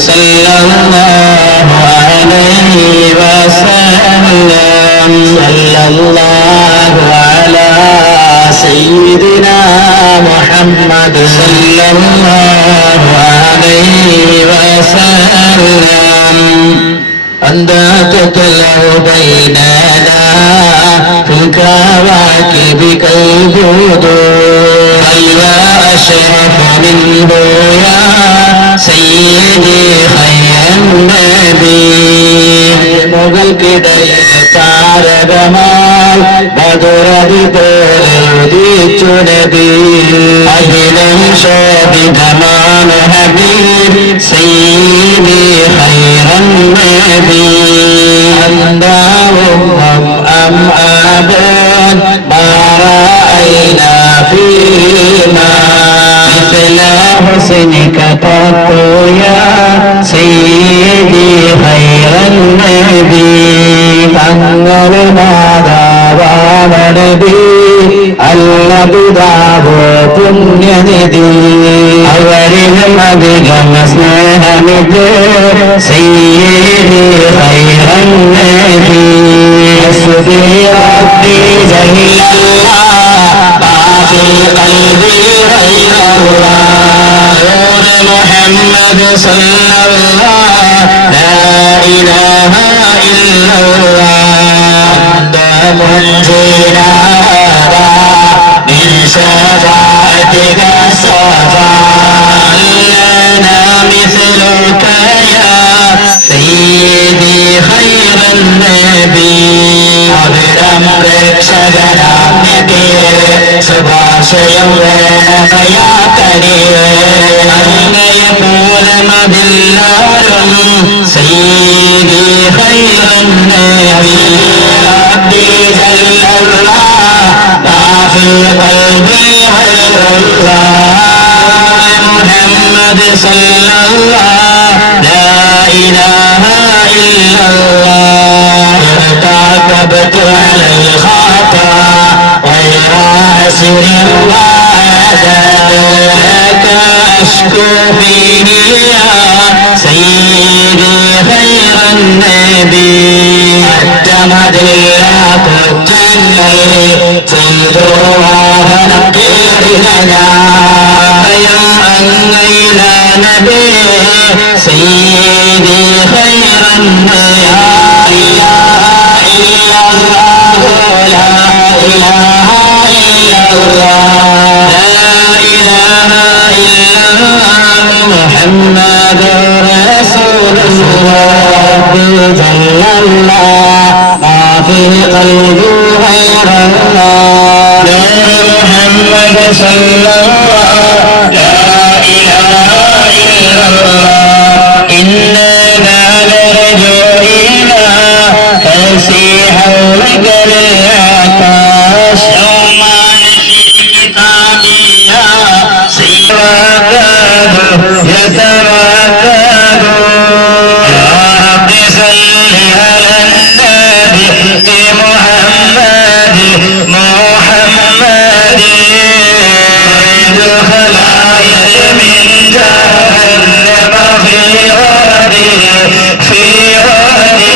صلى الله عليه وسلم صلى الله على سيدنا محمد صلى الله عليه وسلم أنت تطلع بيننا في الكواكب كالبدور أيها أشرف منه يا سيدي خير النبي മുകൾക്കിടയിൽ താരകമാൽ ബദറതി പോലെ ഉദിച്ചു നബി അഖിലം ശോഭിതമാണ് ഹബീബ് സയ്യിദി ഖൈറൻ നബി അന്താവും അം അബൻ ബറഅയ്നാ ഫീമാ مثل حسنك قط يا سيدي خير النبي തങ്ങളുടെ മാതാവാണനബി അല്ലപിതാവോ പുണ്യനിധി അവരിലും അധികം സ്നേഹമിത് സയ്യിദി ഖൈറൻ നബി ഹസ്ബി റബ്ബി ജല്ലല്ലാഹ് ബാഫി ഖൽബി محمد صلى الله لا إله إلا الله منجينا من شفاعتك صفا لنا مثلك يا سيدي خير النبي അവിടം രക്ഷകനാം നബിയേ ശുഭാശയം വേണമയാതനിയേ അങ്ങയെ പോലെ മതില്ലാരും സയ്യിദി ഖൈറൻ നബി റബ്ബി ജല്ലല്ലാഹ് ബാഫിൽ ഖൽബി ഖൈറുല്ലാഹ് മുഹമ്മദ് സല്ലല്ലാഹ് ലാ ഇലാഹ ഇല്ലല്ലാഹ് ارتكبت على الخطا غير عسر وعدد لك اشكو فيه يا سيدي خير النبي اعتمد الله الجنة تنظرها نقير لنا يا أنيلا نبي سيدي خير النبي محمد رسول الله جل الله ما في قلبي غير الله محمد صلى الله لا إله إلا الله إننا نرجو إلى فسيح لك للعطاش يوم نشر كتابيا يتراكب يا رب صل على النبي محمد الخلائق من جهنم في غدي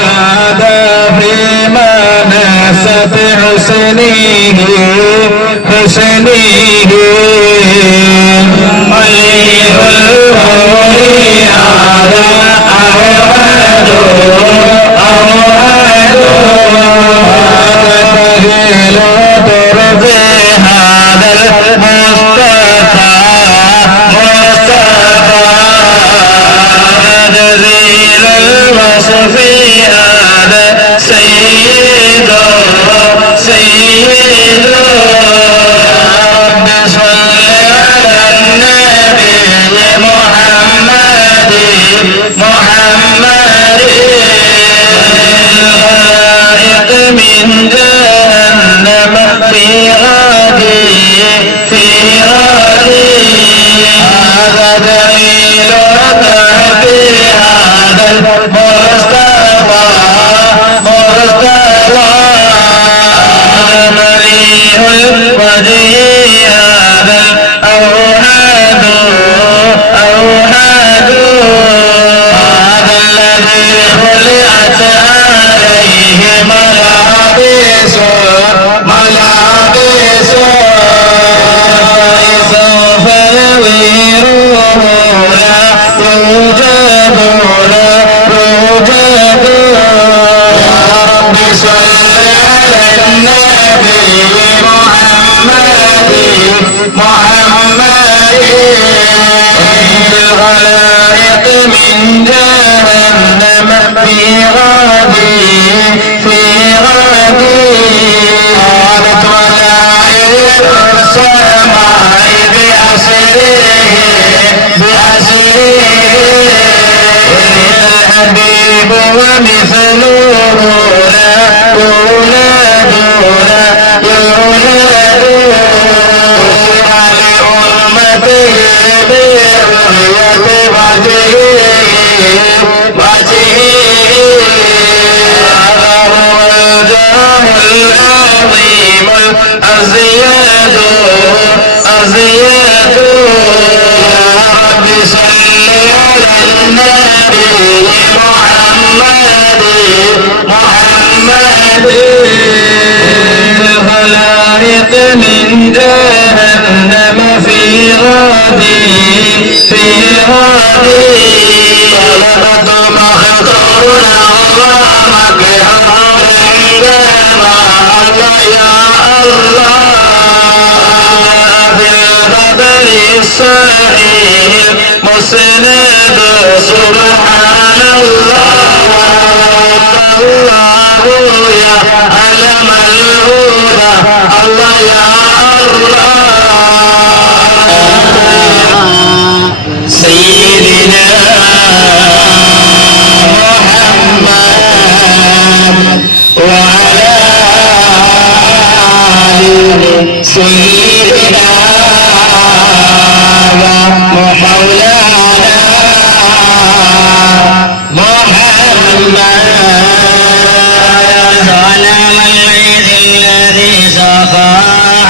هذا في مناسة حسنه ولي الروح هذا أوعد تهيل ترضي هذا المصطفى جزيل الوصف هذا سيد رب صل على الخلائق من جهنم في غادي قالت ملائكة السماء بأسره الحبيب ومثله لا يولد لأمته برؤية وجهه هذا هو الجاه العظيم الأزيد يا رب صل على النبي محمد الخلائق من جهنم في غادي طلبت مخطونا ومكحول عندما يا الله في الخبر الصحيح مسند سبحان الله يا علم الهدى الله يا الله سيدنا محمد وعلى آله سيدنا ومولانا محمد ظلم الليل الذي سقى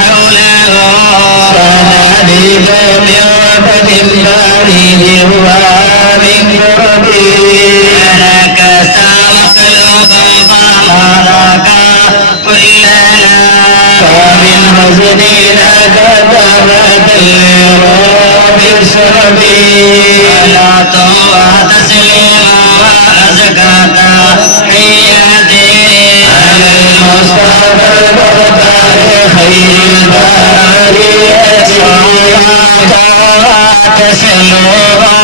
حوله سناديد من ربد البارد ومن كربه لك استغفر فمالك كلنا فمن حزننا كتبت الرب شربي صلاة وتسليما وأزكى تحياتي على المصطفى المختار خير البرية صلاة وتسليما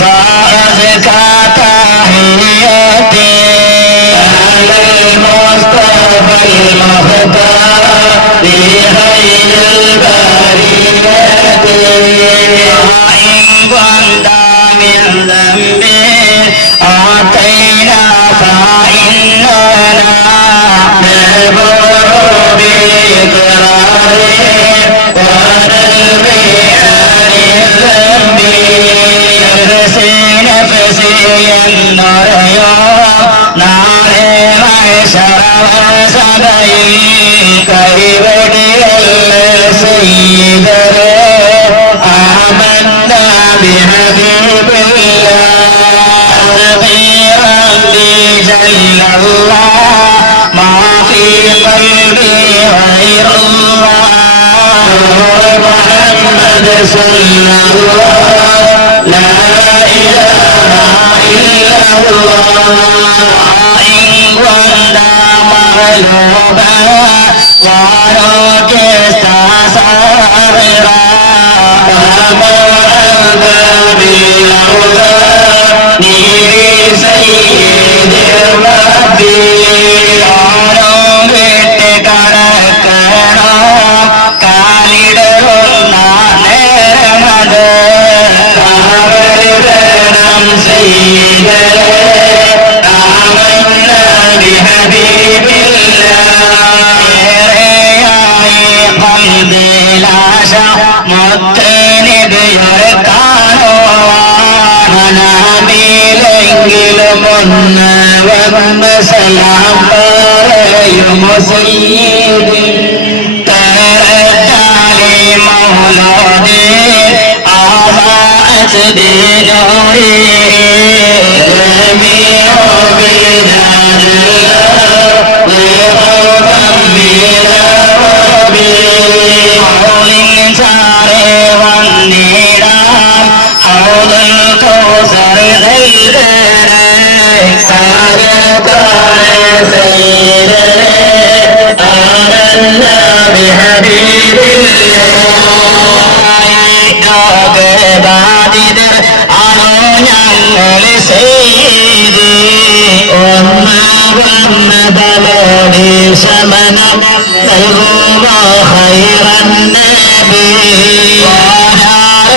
وأزكى تحياتي على المصطفى المختار خير البرية وإن كنت من ذنبي أعطينا فإننا نبر بإقراره ونلبي عن الذنب نفسي النار نار معشر وسبعين كيبدي السيد آمنا بحبيب الله صغيرا بجل الله ما في قلبي غير الله محمد صلى الله لا إله إلا الله إن كنت مغلوبا ولو كست صابرا فما أنت بالأوثان سيد ربي قالوا വിട്ടുകടക്കണോ കാലിടറുന്ന നേരമത് കാവലിടണം സയ്യിദേ ആമന്ന ബിഹബീബില്ലാ ഏറെയായി ഖൽബിലാശ മുത്തനബിയെ കാണുവാനെങ്കിലും ഒന്ന് വന്ന് സലാം പറയും സയ്യിദി തരജാലി മൗലാദി ആവാഅത് ബിനൂരി ജമീഉ ബിലാദില്ലാഹ് വഖൗഫൻ ബിറബ്ബി ഖൗലിൻ ചാരെ വന്നിടാം ഹൗദുൽ കൗസർ خير النبي ونار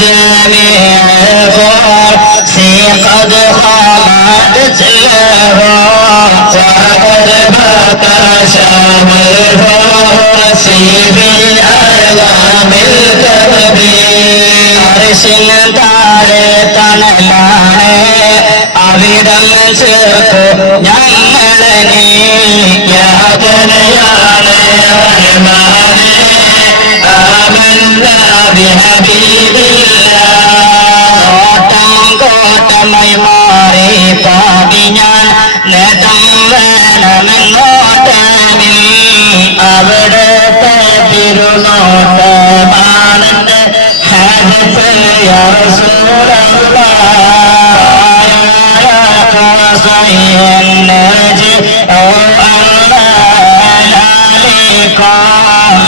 جميع فرس قد خمدت له وقد بطش بالفرس بالأعلام الكبير عرش താഴെ തണലാണ് അവിടം ചേർത്തു ഞങ്ങളെ നീ യാതനയാണ് റഹ്മാനേ ആമന്നാ ബിഹബീബില്ലാ കോട്ടം കോട്ടമായി മാറി പാകി ഞാൻ നേട്ടം വേണമെന്നോട്ടമിൽ അവിടുത്തെ തിരുനോട്ടമാണെന്റെ ഹദഫ് യാ റസൂലല്ലാഹ് النجي أو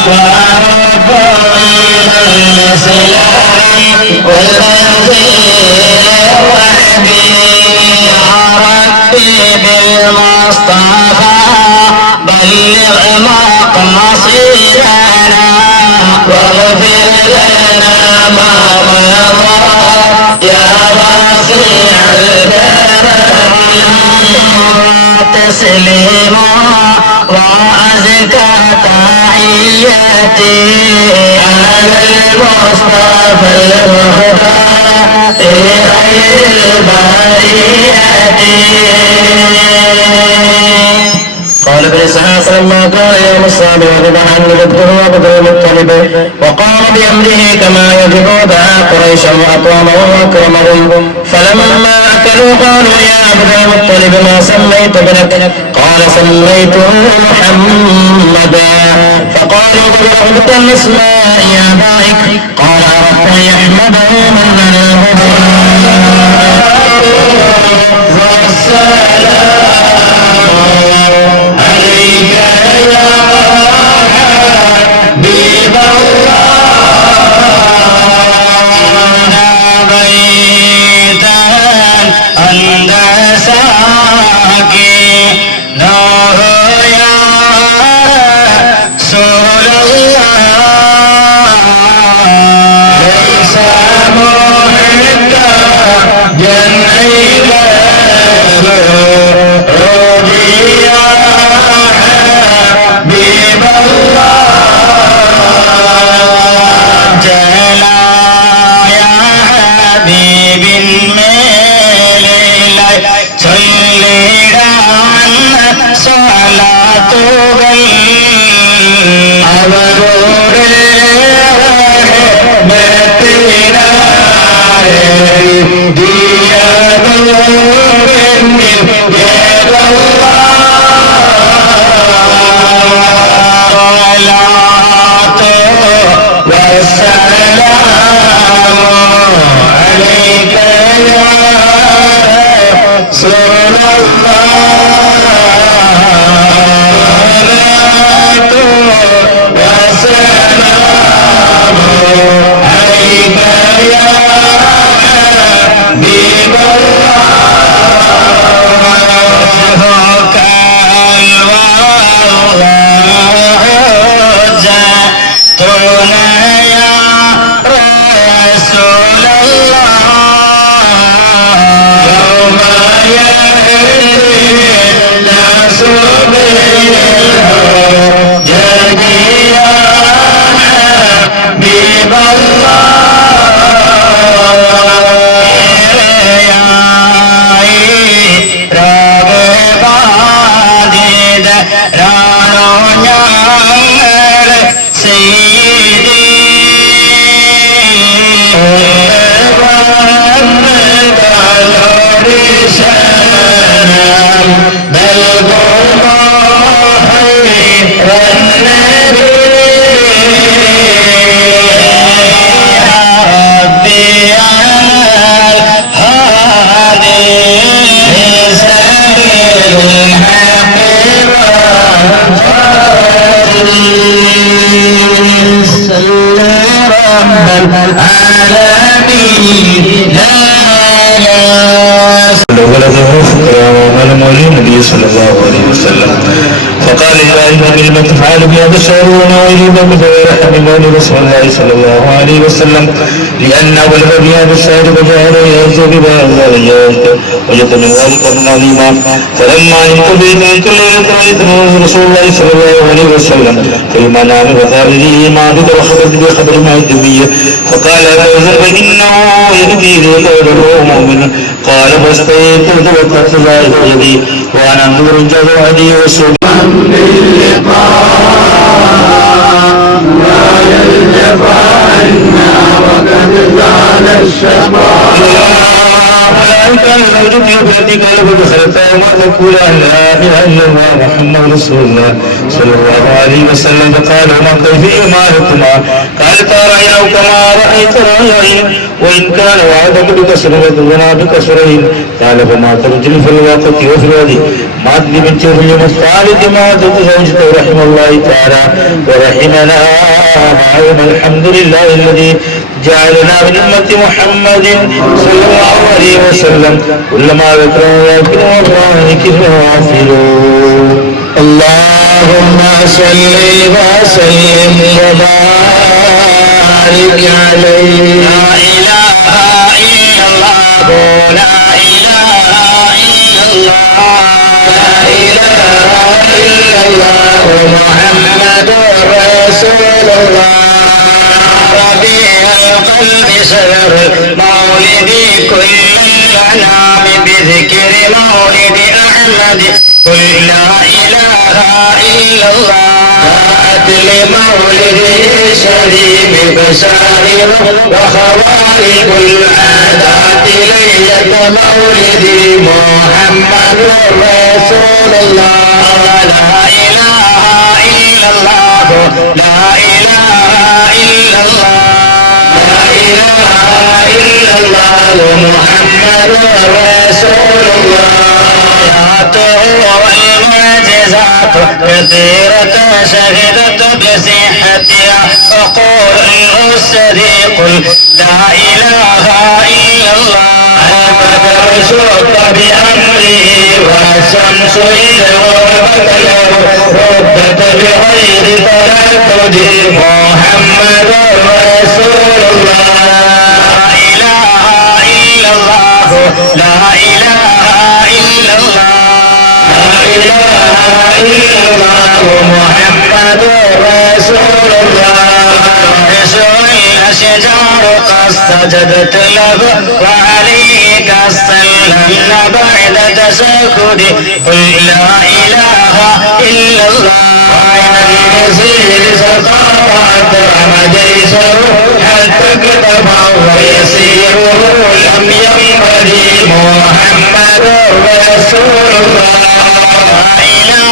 ورب الإسلام والمنزل وحبيب يا ربي بالمصطفى بلغ مقاصدنا واغفر لنا ما مضى يا واسع الكرم تسليما وأزكى تحياتي على المصطفى المختار خير البرية قال ابن اسحاق لما كان يوم السابع ذبح عن ذبحه وبدر المطلب وقام بامره كما يجب دعا قريشا واطعمهم واكرمهم فلما اكلوا قالوا يا عبد المطلب ما سميت ابنك قال سميته محمدا فقالوا قلت الاسماء يا بائك قال اردت ان يحمده من الهدى فقال إبراهيم بما تفعل بهذا الشهر ونويل بغير حميمان رسول الله صلى الله عليه وسلم لأن أول بهذا الشهر فجعل يهز بهذا وجد من ذلك من عظيما فلما علمت بذلك الليلة رأيته رسول الله صلى الله عليه وسلم في المنام وثالثه ما بخبر ما الدنيا فقال فإنه يهدي لي غير مؤمن قال فاستيقظت وقد ذلك يدي وأنا نور جوادي وسوء لا يلجف عنا وقد زال الشقاء إن كان زوجك يبهدك لبد خلفه ما تقول أن لا إله إلا الله محمد رسول الله صلى الله عليه وسلم فقال وما كيف إيمانكما قال رأيناه كما رأيت رأيين وإن كان وعدك بكسرة ونا بكسرين قال فما ترجل في الوقت وفي الوادي ما أدري من ترجل مستعلق ما تزوجته رحم الله تعالى ورحمنا معهم الحمد لله الذي جعلنا من أمة محمد صلى الله عليه وسلم كلما ذكروا يذكروا وذكروا وغفروا اللهم صل وسلم وبارك عليه لا إله إلا الله لا إله إلا الله لا إله إلا الله محمد رسول الله ربيع القلب سر المولد كل الأنام بذكر مولد أحمد قل لا إله إلا الله أدل مولده الشريف بشائر وخوارق العادات ليلة مولد محمد رسول الله لا إله إلا الله لا إله إلا الله لا إله إلا الله محمد رسول الله والمعجزات كثيرة شهدت بصحتها وقول الصديق لا إله إلا الله البدر شق بأمره والشمس إذ غربت ردت بغير تردد محمد رسول الله لا إله إلا الله لا إله إلا الله لا إله إلا الله محمد رسول الله الأشجار قد سجدت له وعليه كالسلمن بعد تشهد قل لا إله إلا الله وعن المسير سطرت رمديته حتى اكتفى ويسيره لم ينبغي محمد رسول الله لا إله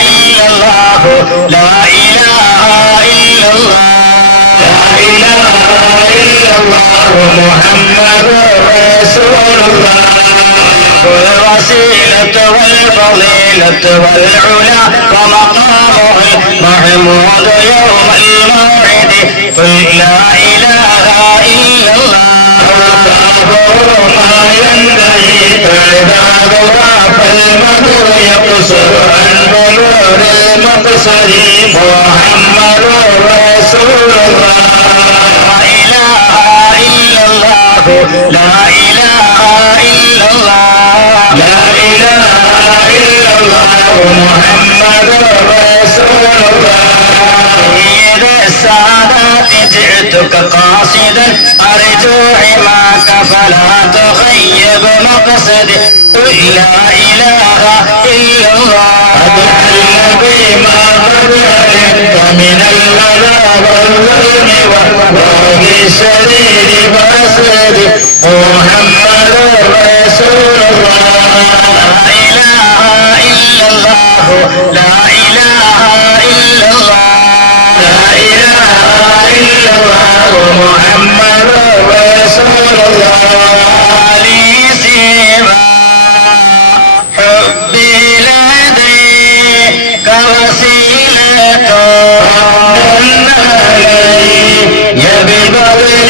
إلا الله لا إله إلا الله لا إله إلا الله محمد رسول الله والوسيلة والفضيلة والعلا ومقامه المحمود يوم الموعد قل لا إله إلا الله ما ينبغي تعباد فالمدر يقصر عن بلور المقصد محمد رسول الله لا إله إلا الله لا إله إلا الله لا إله إلا الله محمد رسول الله سيد السادات جئتك قاصدا أرجو عماك فلا تخيب مقصدي قل لا إله إلا الله أجعل بما قد علمت من الغلا والظلم والبغي الشديد فاسد محمد رسول الله لا إله إلا الله لا إله إلا الله لا إله إلا الله محمد رسول الله لي سوى حبي لديك وسيلة من علي ببغي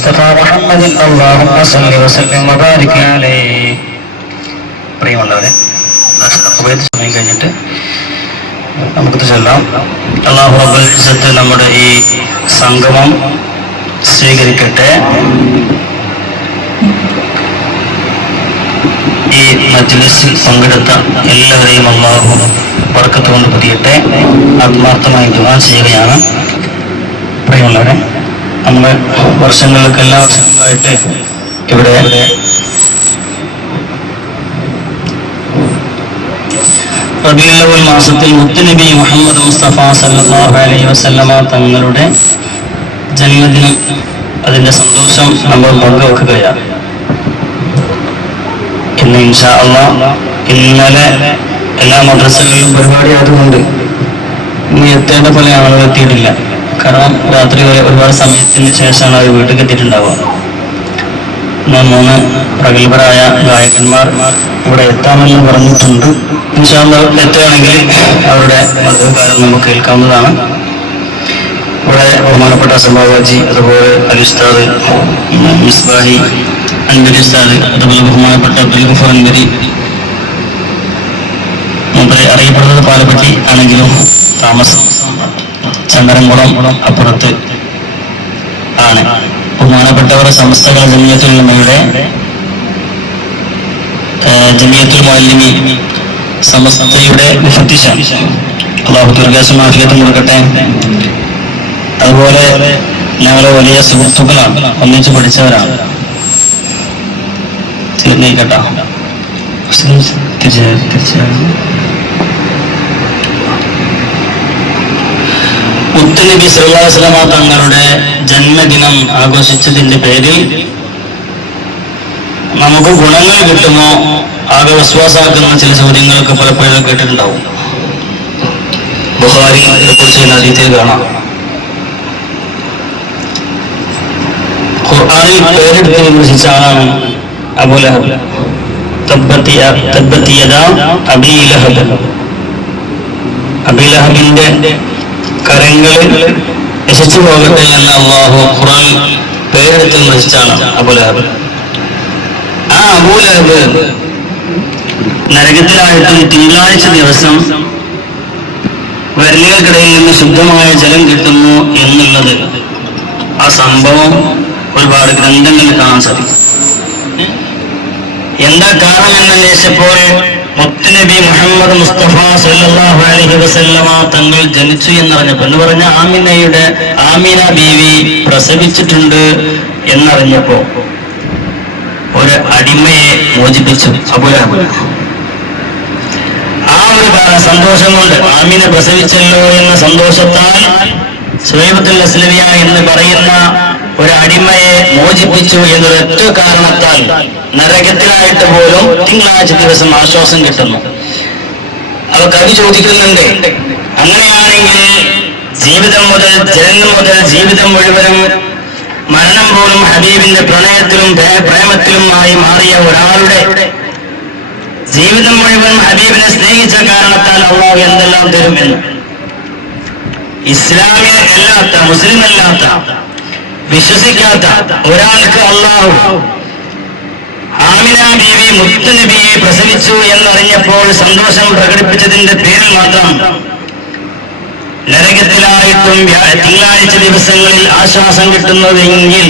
المصطفى محمد اللهم صل وسلم وبارك عليه. പ്രിയമുള്ളവരെ, സമയം കഴിഞ്ഞിട്ട് നമുക്കിത് ചൊല്ലാം. അല്ലാഹു റബ്ബുൽ ഇസ്സത്ത് നമ്മുടെ ഈ സംഗമം സ്വീകരിക്കട്ടെ. ഈ മജ്‌ലിസിൽ പങ്കെടുത്ത എല്ലാവരെയും അല്ലാഹു ബർക്കത്ത് കൊണ്ട് പൊതിയട്ടെ. ആത്മാർത്ഥമായി ദുആ ചെയ്യുകയാണ്. പ്രിയമുള്ളവരെ, നമ്മൾ വർഷങ്ങൾക്ക് എല്ലാ വർഷങ്ങളായിട്ട് ഇവിടെ റബീഉൽ അവ്വൽ മാസത്തിൽ മുത്തുനബി മുഹമ്മദ് മുസ്തഫ സല്ലല്ലാഹു അലൈഹി വസല്ലമ തങ്ങളുടെ ജന്മദിനം, അതിന്റെ സന്തോഷം നമ്മൾ പങ്കുവെക്കുകയാണ്. ഇന്ന് ഇൻഷാ അല്ലാഹ്, ഇന്നലെ എല്ലാ മദ്രസകളിലും പരിപാടി ആയതുകൊണ്ട് ഇനി എത്തേണ്ട പല ആളുകൾ എത്തിയിട്ടില്ല. കാരണം രാത്രി വരെ ഒരുപാട് സമയത്തിന് ശേഷമാണ് അവർ വീട്ടിൽ എത്തിയിട്ടുണ്ടാവുക. 3 പ്രഗത്ഭരായ ഗായകന്മാർ ഇവിടെ എത്താമെന്ന് പറഞ്ഞിട്ടുണ്ട്. ഇൻഷാ അല്ലാഹ് എത്തുകയാണെങ്കിൽ അവരുടെ മധുരകാരം നമുക്ക് കേൾക്കാവുന്നതാണ്. ഇവിടെ ബഹുമാനപ്പെട്ട സഭാവാജി, അതുപോലെ അലി ഉസ്താദ്, മിസ്ബാഹി അൻവരി ഉസ്താദ്, അതുപോലെ ബഹുമാനപ്പെട്ട അബ്ദുൽ ഗഫൂർ അൻവരി, മൂപ്പരെ അറിയപ്പെടുന്നത് പാലപ്പറ്റി ആണെങ്കിലും താമസം ചങ്ങരംകുളം അപ്പുറത്ത് ആണ്. ബഹുമാനപ്പെട്ടവർ സമസ്തകൾ ജമിയത്തുൽ ഉലമയുടെ ജമിയത്തുൽ മുഅല്ലിമീൻ സമസ്തയുടെ മുഫത്തിഷൻ, അല്ലാഹു ദീർഘായുസ്സും ആഫിയത്തും കൊടുക്കട്ടെ. അതുപോലെ ഞങ്ങളെ വലിയ സുഹൃത്തുക്കളാണ്, ഒന്നിച്ച് പഠിച്ചവരാണ്. തീർന്നേക്കട്ടോ. തീർച്ചയായും മുത്തുനബി സല്ലല്ലാഹു അലൈഹി വസല്ലമ തങ്ങളുടെ ജന്മദിനം ആഘോഷിച്ചതിന്റെ പേരിൽ നമുക്ക് ഗുണങ്ങൾ കിട്ടുമോ ആകെ വിശ്വാസാക്കുന്ന ചില ചോദ്യങ്ങളൊക്കെ പലപ്പോഴും കേട്ടിട്ടുണ്ടാവും. ബുഖാരി കുറിച്ചുള്ള ഹദീസിൽ കാണാം. ഖുർആനിൽ പേരെടുത്ത് വിമർശിച്ച ആളാണ് അബൂ ലഹബ്. തബ്ബത് യദാ അബീ ലഹബ്. അബീ ലഹബിന്റെ കരങ്ങളിൽ നശിച്ചു പോകട്ടെ എന്ന് അല്ലാഹു ഖുർആൻ പേരെടുത്ത് വിമർശിച്ചാണ് അബൂ ലഹബ്. ആ അബൂ ലഹബ് നരകത്തിലായിട്ടും തിങ്കളാഴ്ച ദിവസം വിരലുകൾക്കിടയിൽ നിന്ന് ശുദ്ധമായ ജലം കിട്ടുന്നു എന്നുള്ളത്, ആ സംഭവം ഒരുപാട് ഗ്രന്ഥങ്ങളിൽ കാണാൻ സാധിക്കും. എന്താ കാരണം എന്ന് അന്വേഷിച്ചപ്പോൾ മുത്തുനബി മുഹമ്മദ് മുസ്തഫ സല്ലല്ലാഹു അലൈഹി വസല്ലമ തങ്ങൾ ജനിച്ചു എന്നറിഞ്ഞപ്പോൾ, എന്ന് പറഞ്ഞ ആമിന ബീവി പ്രസവിച്ചിട്ടുണ്ട് എന്നറിഞ്ഞപ്പോ ഒരു അടിമയെ മോചിപ്പിച്ചു അബൂ ലഹബ്. ആ ഒരു സന്തോഷം കൊണ്ട്, ആമിനെ പ്രസവിച്ചല്ലോ എന്ന സന്തോഷത്താൽ സുഹൈബത്തുൽ അസ്ലമിയ എന്ന് പറയുന്ന ഒരു അടിമയെ മോചിപ്പിച്ചു എന്നൊരൊറ്റ കാരണത്താൽ നരകത്തിലായിട്ട് പോലും തിങ്കളാഴ്ച ദിവസം ആശ്വാസം കിട്ടുന്നു. അപ്പൊ കവി ചോദിക്കുന്നുണ്ട്, അങ്ങനെയാണെങ്കിൽ ജീവിതം മുതൽ ജനനം മുതൽ ജീവിതം മുഴുവനും മരണം പോലും ഹബീബിന്റെ പ്രണയത്തിലും പ്രേമത്തിലുമായി മാറിയ ഒരാളുടെ ജീവിതം മുഴുവൻ ഹബീബിനെ സ്നേഹിച്ച കാരണത്താൽ അല്ലാഹു എന്തെല്ലാം തരുമെന്ന്. ഇസ്ലാമിനെ അല്ലാത്ത, മുസ്ലിം അല്ലാത്ത, വിശ്വസിക്കാത്ത ഒരാൾക്ക് അല്ലാഹു ആമിന ബീവി മുത്തുനബിയെ പ്രസവിച്ചു എന്നറിഞ്ഞപ്പോൾ സന്തോഷം പ്രകടിപ്പിച്ചതിന്റെ പേരിൽ മാത്രം നരകത്തിലായിട്ടും തിങ്കളാഴ്ച ദിവസങ്ങളിൽ ആശ്വാസം കിട്ടുന്നതെങ്കിൽ,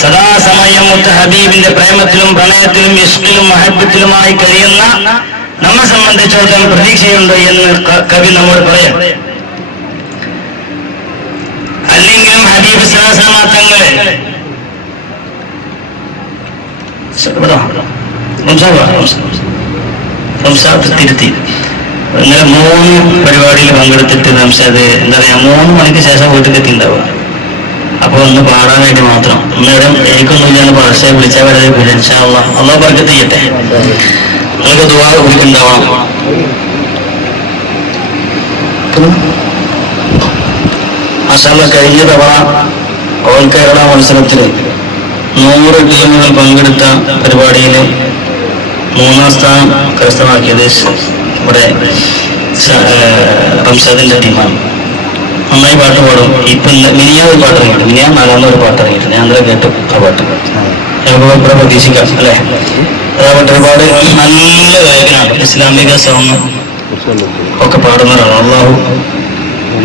സദാസമയം മുത്ത് ഹബീബിന്റെ പ്രേമത്തിലും പ്രണയത്തിലും ഇഷ്കിലും മഹബത്തിലുമായി കഴിയുന്ന നമ്മെ സംബന്ധിച്ചിടത്തോളം പ്രതീക്ഷയുണ്ട് എന്ന് കവി നമ്മോട് പറയാം. അല്ലെങ്കിലും ഹബീബ് സല്ലല്ലാഹു അലൈഹി തങ്ങളെ തിരുത്തി. ഇന്നലെ 3 പരിപാടിയിൽ പങ്കെടുത്തിട്ട് റംസാദ് എന്താ പറയാ 3 മണിക്ക് ശേഷം വീട്ടിൽ എത്തിണ്ടാവുക. അപ്പൊ ഒന്ന് പാടാൻ വേണ്ടി മാത്രം. അന്നേരം എനിക്കൊന്നുമില്ലാന്ന് പക്ഷേ വിളിച്ചാൽ വരാതെ ഇൻഷാ അല്ലാഹ് അല്ലാഹു ബർക്കത്ത് ചെയ്യട്ടെ. നിങ്ങൾക്ക് ദുആ ഉണ്ടാവണം. മാഷാഅല്ലാഹ് കഴിഞ്ഞ തവണ ഓൾ കേരള മത്സരത്തില് 100 ടീമുകൾ പങ്കെടുത്ത പരിപാടിയിൽ 3ാം സ്ഥാനം കരസ്ഥമാക്കിയത് ഇവിടെ റംസാദിന്റെ ടീമാണ്. നന്നായി പാട്ട് പാടും. ഇപ്പൊ മിനിയാവ് പാട്ട് ഇറങ്ങിയിട്ട്, മിനിയാ 4-ാമതൊരു പാട്ട് ഇറങ്ങിയിട്ട് ഞാൻ അന്നേരം കേട്ടു ആ പാട്ട്. നമുക്ക് ഇവിടെ പ്രതീക്ഷിക്കാം അല്ലേ? അതാവട്ടെ, ഒരുപാട് നല്ല ഗായകനാണ്. ഇസ്ലാമിക സോങ് ഒക്കെ പാടുന്നവരാണ്. അള്ളാഹു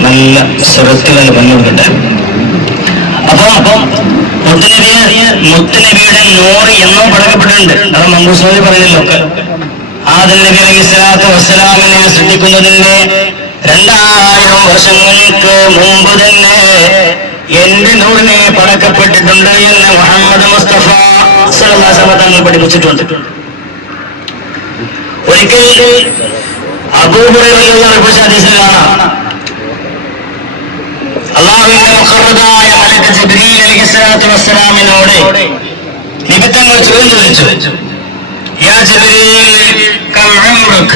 നല്ല സ്വരത്തിൽ തന്നെ പണിയെടുക്കട്ടെ. അപ്പം മുത്തുനബിയുടെ നൂറ് എന്നും പടക്കപ്പെട്ടിട്ടുണ്ട്. അത് മങ്കൂസ്വാമി പറയുന്നതിലൊക്കെ ആദം നബി അലൈഹിസ്സലാത്തു വസ്സലാമിനെ സൃഷ്ടിക്കുന്നതിന്റെ 2000 വർഷങ്ങൾക്ക് മുമ്പ് തന്നെ എന്റെ നൂറിനെ പടക്കപ്പെട്ടിട്ടുണ്ട് എന്ന് മുഹമ്മദ് മുസ്തഫ സ്വല്ലല്ലാഹു അലൈഹി വസല്ലം തങ്ങൾ പഠിപ്പിച്ചിട്ടുണ്ട്. ഒരിക്കൽ അബൂ ഹുറൈറ ഹദീസിലാണ് അല്ലാഹുവിന്റെ മുഖറബായ മലക്ക് ജിബ്രീൽ അലൈഹിസ്സലാത്തു വസ്സലാമിനോട് നബി തങ്ങൾ ചോദിച്ചു, യാ ജിബ്രീൽ കം ഉംറുക,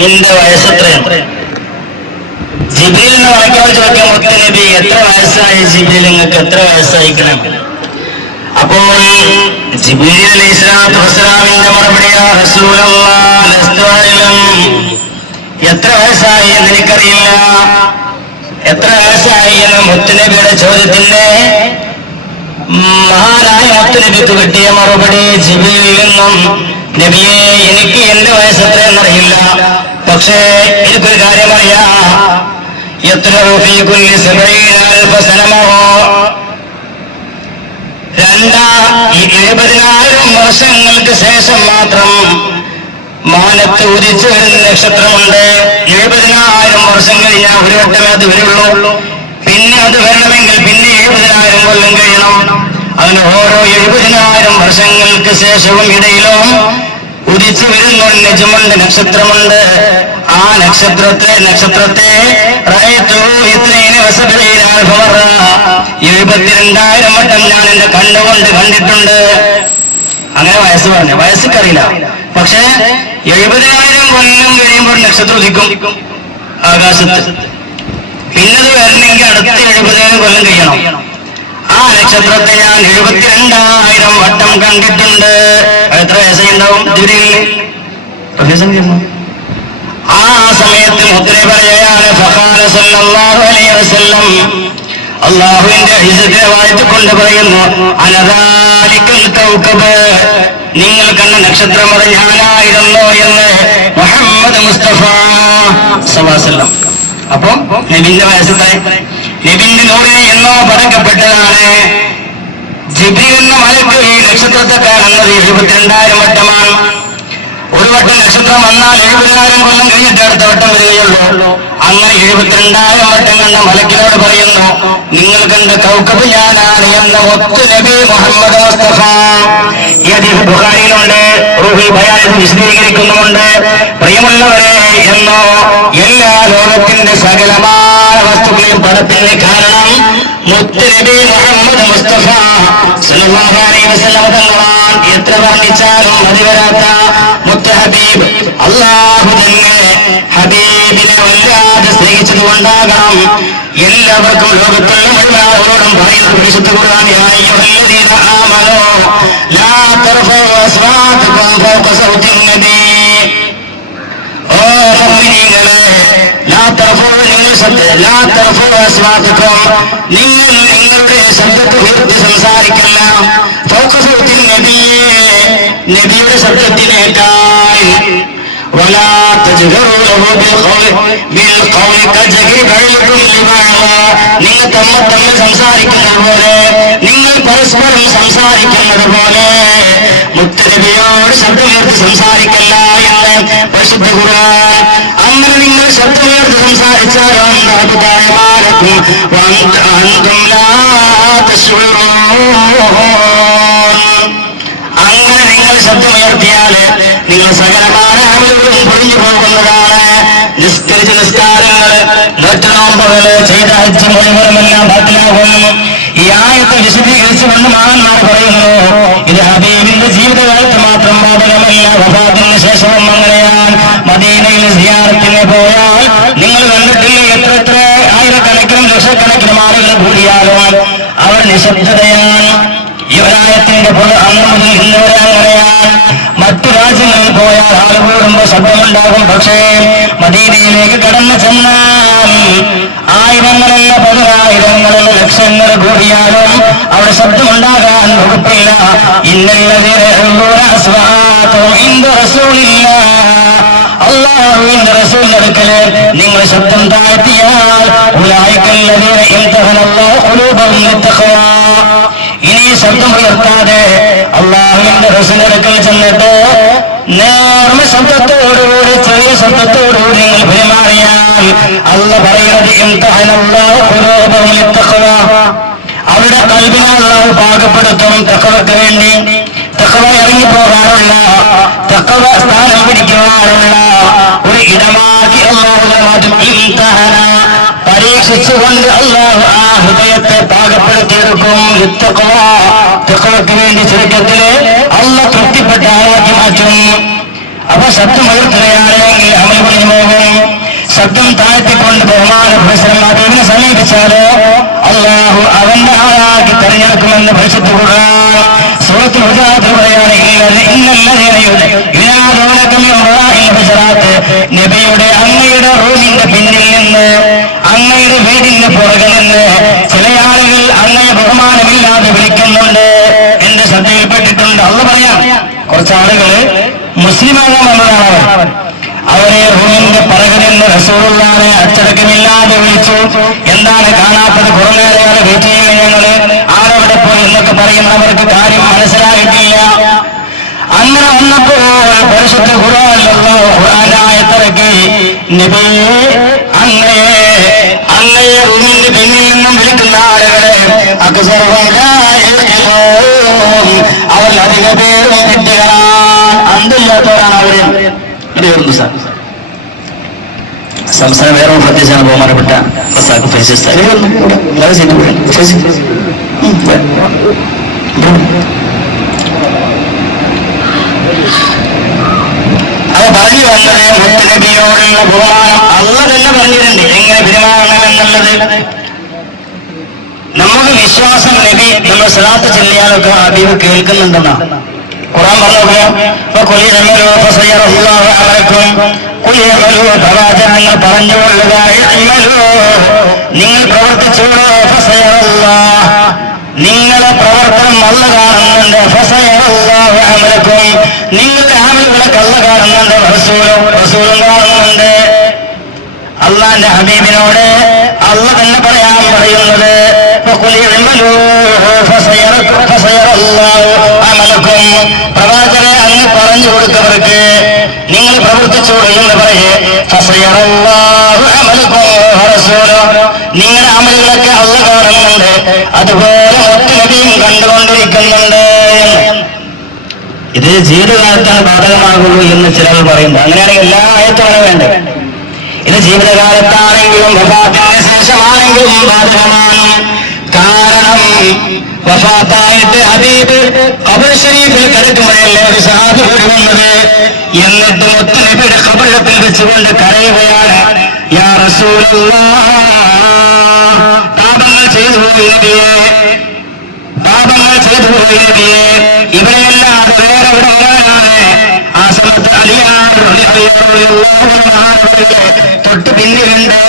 നിന്റെ വയസ്സ് എത്രയാണ്? ജിബ്രീലിനെ വായിക്കാൻ ചോദിക്കാൻ മുത്ത് നബി, എത്ര വയസ്സായി ജിബ്രീൽ, നിങ്ങൾക്ക് എത്ര വയസ്സായിക്കണം? അപ്പോൾ ജിബ്രീൽ അലൈഹിസ്സലാത്തു വസ്സലാമിന്റെ മറുപടി, യാ റസൂലല്ലാഹ് ലസ്തു അഅലം, എത്ര വയസ്സായി എന്ന് എനിക്കറിയില്ല. എത്ര വയസ്സായി എന്ന മുത്തുനബിയുടെ ചോദ്യത്തിന് മഹാനായ മുത്തുനബിക്ക് കിട്ടിയ മറുപടി ജിബ്രീലിൽ നിന്നും, നബിയെ, എനിക്ക് എന്റെ വയസ്സ് എത്രയെന്നറിയില്ല, പക്ഷേ എനിക്കൊരു കാര്യം അറിയാം, 70,000 വർഷങ്ങൾക്ക് ശേഷം മാത്രം മാനത്ത് ഉദിച്ചു വരുന്ന നക്ഷത്രമുണ്ട്. 70,000 വർഷം കഴിഞ്ഞാൽ ഒരു വട്ടമേ അത് വരുള്ളൂ. പിന്നെ അത് വരണമെങ്കിൽ പിന്നെ 70,000 കൊല്ലം കഴിയണം. അതിന് ഓരോ 70,000 വർഷങ്ങൾക്ക് ശേഷവും ഇടയിലും ഉദിച്ചു വരുന്ന ഒരു നിജമുണ്ട്, നക്ഷത്രമുണ്ട്. ആ നക്ഷത്രത്തെ 72,000 വട്ടം ഞാൻ എന്റെ കണ്ണുകൊണ്ട് കണ്ടിട്ടുണ്ട്. അങ്ങനെ വയസ്സ് പറഞ്ഞു, വയസ്സൊക്കറിയില്ല. പക്ഷേ 70,000 കൊല്ലം കഴിയുമ്പോൾ നക്ഷത്രം ഉദിക്കും ആകാശത്ത്. പിന്നത് വരണമെങ്കിൽ അടുത്ത 70,000 കൊല്ലം കഴിയണം. ആ നക്ഷത്രത്തെ ഞാൻ 72,000 വട്ടം കണ്ടിട്ടുണ്ട്. എത്ര വയസ്സുണ്ടാവും ജിബ്രീലിന്? ആ സമയത്ത് മുദ്രേ പറയുകയാണ്, ഫഖാല സല്ലല്ലാഹു അലൈഹി വസല്ലം, അല്ലാഹുവിന്റെ ഇസ്സത്തിനെ വാഴ്ത്തിക്കൊണ്ട് പറയുന്നു, അനദാലിക്കൽ കൗകബ്, നിങ്ങൾ കണ്ട നക്ഷത്രം അത് ഞാനായിരുന്നു എന്ന് മുഹമ്മദ് മുസ്തഫ സ്വല്ലല്ലാഹു അലൈഹി വസല്ലം. അപ്പൊ നബിന്റെ വയസ്സായി, നബിന്റെ നൂറിനെ എന്നോ പടക്കപ്പെട്ടതാണ്. ജിബ്രീൽ എന്ന മലക്ക് ഈ നക്ഷത്രത്തെ കാണുന്നത് 72,000 വട്ടമാണ്. ഒരു വട്ടം നക്ഷത്രം വന്നാൽ 70,000 കൊല്ലം കഴിഞ്ഞിട്ട് അടുത്ത വട്ടം വരികയുള്ളൂ. അങ്ങനെ 72,000 വട്ടം കണ്ട മലക്കിനോട് പറയുന്നു, നിങ്ങൾ കണ്ട കൗകബ് ഞാനാണ് എന്ന് മുത്ത് നബി മുഹമ്മദ് മുസ്തഫ. ഈ ഹദീസ് ബുഖാരിയിലുണ്ട്, റൂഹുൽ ബയാനിൽ വിശദീകരിക്കുന്നുമുണ്ട്. പ്രിയമുള്ളവരെ, എന്നോ എല്ലാ ലോകത്തിന്റെ സകലമായ വസ്തുക്കളെയും പടത്തിന് കാരണം മുത്ത് നബി മുഹമ്മദ് മുസ്തഫ സല്ലല്ലാഹു അലൈഹി വസല്ലം തങ്ങളാണ്. എത്ര വർണ്ണിച്ചാലും മതി വരാത്ത മുത്ത് ഹബീബ്, അല്ലാഹു തന്നെ ഹബീബിനെ വല്ലാതെ സ്നേഹിച്ചതുകൊണ്ടാകണം എല്ലാവർക്കും ലോകത്തുള്ള മുഴുവൻ ആളുകളോടും പറയുന്നത് പരിശുദ്ധ ഖുർആൻ, യാ അയ്യുഹല്ലദീന ആമനൂ ലാ തർഫഉ അസ്വാതകും ഫൗക സൗതിൻ നബി, ഓ മുഅ്മിനീങ്ങളെ, ലാ തർഫഉ അസ്വാതകും, നിങ്ങൾ നിങ്ങളുടെ ശബ്ദത്തെ ഉയർത്തി സംസാരിക്കല്ല, ഫൗക സൗതിൻ നബി, നബിയുടെ ശബ്ദത്തിനേക്കാൾ, വലാ തജ്ഹറൂ ലഹു ബിൽഖൗലി കജഹരി ബഅ്ദികും ലിബഅദ്, നിങ്ങൾ തമ്മിൽ സംസാരിക്കുന്നത് പോലെ, നിങ്ങൾ പരസ്പരം സംസാരിക്കുന്നത് പോലെ മുത്തുനബിയോട് ശബ്ദമുയർത്തി സംസാരിക്കല്ല എന്ന് പരിശുദ്ധ ഖുർആൻ. അങ്ങനെ നിങ്ങൾ ശബ്ദമുയർത്തി സംസാരിച്ചാൽ അങ്ങനെ നിങ്ങൾ ശബ്ദമുയർത്തിയാൽ നിങ്ങൾ സകലമായ ആളുകളും പൊളിഞ്ഞു പോകുന്നതാണ്. നിസ്കരിച്ച നിസ്കാരങ്ങൾ, നോമ്പുകള്, ചെയ്ത ഹജ്ജ് മുഴുവനുമെല്ലാം ബാത്തിലാകുന്നു. ഈ ആയത്തെ വിശദീകരിച്ചുകൊണ്ട് മഹാന്മാർ പറയുന്നു, ഇത് ഹബീബിന്റെ ജീവിതകാലത്ത് മാത്രം ബാധകമല്ല, വഫാത്തിന് ശേഷവും അങ്ങനെയാണ്. മദീനയിൽ സിയാറത്തിന് പോയാൽ നിങ്ങൾ കണ്ടിട്ടില്ലേ, എത്ര ആയിരക്കണക്കിനും ലക്ഷക്കണക്കിനും ആളുകൾ കൂടിയാലും അവർ നിശബ്ദതയാണ്. ഈ ഒരായത്തിന്റെ അന്ന് മുതൽ ഇന്ന് വരെ അങ്ങനെയാണ്. മറ്റു രാജ്യങ്ങളിൽ പോയാൽ ആൾ കൂടുമ്പോ ശബ്ദമുണ്ടാകും. പക്ഷേ മദീനയിലേക്ക് കടന്നു ചെന്നാൽ ആയിരങ്ങളല്ല പതിനായിരങ്ങളല്ല ലക്ഷങ്ങൾ കൂടിയാലും അവിടെ ശബ്ദമുണ്ടാകാൻ വകുപ്പില്ല. അള്ളാഹുവിന്റെ റസൂലിന്റെ അടുക്കല് നിങ്ങൾ ശബ്ദം താഴ്ത്തിയാൽ ഇനി ശബ്ദം ഉയർത്താതെ അള്ളാഹുവിന്റെ റസൂലിന്റെ അടുക്കൽ ചെന്നിട്ട് നേർമ ശബ്ദത്തോടുകൂടി ചെറിയ ശബ്ദത്തോടുകൂടി നിങ്ങൾ പെരുമാറിയാൽ അല്ലാഹു പറയുന്നത് അവരുടെ കൽബിനെ അല്ലാഹു പാകപ്പെടുത്തും. തഖ്വക്ക് വേണ്ടി തഖ്വ ഇറങ്ങിപ്പോകാനുള്ള തഖ്വ സ്ഥാനം പിടിക്കുവാനുള്ള ഒരു ഇടമാക്കി അല്ലാഹു പരീക്ഷിച്ചുകൊണ്ട് അല്ലാഹു ആ ഹൃദയത്തെ പാകപ്പെടുത്തിയെടുക്കും. തഖ്വക്ക് വേണ്ടി ചുരുക്കത്തില് അല്ലാഹു തൃപ്തിപ്പെട്ട ആളാക്കി മാറ്റും. അപ്പൊ ശബ്ദം ഉയർത്തുകയാണെങ്കിൽ അമൽ പറഞ്ഞു പോകും. ശബ്ദം താഴ്ത്തിക്കൊണ്ട് ബഹുമാന പുരുഷന്മാരെ സമീപിച്ചാലോ അല്ലാഹു അവന്റെ ആളാക്കി തെരഞ്ഞെടുക്കുമെന്ന് പരിശുദ്ധ ഖുർആൻ സൂറത്തുൽ ഹുജറാത്ത് പറയുകയാണെങ്കിൽ നബിയുടെ അങ്ങയുടെ റൂമിന്റെ പിന്നിൽ നിന്ന് അങ്ങയുടെ വീടിന്റെ പുറകിൽ നിന്ന് ചില ആളുകൾ അങ്ങയെ ബഹുമാനമില്ലാതെ വിളിക്കുന്നുണ്ട്. എന്റെ ശ്രദ്ധയിൽപ്പെട്ടിട്ടുണ്ട്. അള്ളാഹു പറയാം, കുറച്ചാളുകൾ മുസ്ലിമാകാമെന്നതാണ് അവരെ റൂമിന്റെ പുറകിൽ നിന്ന് റസൂലുള്ളാഹിനെ അച്ചടക്കമില്ലാതെ വിളിച്ചു. എന്താണ് കാണാത്തത്? കുറേ നേരം വെയിറ്റ് ചെയ്യുക, ഞങ്ങള് ആരവിടെ പോയി എന്നൊക്കെ പറയുന്നവർക്ക് കാര്യം മനസ്സിലായിട്ടില്ല. അങ്ങനെ വന്നപ്പോൾ പരിശുദ്ധ ഖുർആനിന്റെ ആയത്തിറക്കി, നബിയേ അങ്ങയെ റൂമിന്റെ പിന്നിൽ നിന്നും വിളിക്കുന്ന ആളുകളെ അവർ അധിക പേരും വിദ്യകളാണ്, അന്തില്ലാത്തവരാണ് അവര്. സംസ്ഥാനം വേറെ പ്രത്യേകിച്ചാണ് ബഹുമാനപ്പെട്ട അത് പറഞ്ഞു വന്നത് മുത്തനബിയോടുള്ള ബഹുമാനം അല്ലാഹു തന്നെ പറഞ്ഞിട്ടുണ്ട് എങ്ങനെ പെരുമാറണം എന്നുള്ളത്. നമുക്ക് വിശ്വാസം നബി നമ്മൾ സ്വലാത്ത് ചൊല്ലിയാലൊക്കെ ഹബീബ് കേൾക്കുന്നുണ്ടെന്നാണ് ഖുർആൻ പറഞ്ഞു. പ്രവാചകങ്ങൾ പറഞ്ഞുകൊള്ളുക, നിങ്ങൾ പ്രവർത്തിച്ചോളൂ, നിങ്ങളെ പ്രവർത്തനം അല്ല കാണുന്നുണ്ട്, നിങ്ങളുടെ ആളുകളൊക്കെ അല്ല കാണുന്നുണ്ട്, റസൂലും കാണുന്നുണ്ട്. അള്ളാന്റെ ഹബീബിനോട് അല്ല തന്നെ പറയാൻ പറയുന്നത്, പ്രവാചകരെ അങ്ങ് പറഞ്ഞു കൊടുത്തവർക്ക് നിങ്ങൾ പ്രവർത്തിച്ചോളൂ എന്ന് പറയേ, നിങ്ങളുടെ അമലുകളൊക്കെ അല്ല കാണുന്നുണ്ട്, അതുപോലെ മറ്റു നബിയും കണ്ടുകൊണ്ടിരിക്കുന്നുണ്ട്. ഇത് ജീവിതകാലത്താണ് ബാധകമാകുള്ളൂ എന്ന് ചിലർ പറയുന്നു. അങ്ങനെയാണെങ്കിൽ എല്ലാ ആയത്തുമാണ് വേണ്ടത്. ഇത് ജീവിതകാലത്താണെങ്കിലും വഫാത്തിന് ശേഷമാണെങ്കിലും ബാധകമാണ്. കാരണം വഫാത്തായിട്ട് ഹബീബ് ഖബർ ശരീഫിൽ കിടക്കുമ്പോഴല്ലേ ഒരു സഹാബി കൂടി വന്നത്. എന്നിട്ട് മുത്തുനബിയുടെ ഖബറിൽ വെച്ചുകൊണ്ട് കരയുകയാണ്, യാ റസൂലല്ലാഹ്, പാപങ്ങൾ ചെയ്തു പോയി നബിയേ, പാപങ്ങൾ ചെയ്തു പോയി നബിയേ, ഇവിടെയല്ലാതെ വേറെ എവിടെയാണ്? ആ സമയത്ത് തൊട്ട് പിന്നിലുണ്ട്.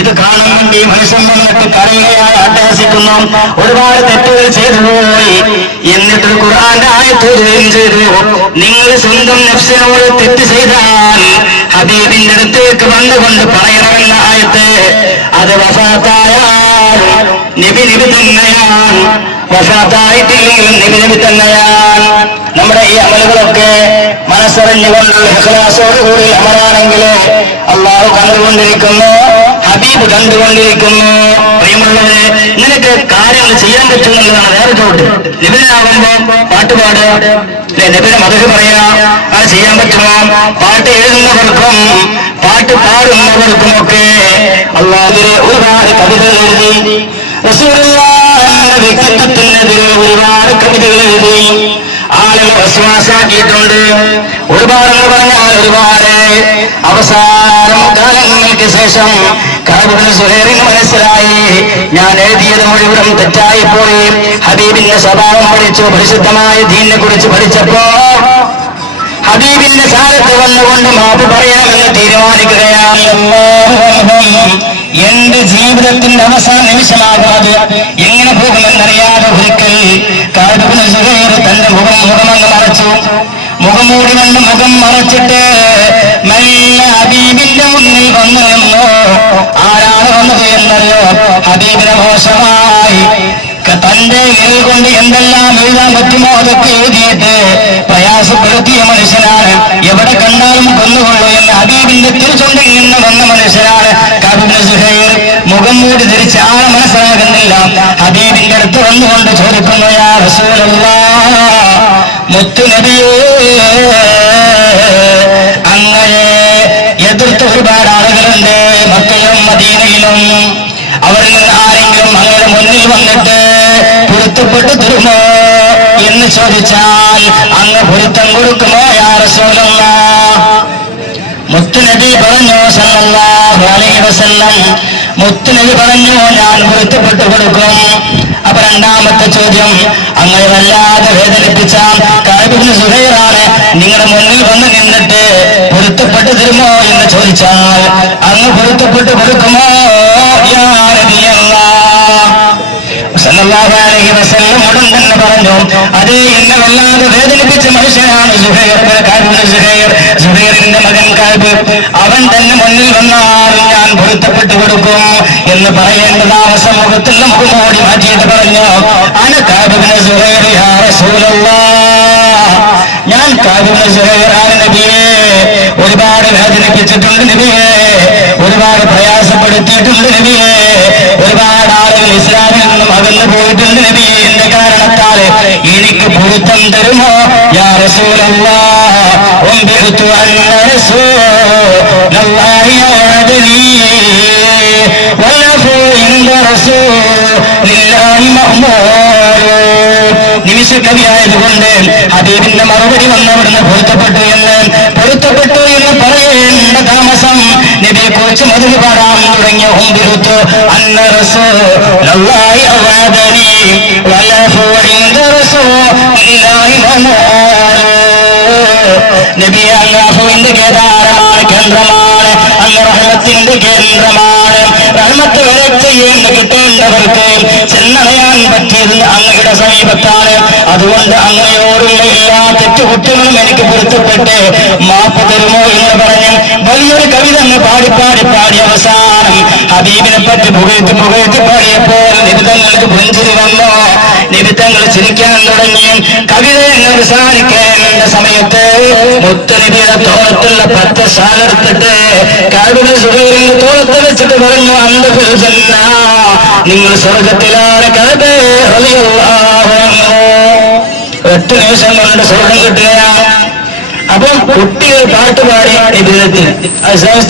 ഇത് കാണാൻ വേണ്ടി മനുഷ്യൻ വന്നിട്ട് കരയുകയായി അട്ടഹസിക്കുന്നു. ഒരുപാട് തെറ്റുകൾ ചെയ്തു പോയി. എന്നിട്ട് ഖുർആന്റെ ആയത്തുകയും ചെയ്തു, നിങ്ങൾ സ്വന്തം നഫ്സിനോട് തെറ്റ് ചെയ്താൽ ഹബീബിന്റെ അടുത്തേക്ക് വന്നുകൊണ്ട് പറയണമെന്ന ആയത്ത്. അത് വഫാത്തായാൽ നബി തന്നെയാണ്, വഫാത്തായിട്ടില്ലെങ്കിലും നബി തന്നെയാണ്. നമ്മുടെ ഈ അമലുകളൊക്കെ മനസ്സറിഞ്ഞുകൊണ്ടുള്ള ഇഖ്ലാസോടുകൂടി അമലാണെങ്കിൽ അള്ളാഹു കണ്ടുകൊണ്ടിരിക്കുന്നു, ഹബീബ് കണ്ടുകൊണ്ടിരിക്കുന്നു. പ്രിയമുള്ളവരെ, ഇങ്ങനെയൊക്കെ കാര്യങ്ങൾ ചെയ്യാൻ പറ്റുമെന്നുള്ളതാണ് വേറെ ചോട്ട്. നബിയാകുമ്പോ പാട്ടുപാട്, നബിയുടെ മതം പറയാ, അത് ചെയ്യാൻ പറ്റുമോ? പാട്ട് എഴുതുന്നവർക്കും പാട്ട് പാടുന്നവർക്കുമൊക്കെ അള്ളാഹുവിനെ ഒരുപാട് കവിതകൾ എഴുതി. റസൂലുള്ളാഹിയുടെ വ്യക്തിത്വത്തിനെതിരെ ഒരുപാട് കവിതകൾ എഴുതി. ആളുകൾ വിശ്വാസാക്കിയിട്ടുണ്ട്. ഒരുപാടെന്ന് പറഞ്ഞാൽ ഒരുപാട്. അവസാനം കാലങ്ങൾക്ക് ശേഷം കഅബ് സുഹൈറിന് മനസ്സിലായി, ഞാൻ എഴുതിയത് മുഴുവൻ തെറ്റായി പോയി. ഹബീബിന്റെ സ്വഭാവം പഠിച്ചു, പരിശുദ്ധമായ ദീനിനെ കുറിച്ച് പഠിച്ചപ്പോ ഹബീബിന്റെ കാലത്ത് വന്നുകൊണ്ട് മാപ്പ് പറയാമെന്ന് തീരുമാനിക്കുകയാണ്. എന്റെ ജീവിതത്തിന്റെ അവസാന നിമിഷമാകുന്നത് എങ്ങനെ പോകുമെന്നറിയാതെ ഒരിക്കൽ കഅബ് ഇബ്നു സുഹൈർ തന്റെ മുഖമങ്ങ് മറച്ചു. മുഖംമൂടി കൊണ്ട് മുഖം മറച്ചിട്ട് മെല്ലെ ഹബീബിന്റെ മുന്നിൽ വന്നു നിന്നു. ആരാണ് വന്നത് എന്നറിയോ? ഹബീബിനെ മോശമായി തന്റെ വിരൽ കൊണ്ട് എന്തെല്ലാം എഴുതാൻ പറ്റുമോ അതൊക്കെ എഴുതിയിട്ട് പ്രയാസപ്പെടുത്തിയ മനുഷ്യനാണ്. എവിടെ കണ്ടാലും കൊന്നുകൊള്ളൂ എന്ന് ഹബീബിന്റെ തിരുചൊണ്ടിൽ നിന്ന് വന്ന മനുഷ്യനാണ് കഅബ് ഇബ്നു സുഹൈർ. മുഖം മൂടി ധരിച്ച് ആളെ മനസ്സിലാകുന്നില്ല. ഹബീബിന്റെ അടുത്ത് വന്നുകൊണ്ട് ചോദിക്കുന്നു, യാ റസൂലല്ലാഹ്, മുത്തുനബിയേ, അങ്ങനെ എതിർത്ത് ഒരുപാട് ആളുകളുണ്ട് മക്കയിലും മദീനയിലും. അവരിൽ നിന്ന് ആരെങ്കിലും അങ്ങനെ മുന്നിൽ വന്നിട്ട് പൊരുത്തപ്പെട്ടു തരുമോ എന്ന് ചോദിച്ചാൽ അങ്ങ് പൊരുത്തം കൊടുക്കുമോ യാ റസൂലല്ലാഹ്? മുത്തുനബി പറഞ്ഞു സല്ലല്ലാഹു അലൈഹി വസല്ലം, മുത്തുനബി പറഞ്ഞു ഞാൻ പൊരുത്തപ്പെട്ടു കൊടുക്കും. അപ്പൊ രണ്ടാമത്തെ ചോദ്യം, അങ്ങനെ വല്ലാതെ വേദനിപ്പിച്ച കഅബ് ഇബ്നു സുഹൈറാണ് നിങ്ങളുടെ മുന്നിൽ വന്ന് നിന്നിട്ട് പൊരുത്തപ്പെട്ടു തരുമോ എന്ന് ചോദിച്ചാൽ അങ്ങ് പൊരുത്തപ്പെട്ടു കൊടുക്കുമോ യാ നബിയല്ലാഹ് സല്ലല്ലാഹു അലൈഹി വസല്ലം? ഉടൻ തന്നെ പറഞ്ഞു, അതേ, എന്നെ വല്ലാതെ വേദനിപ്പിച്ച മനുഷ്യനാണ് സുഹൈറിന്റെ മകൻ കഅബ്. അവൻ തന്നെ മുന്നിൽ വന്നാൽ ഞാൻ പൊരുത്തപ്പെട്ടു കൊടുക്കും എന്ന് പറയേണ്ട താമസം മുഖത്തുള്ള മുഖമോടി മാറ്റിയിട്ട് പറഞ്ഞു, അന കഅബ് ഇബ്നു സുഹൈർ യാ റസൂലല്ലാഹ്, ഞാൻ കഅബ് ഇബ്നു സുഹൈറാണ് നബിയേ. ഒരുപാട് വേദനിപ്പിച്ചിട്ടുണ്ട് നബിയേ, ഒരുപാട് പ്രയാസപ്പെടുത്തിയിട്ടുണ്ട് നബിയേ, ഒരുപാട് ആളുകൾ ഇസ്ലാമിൽ നിന്നും അകന്നു പോയിട്ടുണ്ട് നബിയേ. എന്റെ കാരണത്താൽ എനിക്ക് പൊരുത്തം തരുമോ യാ റസൂലല്ലാഹ്? ഉംബിഉതു അന്ന റസൂലല്ലാഹി വഅദനി വലഫു ഇൻദ റസൂലില്ലാഹി മഅ്മൂർ. നിമിഷക്കവിയായതുകൊണ്ട് ഹബീബിന്റെ മറുപടി വന്നവിടുന്ന് പൊരുത്തപ്പെട്ടു എന്ന് പറയേണ്ട താമസം നബിയെ കുറിച്ച് മധുര പാടാൻ തുടങ്ങിയ ഉംബിഉതു അന്ന റസൂലല്ലാഹി വഅദനി വലഫു ഇൻദ റസൂലില്ലാഹി മഅ്മൂർ. നബി അല്ലാഹുവിന്റെ കേന്ദ്രമാണ്, അങ്ങ് റഹ്മത്തിന്റെ കേന്ദ്രമാണ്. റഹ്മത്ത് വരെ ചെയ്യേണ്ട കിട്ടേണ്ടവർക്ക് ചെന്നടയാൻ പറ്റിയത് അങ്ങയുടെ സമീപത്താണ്. അതുകൊണ്ട് അങ്ങയോടുള്ള എല്ലാ തെറ്റുകുറ്റങ്ങളും എനിക്ക് പൊരുത്തപ്പെട്ട് മാപ്പ് തരുമോ എന്ന് പറഞ്ഞ് വലിയൊരു കവിത അങ്ങ് പാടി അവസാനം ഹബീബിനെ പറ്റി പുകഴ്ത്തി പാടിയപ്പോൾ നിബിധങ്ങൾക്ക് പുഞ്ചിരി വന്നു. നിബിധങ്ങൾ ചിരിക്കാൻ തുടങ്ങി. കവിത അവസാനിക്കേണ്ട സമയത്ത് മുത്തുനബിയുടെ തോളത്തുള്ള പച്ച ഷാലെടുത്തിട്ട് കഅബ് ഇബ്നു സുഹൈറിന്റെ തോളത്ത് വെച്ചിട്ട് പറഞ്ഞു, അന്തഫിൽ ജന്ന, നിങ്ങൾ സ്വർഗത്തിലാണ് കഅബ് റളിയല്ലാഹു അൻഹു. 8 നിമിഷം കൊണ്ട് സ്വർഗം കിട്ടുകയാണ്. അപ്പം കുട്ടികൾ പാട്ടുപാടി നബിദിനത്തിൽ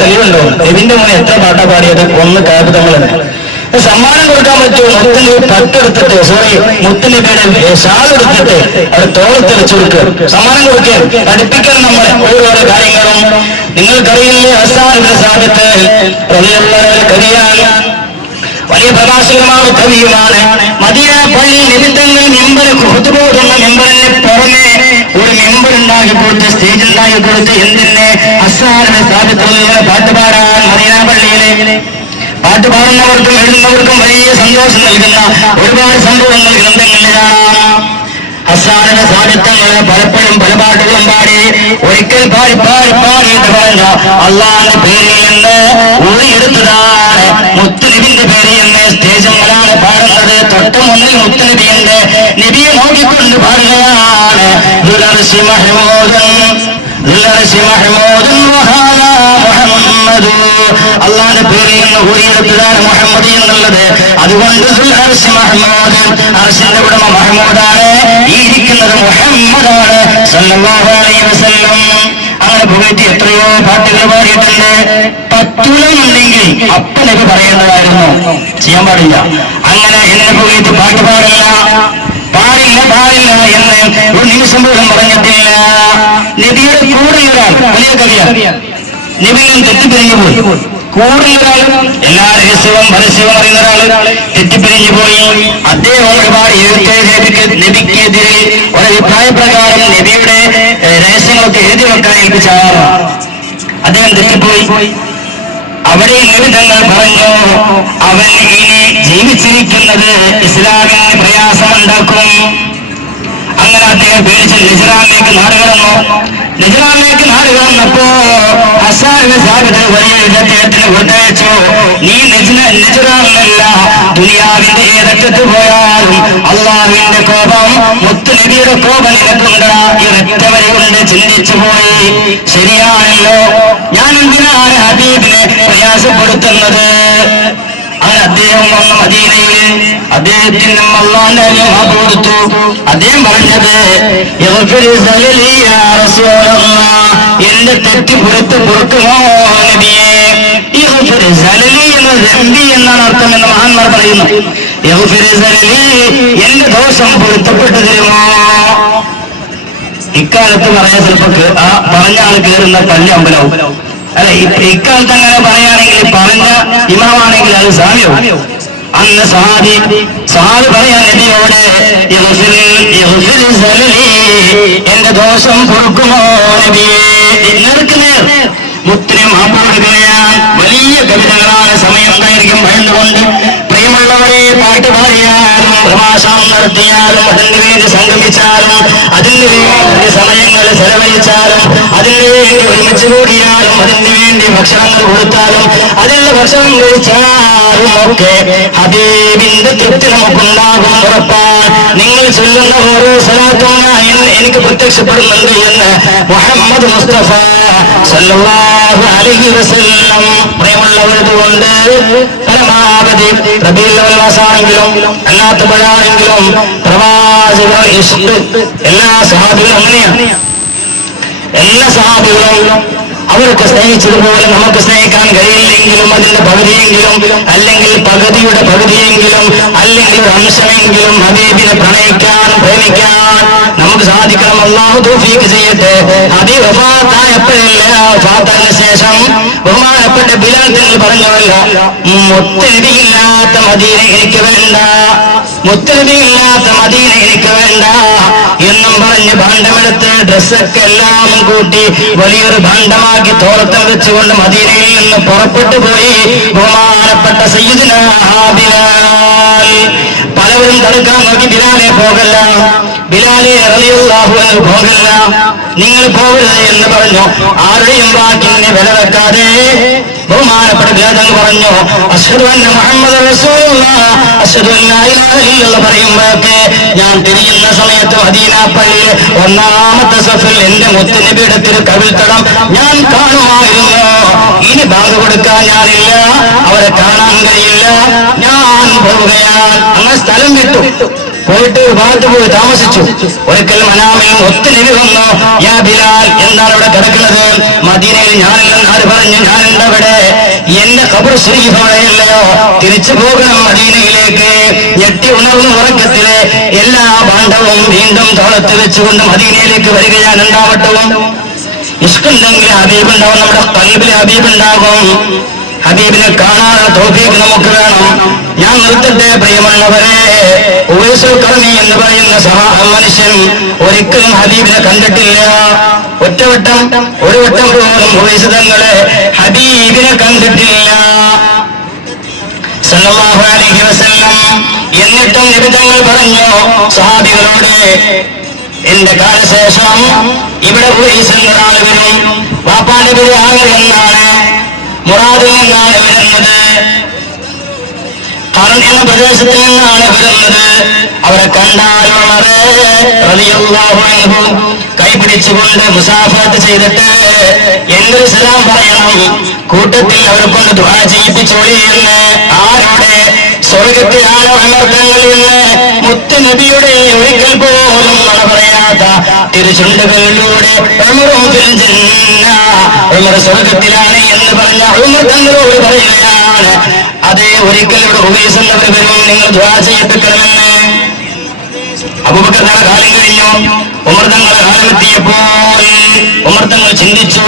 തെളിവുണ്ടോ? നബിന്റെ മുന്നിൽ എത്ര പാട്ടാ പാടിയത്? ഒന്ന് കഅബ് തങ്ങളാണ്. സമ്മാനം കൊടുക്കാൻ പറ്റുമോ? മുത്തുനബി പട്ടെടുത്തിട്ട് മുത്തുനബിയുടെ ഷാൾ എടുത്തിട്ട് അവിടെ തോളത്ത് വെച്ച് കൊടുക്കുക, സമ്മാനം കൊടുക്കുക, പഠിപ്പിക്കണം നമ്മളെ ഓരോരോ കാര്യങ്ങളും. നിങ്ങൾക്കറിയില്ലേ, ഹസ്സാൻ ഇബ്നു സാബിത്ത് റളിയല്ലാഹു അൻഹു കവിയാണ്, വലിയ പ്രഭാഷകമാണ്, കവിയുമാണ്. മദീന പള്ളി നിമിത്തങ്ങൾ മെമ്പർ ഖുതുബോടുന്ന മെമ്പറിന് പുറമെ ഒരു മെമ്പർ ഉണ്ടാക്കി കൊടുത്ത്, സ്റ്റേജ് ഉണ്ടാക്കി കൊടുത്ത് എന്തിനെ ഹസ്സാൻ ഇബ്നു സാബിത്ത് പാട്ടുപാടാൻ മദീന പള്ളിയിലെ പാട്ട് പാടുന്നവർക്കും എഴുതുന്നവർക്കും വലിയ സന്തോഷം നൽകുന്ന ഒരുപാട് സംഭവങ്ങൾ ഗ്രന്ഥങ്ങളിൽ കാണാം. ഹസ്സാനിന്റെ സാന്നിധ്യങ്ങൾ പലപ്പോഴും പല പാട്ടുകളും പാടി ഒരിക്കൽ പാടിയിട്ട് പറഞ്ഞ അള്ളാന്റെ പേരിൽ നിന്ന് ഊഴിയെടുത്തതാണ് മുത്തുനബിന്റെ പേരിൽ നിന്ന് സ്റ്റേജുകളാണ് പാടുന്നത്. തൊട്ട് മുന്നിൽ മുത്തുനബിയുണ്ട്. നബിയെ നോക്കിക്കൊണ്ട് പാടുകയാണ്, അള്ളാന്റെ പേരിൽ നിന്ന് ഊഴിയെടുത്തതാണ് മുഹമ്മദ് എന്നുള്ളത്. അതുകൊണ്ട് അർശിന്റെ ഉടമ മഹ്മൂദാണ്, ഈ ഇരിക്കുന്നത് മുഹമ്മദാണ് സല്ലല്ലാഹു അലൈഹി വസല്ലം. അങ്ങനെ പുകഴ്ത്തി എത്രയോ പാട്ടുകൾ പാടിയിട്ടുണ്ട്. പറ്റുന്നുണ്ടെങ്കിൽ അപ്പൊ നബി പറയേണ്ടതായിരുന്നു, ചെയ്യാൻ പാടില്ല. അങ്ങനെ എന്നെ പുകഴ്ത്തി പാട്ട് പാടില്ല എന്ന് ഒരു നിമിഷം പോലും പറഞ്ഞിട്ടില്ല. നബിയുടെ കൂടെ ഒരാൾ വലിയ കവിയാണ്, നബിയും തെറ്റിപ്പിരിഞ്ഞു പോയി. കൂടെ ഒരാൾ എല്ലാ രഹസ്യവും പരസ്യവും അറിയുന്ന ഒരാൾ തെറ്റിപ്പിരിഞ്ഞു പോയി. അദ്ദേഹം ഒരുപാട് നബിക്കെതിരെ ഒരഭിപ്രായ പ്രകാരം നബിയുടെ രഹസ്യങ്ങളൊക്കെ എഴുതി വെക്കാൻ ഏൽപ്പിച്ച ആളാണ്. അദ്ദേഹം തെറ്റിപ്പോയി. അവിടെ നിമിതങ്ങൾ പറഞ്ഞു, അവൻ ഇനി ജീവിച്ചിരിക്കുന്നത് ഇസ്ലാമിന് പ്രയാസമുണ്ടാക്കും. അങ്ങനെ അദ്ദേഹം പേടിച്ച് നജ്റാനിലേക്ക് നാടുകടന്നു. നജ്റാനിലേക്ക് നാടുകടന്നപ്പോ ഹസ്സാൻ സാബിത്ത് വലിയ അദ്ദേഹത്തിന് വിട്ടയച്ചു, നീ നജ്റാനിലല്ല, ദുനിയാവിന്റെ ഏതറ്റത്ത് പോയാലും അള്ളാഹുവിന്റെ കോപം, മുത്തുനബിയുടെ കോപം നിനക്കുണ്ടാ. ഇരട്ട വരെയുണ്ട്. ചിന്തിച്ചു പോയി, ശരിയാണല്ലോ, ഞാൻ എന്തിനാണ് ഹബീബിനെ പ്രയാസപ്പെടുത്തുന്നത്? അങ്ങനെ അദ്ദേഹം വന്ന മദീനയിൽ അദ്ദേഹത്തിന് അല്ലാഹുവിന്റെ അനുഗ്രഹം കൊടുത്തു. അദ്ദേഹം പറഞ്ഞത്, എന്റെ തെറ്റ് പൊറുക്കുമോ നബിയെ? എന്നാണ് അർത്ഥം എന്ന് മഹാന്മാർ പറയുന്നു. എന്റെ ദോഷം പൊരുത്തപ്പെട്ടു തരുമോ? ഇക്കാലത്ത് പറയാൻ ചിലപ്പോ ആ പറഞ്ഞ ആൾ കയറുന്ന പള്ളി അമ്പലവും അല്ല. ഇക്കാലത്ത് അങ്ങനെ പറയുകയാണെങ്കിൽ പറഞ്ഞ ഇമാമാണെങ്കിൽ അത് സാമ്യവും. അന്ന് സഹാബി പറയാൻ നബിയോട്, എന്റെ ദോഷം പൊറുക്കുമോ നബിയെ? നേർക്കുനേർ മുത്തിനെ മാപ്പാട് പറയാൻ വലിയ കവിതകളാണ്. സമയം ദൈർഘ്യം ഭയന്നുകൊണ്ട് പ്രിയമുള്ളവരെ, പാട്ട് പാടിയാലും പ്രഭാഷണം നടത്തിയാലും അതിന് വേണ്ടി സംഗമിച്ചാലും അതിന് വേണ്ടി സമയങ്ങൾ ചെലവഴിച്ചാലും അതിന് വേണ്ടി ഒരുമിച്ച് കൂടിയാലും അതിന് വേണ്ടി ഭക്ഷണങ്ങൾ കൊടുത്താലും അതിൽ ഭക്ഷണം കഴിച്ചാലും ഒക്കെ ഹബീബിന്റെ തൃപ്തി നമുക്കുണ്ടാകും, ഉറപ്പാണ്. നിങ്ങൾ ചൊല്ലുന്ന ഓരോ സ്ഥലത്തും എനിക്ക് പ്രത്യക്ഷപ്പെടുന്നുണ്ട് എന്ന് മുഹമ്മദ് മുസ്തഫ സല്ലല്ലാഹു അലൈഹി വസല്ലം. പ്രിയമുള്ളവരുകൊണ്ട് പരമാവധി റബീഉൽ അവ്വൽ മാസമാണെങ്കിലും അല്ലാത്തപ്പോഴാണെങ്കിലും പ്രവാസികൾ എല്ലാ സഹാബികളും അങ്ങനെയാണ്. എല്ലാ സഹാബികളും അവർക്ക് സ്നേഹിച്ചതുപോലെ നമുക്ക് സ്നേഹിക്കാൻ കഴിയില്ലെങ്കിലും അതിന്റെ പകുതിയെങ്കിലും, അല്ലെങ്കിൽ പകുതിയുടെ പകുതിയെങ്കിലും, അല്ലെങ്കിൽ ഒരു അംശമെങ്കിലും ഹബീബിനെ പ്രണയിക്കാൻ, പ്രേമിക്കാൻ നമുക്ക് സാധിക്കണം. അല്ലാഹു തൗഫീഖ് ചെയ്യട്ടെ. ഹബീബ് വഫാത്തായതിനു ശേഷം ബഹുമാനപ്പെട്ട ബിലാൽ തങ്ങൾ പറഞ്ഞല്ലോ, മുത്തനബിയില്ലാത്ത മദീന എനിക്ക് വേണ്ട, മുത്തനബിയില്ലാത്ത മദീന എനിക്ക് വേണ്ട എന്നും പറഞ്ഞ് ഭാണ്ഡമെടുത്ത് ഡ്രസ്സൊക്കെ എല്ലാം കൂട്ടി വലിയൊരു ഭാണ്ഡമാക്കി തോളത്തിൽ വെച്ചുകൊണ്ട് മദീനയിൽ നിന്ന് പുറപ്പെട്ടു പോയി ബഹുമാനപ്പെട്ട സയ്യിദുനാ ബിലാൽ. പലവരും തടുക്കാൻ നോക്കി, ബിലാലെ പോകല്ല, ബിലാലെ റളിയല്ലാഹു അൻഹു പോകല്ല, നിങ്ങൾ പോകരുത് എന്ന് പറഞ്ഞു. ആരുടെയും വാക്കിനെ വില വെക്കാതെ ബഹുമാനപ്പെട്ട ബിലാൽ പറഞ്ഞു, അശ്ഹദു അന്ന മുഹമ്മദ റസൂലുള്ളാഹ്, അശ്ഹദു അല്ലാ ഇലാഹ ഇല്ലല്ലാഹ് പറയുമ്പോഴൊക്കെ ഞാൻ തിരിയുന്ന സമയത്ത് മദീന പള്ളിയിൽ ഒന്നാമത്തെ സഫിൽ എന്റെ മുത്തുനബിയുടെ തിരുകവിൾത്തടം ഞാൻ കാണുമായിരുന്നു. ഇനി ബാങ്ക് കൊടുക്കാൻ ഞാനില്ല, അവരെ കാണാൻ കഴിയില്ല, ഞാൻ പോവുകയാണ്. അങ്ങനെ സ്ഥലം വിട്ടു, പോയിട്ട് ഭാഗത്ത് പോയി താമസിച്ചു. ഒരിക്കൽ മനാമിൽ മുത്തുനബി വന്നു, യാ ബിലാൽ, എന്താണ് ഇവിടെ കിടക്കുന്നത്? മദീനയിൽ ഞാനില്ലെന്ന് ആര് പറഞ്ഞു? ഞാനുണ്ട് അവിടെ, എന്റെ ഖബർ ശരീഫ് അവിടെയല്ലയോ, തിരിച്ചു പോകണം മദീനയിലേക്ക്. ഞെട്ടി ഉണർന്ന ഉറക്കത്തിലെ എല്ലാ ഭാണ്ഡവും വീണ്ടും തോളത്ത് വെച്ചുകൊണ്ട് മദീനയിലേക്ക് വരികയാണ്. ഉണ്ടാവട്ടവും ഇഷ്കുണ്ടെങ്കിൽ ഹബീബുണ്ടാവും, നമ്മുടെ ഖൽബിൽ ഹബീബുണ്ടാകും. ഹബീബിനെ കാണാനുള്ള തൗഫീഖ് നമുക്ക് വേണം. ഞാൻ നിർത്തട്ടെ പ്രിയമുള്ളവരെ. ഉവൈസുൽ ഖർനി എന്ന് പറയുന്ന മനുഷ്യൻ ഒരിക്കലും ഹബീബിനെ കണ്ടിട്ടില്ല. ഒരു വട്ടം പോലും ഉവൈസ് തങ്ങളെ ഹബീബിനെ കണ്ടിട്ടില്ല സല്ലല്ലാഹു അലൈഹി വസല്ലം. എന്നിട്ടും നബി തങ്ങൾ പറഞ്ഞു സഹാബികളോട്, എന്റെ കാലശേഷം ഇവിടെ ഉവൈസ് എന്നൊരാൾ വരും. വാപ്പാന്റെ പേര് ആമിർ എന്നാണ്, മുറാദിൽ നിന്നാണ് വരുന്നത്, ഖറൻ എന്ന പ്രദേശത്തിൽ നിന്നാണ് വരുന്നത്. അവരെ കണ്ടാൽ വളരെ റളിയല്ലാഹു അൻഹു കൈപിടിച്ചുകൊണ്ട് മുസാഫത്ത് ചെയ്തിട്ട് എന്നൊരു സലാം പറയണം, കൂട്ടത്തിൽ അവരെ കൊണ്ട് ദുആ ചെയ്യിപ്പിച്ചോളി എന്ന്. ആരുടെ? സ്വർഗത്തിലാണോ അമർത്തങ്ങളിൽ നിന്ന് മുത്തുനബിയുടെ ഒരിക്കൽ പോലും മഴ പറയാത്ത തിരുചുണ്ടുകളിലൂടെ ഉമർ സ്വർഗത്തിലാണ് എന്ന് പറഞ്ഞ ഉമർ തങ്ങളോട് പറയുകയാണ്, അതേ ഒരിക്കൽ ഇവിടെ ഉവൈസ് എന്നവർ വരും, നിങ്ങൾ ദുആ ചെയ്യിപ്പിക്കണമെന്ന്. അബൂബക്കർ തങ്ങളുടെ കാലം കഴിഞ്ഞു, ഉമർ തങ്ങളുടെ കാലമെത്തിയപ്പോൾ ഉമർ തങ്ങൾ ചിന്തിച്ചു,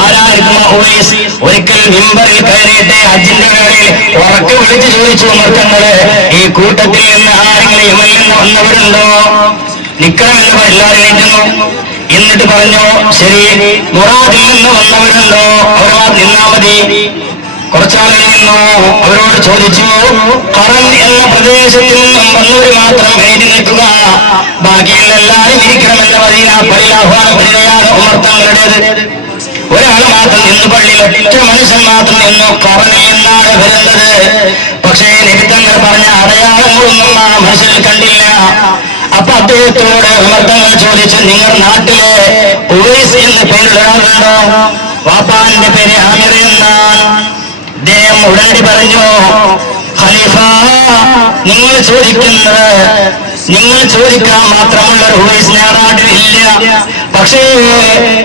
ആരായിരിക്കും ഉവൈസ്? ഒരിക്കൽ മിമ്പറിൽ കയറിയിട്ട് ഹജ്ജിന്റെ വേളയിൽ ഉറക്കെ വിളിച്ചു ചോദിച്ചു ഉമർ തങ്ങള്, ഈ കൂട്ടത്തിൽ നിന്ന് ആരെങ്കിലും യമനിൽ നിന്ന് വന്നവരുണ്ടോ? നിക്കണമെന്ന് എല്ലാവരും എഴുതുന്നു. എന്നിട്ട് പറഞ്ഞു, ശരി, മുറാദിൽ നിന്ന് വന്നവരുണ്ടോ? അവർ നിന്നാ മതി. കുറച്ചാൾ കഴിഞ്ഞു അവരോട് ചോദിച്ചു, ഖറൻ എന്ന പ്രദേശത്തിൽ നിന്നും വന്നവർ മാത്രം എഴുതി നിൽക്കുക, ബാക്കിയുള്ള എല്ലാവരും ഇരിക്കണമെന്ന മദീന പള്ളി ആഹ്വാനം പള്ളിയാണ് ഉമർ തങ്ങളുടേത്. ഒരാൾ മാത്രം നിന്ന് പള്ളിയിൽ, ഒറ്റ മനുഷ്യൻ മാത്രം നിന്നു. ഖറൻ എന്നാണ് വരുന്നത്. പക്ഷേ നബി തങ്ങൾ പറഞ്ഞ അടയാളങ്ങളൊന്നും ആ മനുഷ്യനിൽ കണ്ടില്ല. അപ്പൊ അദ്ദേഹത്തോട് ഉമർ തങ്ങൾ ചോദിച്ചു, നിങ്ങളുടെ നാട്ടിലെ ഉവൈസ് എന്ന പേരുള്ള ആളുണ്ടോ? വാപ്പാന്റെ പേര് ആമിർ എന്നാണ്. അദ്ദേഹം ഉടനടി പറഞ്ഞു, ഖലീഫ, നിങ്ങൾ ചോദിക്കാൻ മാത്രമുള്ള ഒരു ഉവൈസ് ഞങ്ങളുടെ നാട്ടിലില്ല. പക്ഷേ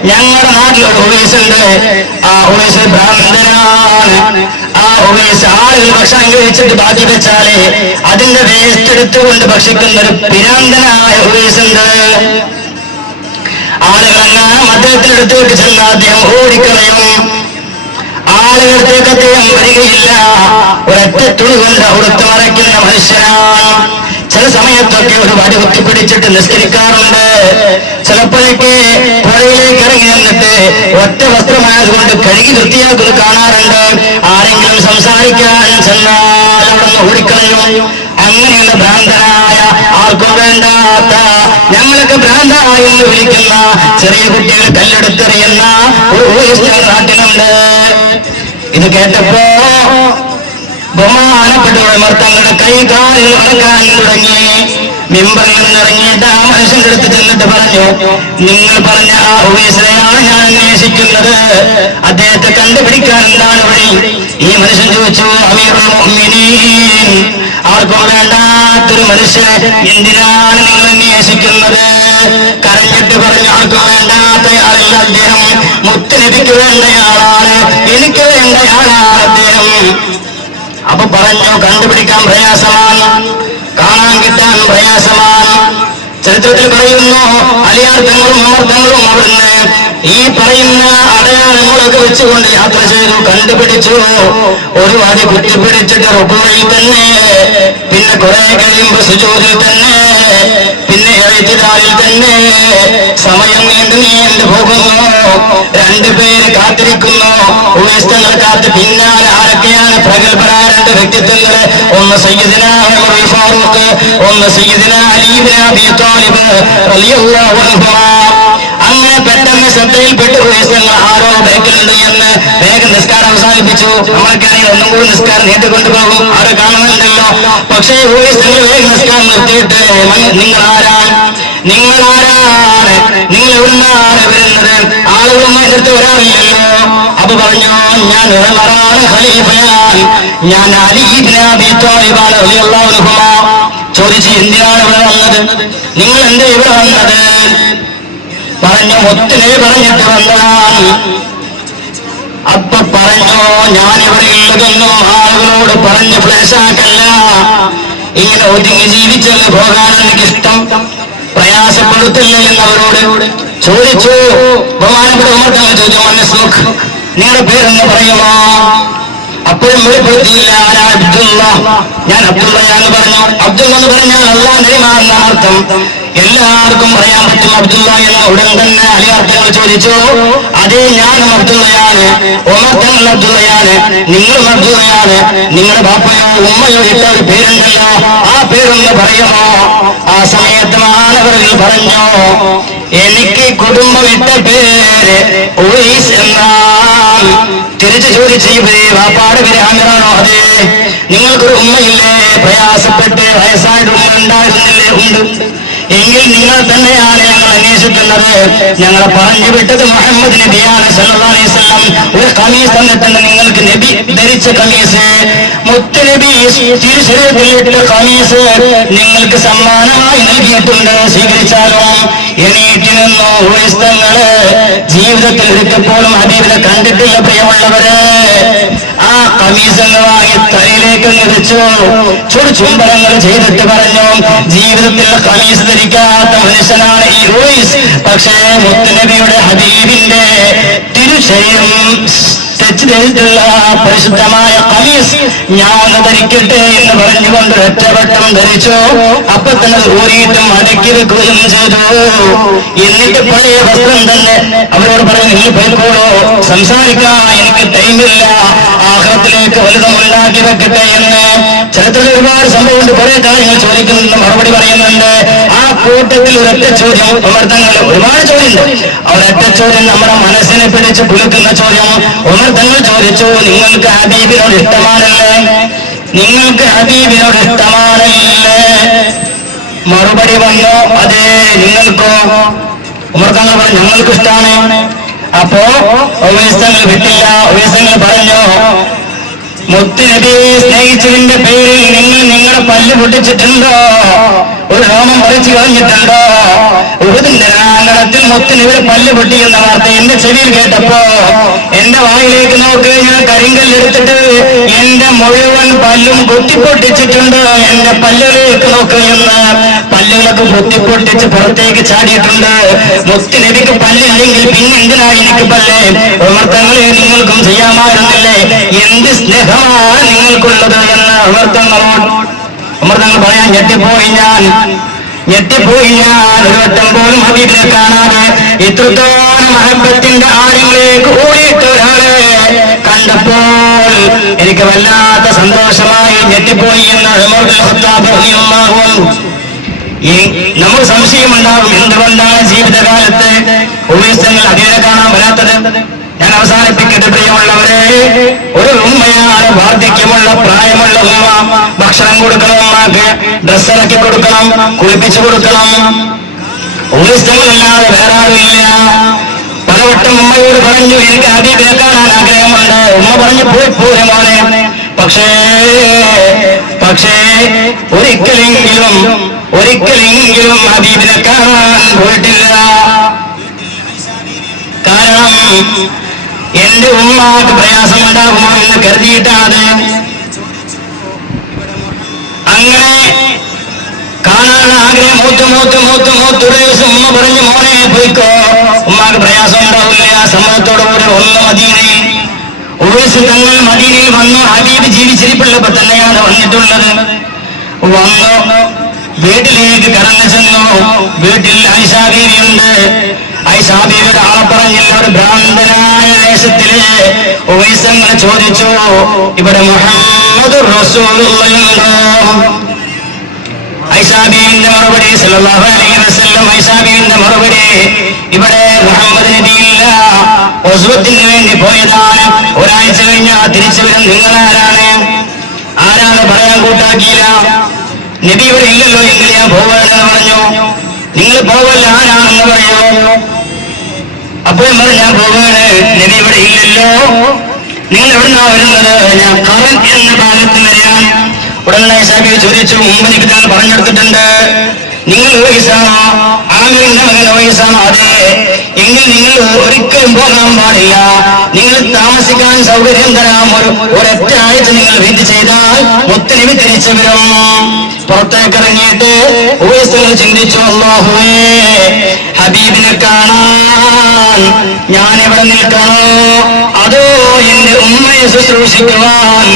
ഞങ്ങളുടെ നാട്ടിൽ ഒരു ഉവൈസ് ഉണ്ട്. ആ ഉവൈസ് ബ്രാഹ്മണനാണ്. ആ ഉവൈസ് ആളുകൾ ഭക്ഷണം കഴിച്ചിട്ട് ബാക്കി വെച്ചാല് അതിന്റെ വേസ്റ്റ് എടുത്തുകൊണ്ട് ഭക്ഷിക്കുന്ന ഒരു പിരാന്തനായ ഉവൈസ് ഉണ്ട്. ആളുകളെല്ലാം അദ്ദേഹത്തിന്റെ അടുത്തേക്ക് ചെന്ന് അദ്ദേഹം ഓടിക്കളയും. ആളുകളത്തേക്ക് അദ്ദേഹം വരികയില്ല. ഒരൊറ്റ തുണി കൊണ്ട് അവിടുത്തെ മറയ്ക്കുന്ന മനുഷ്യനാണ്. ചില സമയത്തൊക്കെ ഒരു വടി കുത്തിപ്പിടിച്ചിട്ട് നിസ്കരിക്കാറുണ്ട്. ചിലപ്പോഴൊക്കെ പുഴയിലേക്ക് ഇറങ്ങി നിന്നിട്ട് ഒറ്റ വസ്ത്രമായതുകൊണ്ട് കഴുകി വൃത്തിയാക്കുന്നത് കാണാറുണ്ട്. ആരെങ്കിലും സംസാരിക്കാൻ ചെന്നാൽ അവിടെ നിന്ന് ഓടിക്കളയും. അങ്ങനെയുള്ള ഭ്രാന്തനായ, ആർക്കും വേണ്ടാത്ത, ഞങ്ങളൊക്കെ ഭ്രാന്തനായി എന്ന് വിളിക്കുന്ന ചെറിയ കുട്ടികൾ കല്ലെടുത്തെറിയുന്ന ഒരു നാട്ടിലുണ്ട്. ഇത് കേട്ടപ്പോ ബഹുമാനപ്പെട്ട ഉമർ തങ്ങളുടെ കൈകാലിൽ നടക്കാൻ തുടങ്ങി. മിമ്പറിൽ നിന്നിറങ്ങിയിട്ട് ആ മനുഷ്യന്റെ അടുത്ത് ചെന്നിട്ട് പറഞ്ഞു, നിങ്ങൾ പറഞ്ഞ ആ ഉവൈസിനെയാണ് ഞാൻ അന്വേഷിക്കുന്നത്. അദ്ദേഹത്തെ കണ്ടുപിടിക്കാൻ എന്താണ് വഴി? ഈ മനുഷ്യൻ ചോദിച്ചു, അമീറുൽ മുഅ്മിനീൻ, ആർക്കും വേണ്ടാത്തൊരു മനുഷ്യനെ എന്തിനാണ് നിങ്ങൾ അന്വേഷിക്കുന്നത്? കരഞ്ഞിട്ട് പറഞ്ഞു, ആർക്കും വേണ്ടാത്തയാളല്ല അദ്ദേഹം, മുത്തുനബിക്ക് വേണ്ടയാളാണ്, എനിക്ക് വേണ്ടയാളാണ് അദ്ദേഹം. അപ്പൊ പറഞ്ഞു, കണ്ടുപിടിക്കാൻ പ്രയാസമാണ്, കാണാൻ കിട്ടാൻ പ്രയാസമാണ്. ചരിത്രത്തിൽ പറയുന്നു, അലിയാർ തങ്ങളും ഉമർ തങ്ങളും അവിടുന്ന് ഈ പറയുന്ന അടയാളങ്ങളൊക്കെ വെച്ചുകൊണ്ട് യാത്ര ചെയ്തു, കണ്ടുപിടിച്ചു. ഒരു വടി കുത്തിപ്പിടിച്ചിട്ട് റുക്കുവിൽ തന്നെ, പിന്നെ കുറെ കഴിയുമ്പോ സുജൂദിൽ തന്നെ, പിന്നെ ഇഅ്തിദാലിൽ തന്നെ. സമയം നീണ്ടു പോകുന്നു. രണ്ടുപേര് കാത്തിരിക്കുന്നു. ഉവൈസ് തങ്ങൾ കാത്ത്. പിന്നാലെ ആരൊക്കെയാണ് പ്രഗത്ഭരായ രണ്ട് വ്യക്തിത്വങ്ങള്? ഒന്ന് സയ്യിദുനാ ഉമർ ഫാറൂഖ്, ഒന്ന് സയ്യിദുനാ അലി ഇബ്നു അബീ ത്വാലിബ് റളിയല്ലാഹു അൻഹു. അങ്ങനെ പെട്ടെന്ന് ശ്രദ്ധയിൽപ്പെട്ട് ഉവൈസ് തങ്ങൾ ആരോ ബേക്കിലുണ്ട് എന്ന് വേഗം നിസ്കാരം അവസാനിപ്പിച്ചു. നമ്മളൊക്കെയാണെങ്കിൽ ഒന്നും കൂടി നിസ്കാരം നീട്ടിക്കൊണ്ടുപോകും, ആരോ കാണുന്നുണ്ടല്ലോ. പക്ഷേ ഉവൈസ് തങ്ങൾ വേഗം നിസ്കാരം നിർത്തിയിട്ട്, നിങ്ങൾ ആരാണ്? നിങ്ങൾ എവിടുന്നാണ് വരുന്നത്? ആളുകളുമായി എടുത്ത് വരാറില്ലല്ലോ. അപ്പൊ പറഞ്ഞു, ഞാൻ ഉമറാണ്, ഖലീഫയാണ്, ഞാൻ അലി ഇബ്നു അബീ ത്വാലിബാണ് റളിയല്ലാഹു അൻഹു. ചോദിച്ചു, എന്തിനാണ് ഇവിടെ വന്നത്? നിങ്ങൾ എന്താ ഇവിടെ വന്നത്? പറഞ്ഞു, മുത്തിനെ പറഞ്ഞിട്ട് വന്നതാണ്. അപ്പൊ പറഞ്ഞു, ഞാനിവിടെ ഉള്ളതൊന്നും ആളുകളോട് പറഞ്ഞ് ഫ്ലാഷാക്കല്ല, ഇങ്ങനെ ഒതുങ്ങി ജീവിച്ചെന്ന് പോകാൻ എനിക്കിഷ്ടം, പ്രയാസപ്പെടുത്തില്ല എന്നവരോട് ചോദിച്ചു. ബഹുമാനപ്പെട്ട ഉമർ തങ്ങൾ ചോദിച്ചു, മനസ്സുഖ്, നിങ്ങളുടെ പേരെന്ന് പറയുമോ? അപ്പോഴും വെളിപ്പെടുത്തിയില്ല. ഞാൻ അബ്ദുള്ളയാന്ന് പറഞ്ഞു. അബ്ദുള്ള എന്ന് പറഞ്ഞാൽ അല്ലാഹ് എന്ന അർത്ഥം. എല്ലാവർക്കും പറയാൻ പറ്റും അബ്ദുള്ള എന്ന്. ഉടൻ തന്നെ അലിയാർ തങ്ങൾ ചോദിച്ചു, അതേ, ഞാനും അബ്ദുള്ളയാണ്, ഉമർ തങ്ങൾ അബ്ദുള്ളയാണ്, നിങ്ങളും അബ്ദുള്ളയാണ്, നിങ്ങളുടെ ബാപ്പയോ ഉമ്മയോ ഇട്ട ഒരു പേരുണ്ടല്ലോ, ആ പേരൊന്ന് പറയുമോ? ആ സമയത്ത് മാനവരിൽ പറഞ്ഞു, എനിക്ക് കുടുംബം ഇട്ട പേര് ഉവൈസ് എന്നാണ്. തിരിച്ചു ചോദിച്ചു, ഇവരെ വാപ്പാട് പേര് ആമിറാണോ? അതെ. നിങ്ങൾക്കൊരു ഉമ്മയില്ലേ? പ്രയാസപ്പെട്ട് വയസ്സായിട്ട് ഉമ്മ ഉണ്ടായിരുന്നില്ലേ? ഉണ്ട്. എങ്കിൽ നിങ്ങൾ തന്നെയാണ് ഞങ്ങൾ അന്വേഷിക്കുന്നത്. ഞങ്ങളെ പറഞ്ഞു വിട്ടത് മുഹമ്മദ് നബിയാണ് സല്ലല്ലാഹു അലൈഹി വസല്ലം. ഒരു ഖമീസ് തന്നിട്ടുണ്ട് നിങ്ങൾക്ക്, നബി ധരിച്ച ഖമീസ്, മുത്തുനബി തിരുശരീരത്തിലിട്ട ഖമീസ് നിങ്ങൾക്ക് സമ്മാനമായി നൽകിയിട്ടുണ്ട്, സ്വീകരിച്ചാലോ? എണീറ്റ് നിന്നു ഉവൈസ് തങ്ങള്. ജീവിതത്തിൽ ഒരിക്കപ്പോഴും ഹബീബിനെ കണ്ടിട്ടില്ല പ്രിയമുള്ളവര്. ആ ഖമീസ് എന്ന് വാങ്ങി തലയിലേക്ക് വെച്ചു, ചുംബനങ്ങൾ ചെയ്തിട്ട് പറഞ്ഞു, ജീവിതത്തിൽ ഖമീസ് ധരിക്കാത്ത മനുഷ്യനാണ് ഈ ഉവൈസ്. പക്ഷേ മുത്തുനബിയുടെ ഹബീബിന്റെ തിരുശരീരം തെച്ച് ചെയ്തിട്ടുള്ള പരിശുദ്ധമായ ഖമീസ് ഞാൻ ഒന്ന് ധരിക്കട്ടെ എന്ന് പറഞ്ഞുകൊണ്ട് ഒറ്റവട്ടം ധരിച്ചു. അപ്പൊ തന്നെ ഊരിയിട്ടും മടക്കി വെക്കുകയും ചെയ്തു. എന്നിട്ട് പഴയ വസ്ത്രം തന്നെ അവരോട് പറഞ്ഞു, നിങ്ങൾ പോയിക്കോളൂ, സംസാരിക്കാൻ എനിക്ക് ടൈമില്ല. ആ ആഖിറത്തിലേക്ക് വലുതും ഉണ്ടാക്കി വെക്കട്ടെ എന്ന്. ചരിത്രത്തിൽ ഒരുപാട് സംഭവമുണ്ട്, കുറെ കാര്യങ്ങൾ ചോദിക്കുന്നുണ്ട്, മറുപടി പറയുന്നുണ്ട്. ആ കൂട്ടത്തിൽ ഒരൊറ്റ ചോദ്യം ഉമർ തങ്ങൾ, ഒരുപാട് ചോദ്യമുണ്ട്, ഒരൊറ്റ ചോദ്യം നമ്മുടെ മനസ്സിനെ പിടിച്ച് കുലുക്കുന്ന ചോദ്യം. ഉമർ തങ്ങൾ ചോദിച്ചു, നിങ്ങൾക്ക് ഹബീബിനോട് ഇഷ്ടമാണല്ലേ? നിങ്ങൾക്ക് ഹബീബിനോട് ഇഷ്ടമാണല്ലേ? മറുപടി വന്നു, അതെ. നിങ്ങൾക്കോ? ഉമർ തങ്ങൾ പറഞ്ഞു, ഞങ്ങൾക്ക് ഇഷ്ടമാണ്. അപ്പോ ഉവൈസ് തങ്ങൾ വിട്ടില്ല. ഉവൈസ് തങ്ങൾ പറഞ്ഞു, മുത്തുനബിയെ സ്നേഹിച്ചതിന്റെ പേരിൽ നിങ്ങൾ നിങ്ങളുടെ പല്ല് പൊട്ടിച്ചിട്ടുണ്ടോ? ഒരു രോമം പറിച്ചു കളഞ്ഞിട്ടുണ്ടോ? ഉഹുദിന്റെ രണാങ്കണത്തിൽ മുത്തുനബിയുടെ പല്ല് പൊട്ടി എന്ന വാർത്ത എന്റെ ചെവിയിൽ കേട്ടപ്പോ എന്റെ വായിലേക്ക് നോക്ക്, ഞാൻ കരിങ്കല്ലെടുത്തിട്ട് എന്റെ മുഴുവൻ പല്ലും കുത്തിപ്പൊട്ടിച്ചിട്ടുണ്ട്. എന്റെ പല്ലുകളിലേക്ക് നോക്ക് എന്ന് പല്ലുകളൊക്കെ കുത്തിപ്പൊട്ടിച്ച് പുറത്തേക്ക് ചാടിയിട്ടുണ്ട്. മുത്തുനബിക്ക് പല്ലില്ലെങ്കിൽ പിന്നെ എന്തിനാണ് എനിക്ക് പല്ല്? ഉമർത്തങ്ങളെ നിങ്ങൾക്കും ചെയ്യാമായിരുന്നില്ലേ? എന്ത് സ്നേഹമാണ് നിങ്ങൾക്കുള്ളത് എന്ന് ഉമർത്തങ്ങൾ പറയാൻ ഞെട്ടിപ്പോയി ഞാൻ. ഒരു വട്ടം പോലും ഹബീബിനെ കാണാതെ ഇത്രത്തോളം മഹബത്തിന്റെ ആഴങ്ങളിലേക്ക് ഓടിയിട്ട് ഒരാളെ കണ്ടപ്പോൾ എനിക്ക് വല്ലാത്ത സന്തോഷമായി ഞെട്ടിപ്പോയി എന്ന് ഉമർ ഇബ്നുൽ ഖത്താബ് റളിയല്ലാഹു അൻഹു. നമുക്ക് സംശയമുണ്ടാകും, എന്തുകൊണ്ടാണ് ജീവിതകാലത്ത് ഉവൈസ് തങ്ങൾ ഹബീബിനെ കാണാൻ വരാത്തത്? ഞാൻ അവസാനിപ്പിക്കട്ടെ പ്രിയമുള്ളവരെ. ഒരു ഉമ്മയാണ്, വാർദ്ധക്യമുള്ള പ്രായമുള്ള ഉമ്മ. ഭക്ഷണം കൊടുക്കണം, ഉമ്മക്ക് ഡ്രസ്സിറക്കി കൊടുക്കണം, കുളിപ്പിച്ചു കൊടുക്കണം. ഉവൈസ് തങ്ങളല്ലാതെ വേറെ ആരുമില്ല. പലവട്ടം ഉമ്മയോട് പറഞ്ഞു, എനിക്ക് ഹബീബിനെ കാണാൻ ആഗ്രഹമുണ്ട്. ഉമ്മ പറഞ്ഞു, പോരെ മോനെ. പക്ഷേ ഒരിക്കലെങ്കിലും ഹബീബിനെ കാണാൻ പോയിട്ടില്ല. കാരണം എന്റെ ഉമ്മാക്ക് പ്രയാസമുണ്ടാകുമോ എന്ന് കരുതിയിട്ടാണ്. അങ്ങനെ കാണാൻ ആഗ്രഹം മൂത്ത് ഒരു ദിവസം ഉമ്മ പറഞ്ഞു, മോനെ പോയിക്കോ, ഉമ്മാക്ക് പ്രയാസം ഉണ്ടാവില്ല. ആ സമ്മതത്തോടുകൂടി ഒന്ന് മദീനയിൽ ഉവൈസ് തങ്ങൾ മദീനയിൽ വന്നു. ഹബീബ് ജീവിച്ചിരിപ്പുള്ളപ്പോ തന്നെയാണ് വന്നിട്ടുള്ളത്. വന്നു വീട്ടിലേക്ക് കടന്നു ചെന്നു. വീട്ടിൽ ആയിഷാ ബീവിയുണ്ട്. ആയിഷാ ബീവിയുടെ ആളെ പറഞ്ഞില്ല. ഒരു ഭ്രാന്തനായ ദേശത്തിലെ ഉവൈസ് തങ്ങൾ ചോദിച്ചു, ഇവിടെ മുഹമ്മദുർ റസൂലുള്ളാഹിയുണ്ടോ? ആയിഷാ ബീവിന്റെ മറുപടി സല്ലല്ലാഹു അലൈഹി വസല്ലം. ആയിഷാ ബീവിന്റെ മറുപടി, ഇവിടെ മുഹമ്മദ് നബിയില്ല, ഉസ്വത്തിന് വേണ്ടി പോയതാണ്. ഒരാഴ്ച കഴിഞ്ഞാൽ തിരിച്ചു വരും. നിങ്ങളാരാണ്? പറയാൻ കൂട്ടാക്കിയില്ല. നബി ഇവിടെ ഇല്ലല്ലോ, എങ്കിൽ ഞാൻ പോവുകയെന്ന് പറഞ്ഞു. നിങ്ങൾ പോവല്ല, ആരാണെന്ന് പറയൂ. അപ്പോഴും പറഞ്ഞു, ഞാൻ പോവുകയാണ്, നബി ഇവിടെ ഇല്ലല്ലോ. നിങ്ങൾ എവിടുന്നാ വരുന്നത്? ഞാൻ കറൻ എന്ന ഭാഗത്ത് വരികയാണ്. ഉടനെ ആയിഷാബി ചോദിച്ചു, മുമ്പ് എനിക്ക് നിങ്ങൾ പറഞ്ഞെടുത്തിട്ടുണ്ട്, നിങ്ങൾ ഉവൈസാണോ? ആമിറിന്റെ മകൻ ഉവൈസാണോ? അതെ. എങ്കിൽ നിങ്ങൾ ഒരിക്കലും പോകാൻ പാടില്ല. നിങ്ങൾ താമസിക്കാൻ സൗകര്യം തരാം. ഒരൊറ്റ ആഴ്ച നിങ്ങൾ വെയിറ്റ് ചെയ്താൽ മുത്തുനബി തിരിച്ചു വരും. പുറത്തേക്ക് ഇറങ്ങിയിട്ട് ഉവൈസ് ചിന്തിച്ചു, അല്ലാഹുവേ, ഹബീബിനെ കാണാൻ ഞാൻ എവിടെ നിൽക്കണോ, അതോ എന്റെ ഉമ്മയെ ശുശ്രൂഷിക്കുവാൻ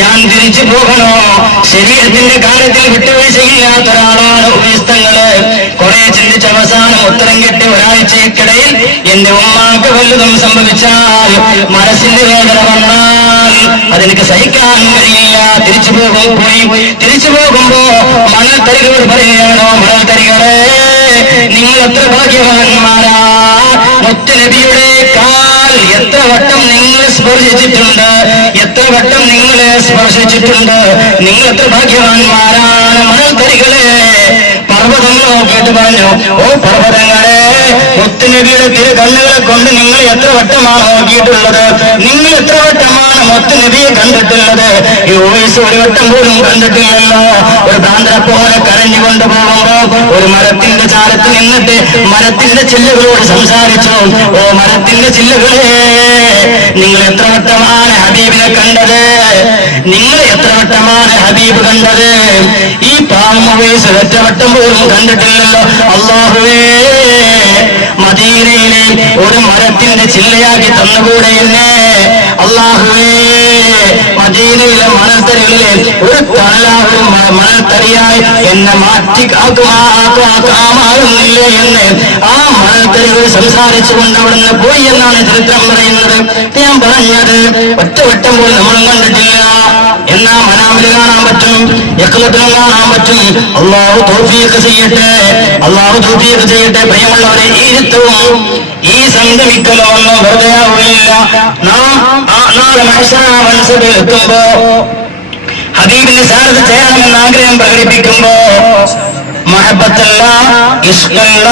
ഞാൻ തിരിച്ചു പോകണോ? ശരീരത്തിന്റെ കാര്യത്തിൽ വിട്ടുവീഴ്ചയില്ലാത്ത ഒരാളാണ് ഉവൈസ് തങ്ങള്. കുറെ ചിന്തിച്ച അവസാനം ഉത്തരം കിട്ടി, ഒരാഴ്ചയ്ക്കിടയിൽ എന്റെ ഉമ്മാക്ക് വല്ലതും സംഭവിച്ചാൽ, മനസ്സിന്റെ വേദന വന്നാൽ അതെനിക്ക് സഹിക്കാൻ കഴിയില്ല. തിരിച്ചു പോകുമ്പോ മണൽത്തരികളോട് പറയുകയാണോ, മണൽത്തരികളെ, നിങ്ങൾ എത്ര ഭാഗ്യവാന്മാരാ. മുത്തുനബിയുടെ കാൽ എത്ര വട്ടം നിങ്ങൾ സ്പർശിച്ചിട്ടുണ്ട്, നിങ്ങൾ എത്ര ഭാഗ്യവാന്മാരാണ്. മണൽത്തരികളെ, പർവ്വതങ്ങൾ നോക്കിയിട്ട് പറഞ്ഞു, ഓ പർവ്വതങ്ങളെ, മുത്തുനബിയുടെ തിരു കണ്ണുകളെ കൊണ്ട് നിങ്ങൾ എത്ര വട്ടമാണ് നോക്കിയിട്ടുള്ളത്? നിങ്ങൾ എത്ര വട്ടമാണ് മുത്തുനബിയെ കണ്ടിട്ടുള്ളത്? ഈ ഉവൈസ് ഒരു വട്ടം പോലും കണ്ടിട്ടില്ലല്ലോ. ഒരു ഭ്രാന്തനെ പോലെ കരഞ്ഞുകൊണ്ട് പോകുമ്പോ ഒരു മരത്തിന്റെ ചാരത്ത് നിന്നിട്ട് മരത്തിന്റെ ചില്ലുകളോട് സംസാരിച്ചു, ഓ മരത്തിന്റെ ചില്ലുകളെ, നിങ്ങൾ എത്ര വട്ടമാണ് ഹബീബിനെ കണ്ടത്? നിങ്ങൾ എത്ര വട്ടമാണ് ഹബീബ് കണ്ടത്? ഈ പാവം ഉവൈസ് ഒറ്റ വട്ടം പോലും കണ്ടിട്ടില്ലല്ലോ. അല്ലാഹുവേ, മദീനയിലെ ഒരു മരത്തിന്റെ ചില്ലയാക്കി തന്നുകൂടെ എന്നെ? അല്ലാഹുവേ, മദീനയിലെ മണൽത്തരികളിലെ ഒരു തണലാകും മണൽത്തരിയായി എന്നെ മാറ്റിക്കാക്കുമാകുന്നില്ലേ എന്ന് ആ മണൽത്തരികൾ സംസാരിച്ചുകൊണ്ട് അവിടുന്ന് പോയി എന്നാണ് ചരിത്രം പറയുന്നത്. ഞാൻ പറഞ്ഞത് ഒറ്റവട്ടം പോലും നമ്മളും കണ്ടിട്ടില്ല. എന്നാ മനാമില് കാണാൻ പറ്റും, യഖ്ലത്തിലും കാണാൻ പറ്റും. അള്ളാഹു തൗഫീഖ് ചെയ്യട്ടെ, അള്ളാഹു തൗഫീഖ് ചെയ്യട്ടെ. പ്രിയമുള്ളവരെ, ഈ ഇരുത്തവും ഈ സംഗമിക്കലോ ഒന്നും വെറുതെ ആവുകയില്ല. നാളെ മനസ്സിൽ എത്തുമ്പോ ഹബീബിന് സാരഥ ചെയ്യണമെന്ന് ആഗ്രഹം പ്രകടിപ്പിക്കുമ്പോ മഹബത്തുള്ള ഇഷ്കുള്ള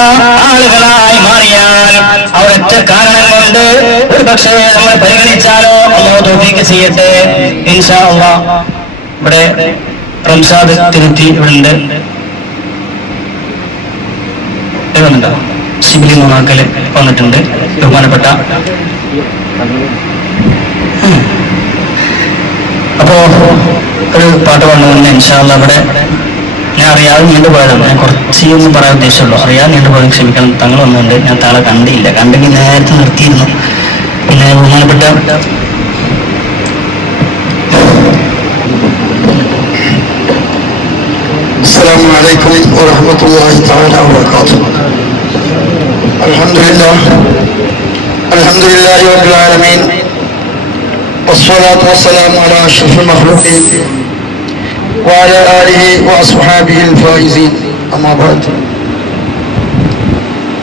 ആളുകളായി മാറിയാൽ അവരൊറ്റ കാരണം കൊണ്ട് ഒരു പക്ഷേ നമ്മൾ പരിഗണിച്ചാലോ അല്ലാഹു തൗഫീഖ് ചെയ്യട്ടെ. ഇൻഷാ അല്ലാഹ് ഇവിടെ റംസാദ് തിരുത്തി ഇവിടെ ഉണ്ട്, ശിബിലി മൂന്നാക്കല് വന്നിട്ടുണ്ട്. ബഹുമാനപ്പെട്ട അപ്പോ ഒരു പാട്ട് പാടുന്ന ഇൻഷാ അല്ലാഹ് ഇവിടെ ഞാൻ അറിയാതെ നീണ്ടുപോയതാണ്. ഞാൻ കുറച്ചൊന്നും പറയാൻ ഉദ്ദേശമുള്ളൂ. അറിയാതെ നീണ്ടുപോയത് ക്ഷമിക്കണം. തങ്ങൾ വന്നുകൊണ്ട് ഞാൻ താളെ കണ്ടില്ല, കണ്ടെങ്കിൽ നേരത്തെ നിർത്തിയിരുന്നു. പിന്നെ ബഹുമാനപ്പെട്ട السلام عليكم ورحمة الله تعالى وبركاته. الحمد لله رب العالمين والصلاة والسلام على أشرف المخلوقين وعلى آله وأصحابه الفائزين. أما بعد.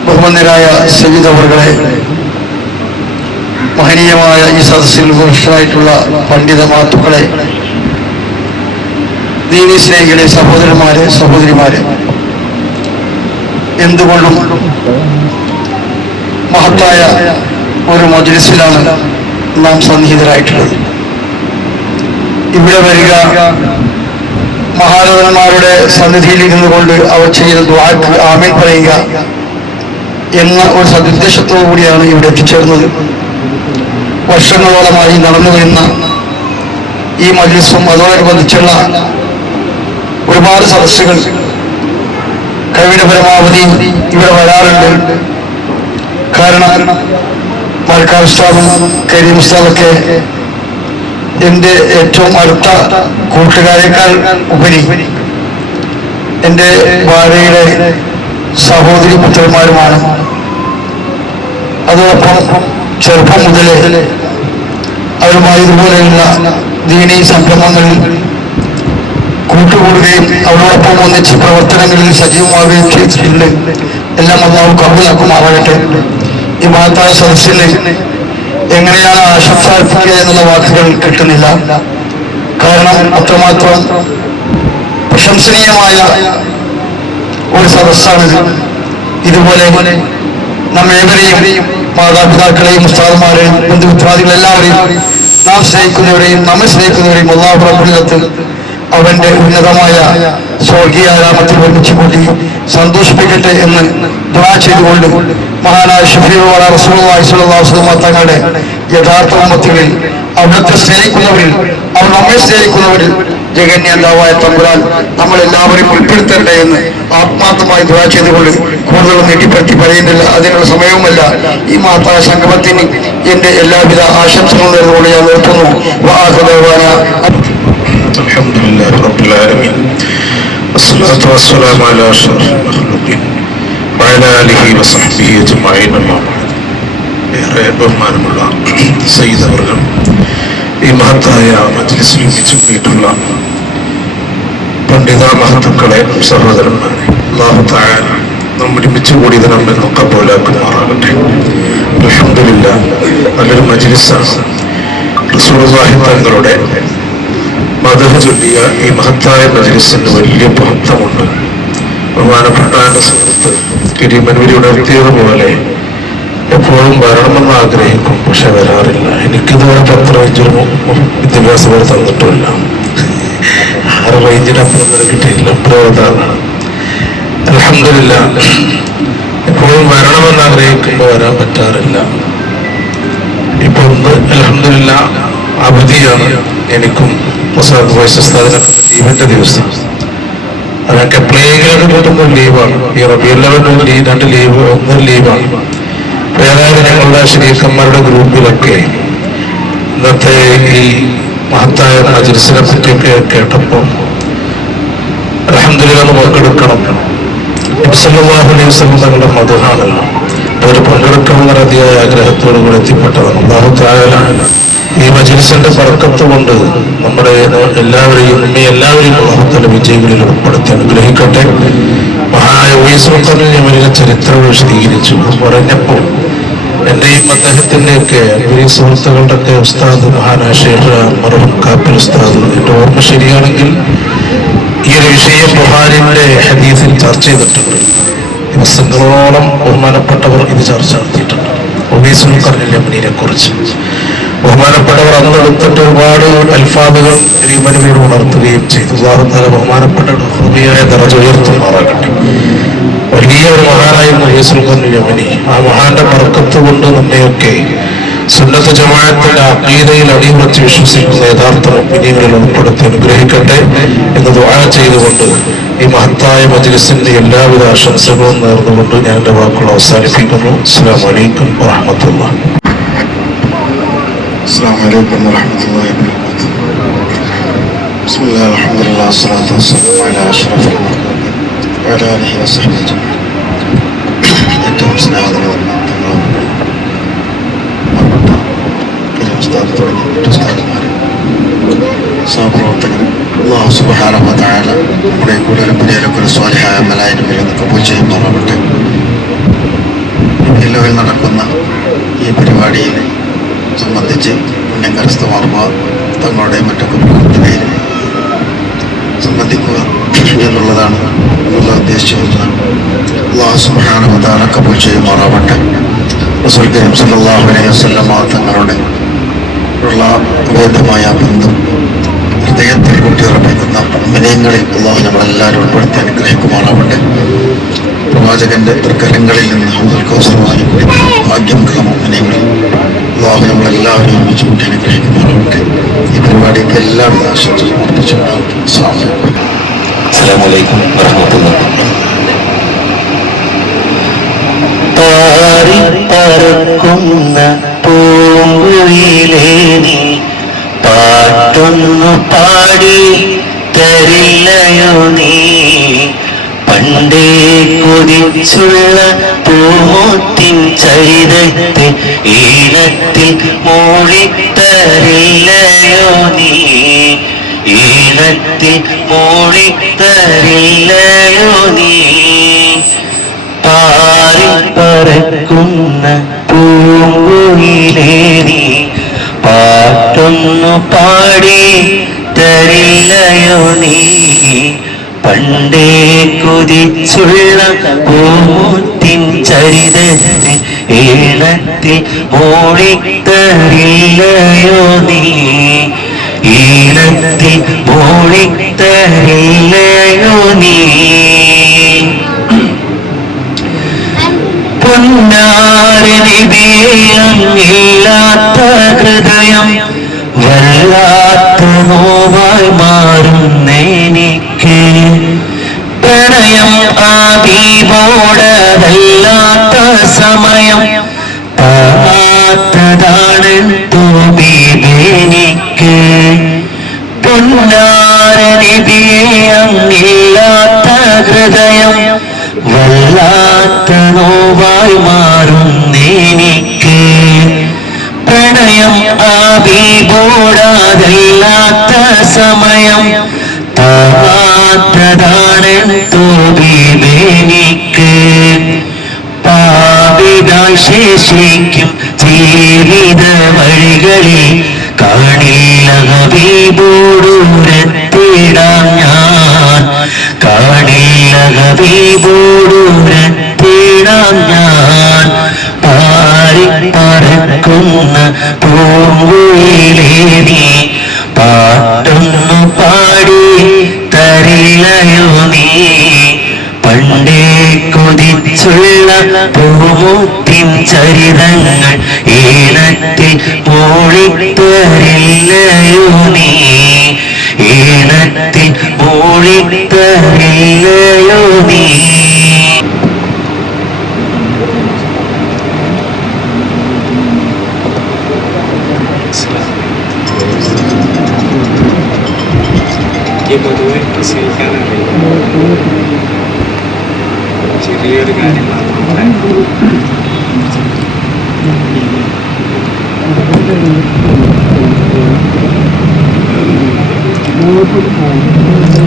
ബഹുമാന്യരായ സയ്യിദ് അവർകളെ, മഹനീയമായ ഈ സദസ്സിൽ ഉപവിഷ്ടരായിട്ടുള്ള പണ്ഡിത മാത്തുക്കളെ, ദീനീ സ്നേഹികളെ, സഹോദരന്മാരെ, സഹോദരിമാരെ, എന്തുകൊണ്ടും മഹത്തായ ഒരു മജ്‌ലിസിലാണ് നാം സന്നിഹിതരായിട്ടുള്ളത്. ഇവിടെ വരിക, മഹാരഥന്മാരുടെ സന്നിധിയിൽ ഇരുന്നു കൊണ്ട് അവർ ചെയ്യുന്ന ദുആക്ക് ആമീൻ പറയുക എന്ന ഒരു സദുദ്ദേശത്തോടു കൂടിയാണ് ഇവിടെ എത്തിച്ചേർന്നത്. വർഷങ്ങളോളമായി നടന്നു വരുന്ന ഈ മജ്‌ലിസും അതോടനുബന്ധിച്ചുള്ള ഒരുപാട് സദസ്സുകൾ കഴിവിന്റെ പരമാവധി ഇവിടെ വരാറുണ്ട്. കാരണം മൽക്കാർ ഉസ്താദും കരീം ഉസ്താദൊക്കെ എൻ്റെ ഏറ്റവും അടുത്ത കൂട്ടുകാരേക്കാൾ ഉപരി എൻ്റെ ഭാര്യയുടെ സഹോദരി പുത്രന്മാരുമാണ്. അതോടൊപ്പം ചെറുപ്പം മുതലേ അവരുമായി ഇതുപോലെയുള്ള ദീനീ സംരംഭങ്ങളിൽ കൂട്ടുകൂടുകയും അവരോടൊപ്പം ഒന്നിച്ച് പ്രവർത്തനങ്ങളിൽ സജീവമാവുകയും ചെയ്തിട്ടുണ്ട്. എല്ലാം അല്ലാഹു കബൂലാക്കുമാറാകട്ടെ. ഈ മഹത്തായ സദസ്സിന് എങ്ങനെയാണ് ആശംസ അർപ്പിക്കുക എന്നുള്ള വാക്കുകൾ കിട്ടുന്നില്ല. കാരണം അത്രമാത്രം പ്രശംസനീയമായ ഒരു സദസ്സാണിത്. ഇതുപോലെ നമ്മേവരെയും, മാതാപിതാക്കളെയും, ഉസ്താദുമാരെയും, ബന്ധുമിത്രാദികളെല്ലാവരെയും, നാം സ്നേഹിക്കുന്നവരെയും നമ്മെ സ്നേഹിക്കുന്നവരെയും അല്ലാഹു റബ്ബുൽ ഇസ്സത്ത് അവന്റെ ഉന്നതമായ സ്വർഗീയ ആരാമത്തിൽ ഒരുമിച്ച് കൂട്ടി സന്തോഷിപ്പിക്കട്ടെ എന്ന് ദുആ ചെയ്തുകൊണ്ട് മഹാനായ ശഫീഉൽ റസൂലുള്ളാഹി സ്വല്ലല്ലാഹു അലൈഹി വസല്ലം തങ്ങളുടെ യഥാർത്ഥ ഉമ്മത്തികളിൽ, അവിടുത്തെ സ്നേഹിക്കുന്നവരിൽ, അവർ നമ്മെ സ്നേഹിക്കുന്നവരിൽ ജഗന്യന്താവായ തമ്പുരാൻ നമ്മളെല്ലാവരും ഉൾപ്പെടുത്തട്ടെ എന്ന് ആത്മാർത്ഥമായി ദുആ ചെയ്തുകൊണ്ട് കൂടുതലൊന്നും നീട്ടിപ്പറ്റി പറയുന്നില്ല. അതിനുള്ള സമയവുമല്ല. ഈ മഹത്തായ സംഗമത്തിന് എന്റെ എല്ലാവിധ ആശംസകളും നേർന്നുകൊണ്ട് ഞാൻ നിർത്തുന്നു. അൽഹംദുലില്ലാഹി റബ്ബിൽ ആലമീൻ വസ്സലാത്തു വസ്സലാമു അലാ അഷ്റഫിൽ മഖ്ലൂഖീൻ വഅലാ ആലിഹി വസഹ്ബിഹി അജ്മഈൻ. ഏറെ ബഹുമാനമുള്ള സയ്യിദ് അവർകൾ, ഈ മഹത്തായ മജ്‌ലിസിൽ വിളിച്ചുകൂടിയിട്ടുള്ള പണ്ഡിത മഹത്തുക്കളെ, സഹോദരന്മാരെ, അല്ലാഹു തആല നമ്മൾ ഒരുമിച്ച് കൂടിയത് നമ്മെ കബൂലാക്കുമാറാകട്ടെ. അൽഹംദുലില്ലാഹ്, നല്ലൊരു മജ്‌ലിസാണ്. റസൂലുള്ളാഹി തങ്ങളുടെ മദഹ് ചൊല്ലിയ ഈ മഹത്തായ മജ്‌ലിസിന് വലിയ മഹത്വമുണ്ട്. ബഹുമാനപ്പെട്ട സുഹൃത്ത് കിരീമൻവരി ഉണർത്തിയതുപോലെ എപ്പോഴും വരണമെന്ന് ആഗ്രഹിക്കും, പക്ഷെ വരാറില്ല. എനിക്കിതുവരെ 10 റേഞ്ചിനും വിദ്യാഭ്യാസം വരെ തന്നിട്ടുമില്ല. 6 റേഞ്ചിനപ്പുറം വരെ കിട്ടിയില്ല. പ്രവർത്തനമാണ്. അൽഹംദുലില്ലാഹ്, എപ്പോഴും വരണമെന്ന് ആഗ്രഹിക്കുമ്പോൾ വരാൻ പറ്റാറില്ല. ഇപ്പൊ ഒന്ന് അൽഹംദുലില്ലാഹ് അവധിയാണ്. എനിക്കും ലീവിന്റെ ദിവസം അതൊക്കെ എപ്പോഴെങ്കിലും കിട്ടുന്ന ലീവാണ്. ഈ റബീഉൽ അവ്വൽ 2 ലീവ്, 1 ലീവാണ്. ഏതായാലും ഞങ്ങളുടെ ശരീക്കന്മാരുടെ ഗ്രൂപ്പിലൊക്കെ ഇന്നത്തെ ഈ മഹത്തായ മജ്‌ലിസിനെ പറ്റിയൊക്കെ കേട്ടപ്പോൾ അൽഹംദുലില്ലാഹ് പങ്കെടുക്കണം. നബി സല്ലല്ലാഹു അലൈഹി വസല്ലം തങ്ങളുടെ മദ്ഹാണല്ലോ, അവർ പങ്കെടുക്കണമെന്ന അതിയായ ആഗ്രഹത്തോടു കൂടി എത്തിപ്പെട്ടതാണ്. അല്ലാഹു തആല ഈ മജ്‌ലിസിന്റെ ബർക്കത്ത് കൊണ്ട് നമ്മുടെ എല്ലാവരെയും അല്ലാഹു തആല വിജയികളിൽ ഉൾപ്പെടുത്തി അനുഗ്രഹിക്കട്ടെ. മഹാനായ ഉവൈസ് ഖർനിയുടെ ചരിത്രം വിശദീകരിച്ചു പറഞ്ഞപ്പോൾ എന്റെയും അദ്ദേഹത്തിന്റെയൊക്കെ ഈ സുഹൃത്തുക്കളുടെ ഒക്കെ ഉസ്താദ് മഹാനായ ഷേഖ് മർഹൂം കാപ്പിൽ ഉസ്താദ്, എന്റെ ഓർമ്മ ശരിയാണെങ്കിൽ ഈ ഒരു വിഷയം ബുഖാരിയുടെ ഹദീസിൽ ചർച്ച ചെയ്തിട്ടുണ്ട്. ദിവസങ്ങളോളം ബഹുമാനപ്പെട്ടവർ ഇത് ചർച്ച നടത്തിയിട്ടുണ്ട്. ഉവൈസ് ഖർനിയെ കുറിച്ച് ബഹുമാനപ്പെട്ടവർ അന്ന് എടുത്തിട്ട് ഒരുപാട് അൽഫാദുകൾ ഇരിമണികൾ ഉണർത്തുകയും ചെയ്തു. അല്ലാഹു തആല ബഹുമാനപ്പെട്ട ഹൃദയായ ദറജ ഉയർത്തുമാറാകട്ടെ. വലിയ ഒരു മഹാനായിരുന്നു ഉവൈസ് ഖർനി. ആ മഹാന്റെ ബർക്കത്ത് കൊണ്ട് നമ്മയൊക്കെ സുന്നത്ത് ജമാഅത്തിന്റെ അഖീദയിൽ അടിയുറച്ച് വിശ്വസിക്കുന്ന യഥാർത്ഥ മുഅ്മിനീങ്ങളിൽ ഉൾപ്പെടുത്തി അനുഗ്രഹിക്കട്ടെ എന്ന് ദുആ ചെയ്തുകൊണ്ട് ഈ മഹത്തായ മജ്‌ലിസിന്റെ എല്ലാവിധ ആശംസകളും നേർന്നുകൊണ്ട് ഞാൻ എന്റെ വാക്കുകൾ അവസാനിപ്പിക്കുന്നു. അസ്സലാമു അലൈക്കും വറഹ്മത്തുള്ളാഹി. السلام عليكم ورحمة الله وبركاته. بسم الله الحمد لله والصلاة والسلام على أشرف المخلوقين وعلى آله وصحبه أجمعين. ഏറ്റവും സ്നേഹമുള്ള ഉസ്താദുമാരെ, സഹപ്രവർത്തകർ, അല്ലാഹു സുബ്ഹാനഹു വ തആല നമ്മുടെ കൂടുതലും പുതിയൊക്കെ ഒരു സ്വാലിഹായ മലായിനുകളിൽ നിന്ന് കബൂൽ ചെയ്യുമാറാവട്ടെ. എല്ലോയിൽ നടക്കുന്ന ഈ പരിപാടിയിൽ സംബന്ധിച്ച് പുണ്യം കരസ്ഥമാർമാർ തങ്ങളുടെ മറ്റൊക്കെ പ്രവർത്തനയിൽ സംബന്ധിക്കുക എന്നുള്ളതാണ് എന്നുള്ള ഉദ്ദേശിച്ചിരുന്നത്. അല്ലാഹു സുബ്ഹാനഹു വ തആല കബൂൽ ചെയ്യുമാറാവട്ടെ. റസൂൽ കരീം സല്ലല്ലാഹു അലൈഹി വസല്ലം തങ്ങളുടെ ഉള്ള അഭേദമായ ബന്ധം ഹൃദയത്തിൽ കൂട്ടിയുറപ്പിക്കുന്ന മുഅ്മിനീങ്ങളിൽ അല്ലാഹു നമ്മളെല്ലാവരും ഉൾപ്പെടുത്തി അനുഗ്രഹിക്കുമാറാവട്ടെ. പ്രവാചകന്റെ തൃക്കരങ്ങളിൽ നിന്ന് ഹൗദുൽ കൗസർ വാങ്ങി കുടിക്കുന്ന ഭാഗ്യമുള്ള മുഅ്മിനീങ്ങളിൽ അല്ലാഹു നമ്മളെല്ലാവരും ഒരുമിച്ച് കൂട്ടി അനുഗ്രഹിക്കുമാറാവട്ടെ. ഈ പരിപാടിക്ക് എല്ലാവിധ ആശംസകളും അർപ്പിച്ചുകൊണ്ടാണ്. അസ്സലാമു അലൈക്കും വറഹ്മത്തുള്ളാഹി. പറക്കുന്ന പൂങ്കുയിലേ നീ പാട്ടൊന്നു പാടി തരില്ലയോ നീ, പണ്ടേ കൊതിച്ചുള്ള പൂമുത്തിൻ ചരിതത്തിൽ ഈണത്തിൽ മൂളിത്തരില്ലയോ നീ, ഈണത്തിൽ മൂളിത്തരില്ലയോ നീ. പാറി പറക്കുന്ന പൂങ്കുയിലേ നീ പാട്ടൊന്നു പാടി തരില്ലയോ നീ, പണ്ടേ കൊതിച്ചുള്ള പൂമുത്തിൻ ചരിതത്തിൽ ഈണത്തിൽ മൂളിത്തരില്ലയോ നീ, ഈണത്തിൽ മൂളിത്തരില്ലയോ നീ. പൊന്നാരനിധിയില്ലാത്ത ഹൃദയം വല്ലാത്ത നോവായി മാറുന്നെനിക്ക്, പ്രണയം ആബീബോടല്ലാത്ത സമയം താത്തതാണെന്തോ ബീബെനിക്ക്. പൊന്നാരനിധിയില്ലാത്ത ഹൃദയം വല്ലാത്ത നോവായി മാറുന്നെനിക്ക്, പ്രണയം ആബീബോടല്ലാത്ത സമയം താത്തതാണെന്തോ ബീബെനിക്ക്. പാപിതായി ശേഷിക്കും ജീവിത വഴികളിൽ കാണില്ല ഹബീബോടുരത്തിടാം ഞാൻ, കാണില്ല ഹബീബോടുരത്തിടാം ഞാൻ. പാറി പറക്കുന്ന പൂങ്കുയിലേ നീ പാട്ടൊന്നു പാടി തരില്ലയോ നീ, പണ്ടേ കൊതിച്ചുള്ള പൂമുത്തിൻ ചരിതങ്ങൾ ഈണത്തിൽ മൂളിത്തരില്ലയോ നീ, ഈണത്തിൽ മൂളിത്തരില്ലയോ നീ. എനിക്ക് പൊതുവെ പ്രസംഗിക്കാൻ അറിയില്ല. ചെറിയൊരു കാര്യം മാത്രം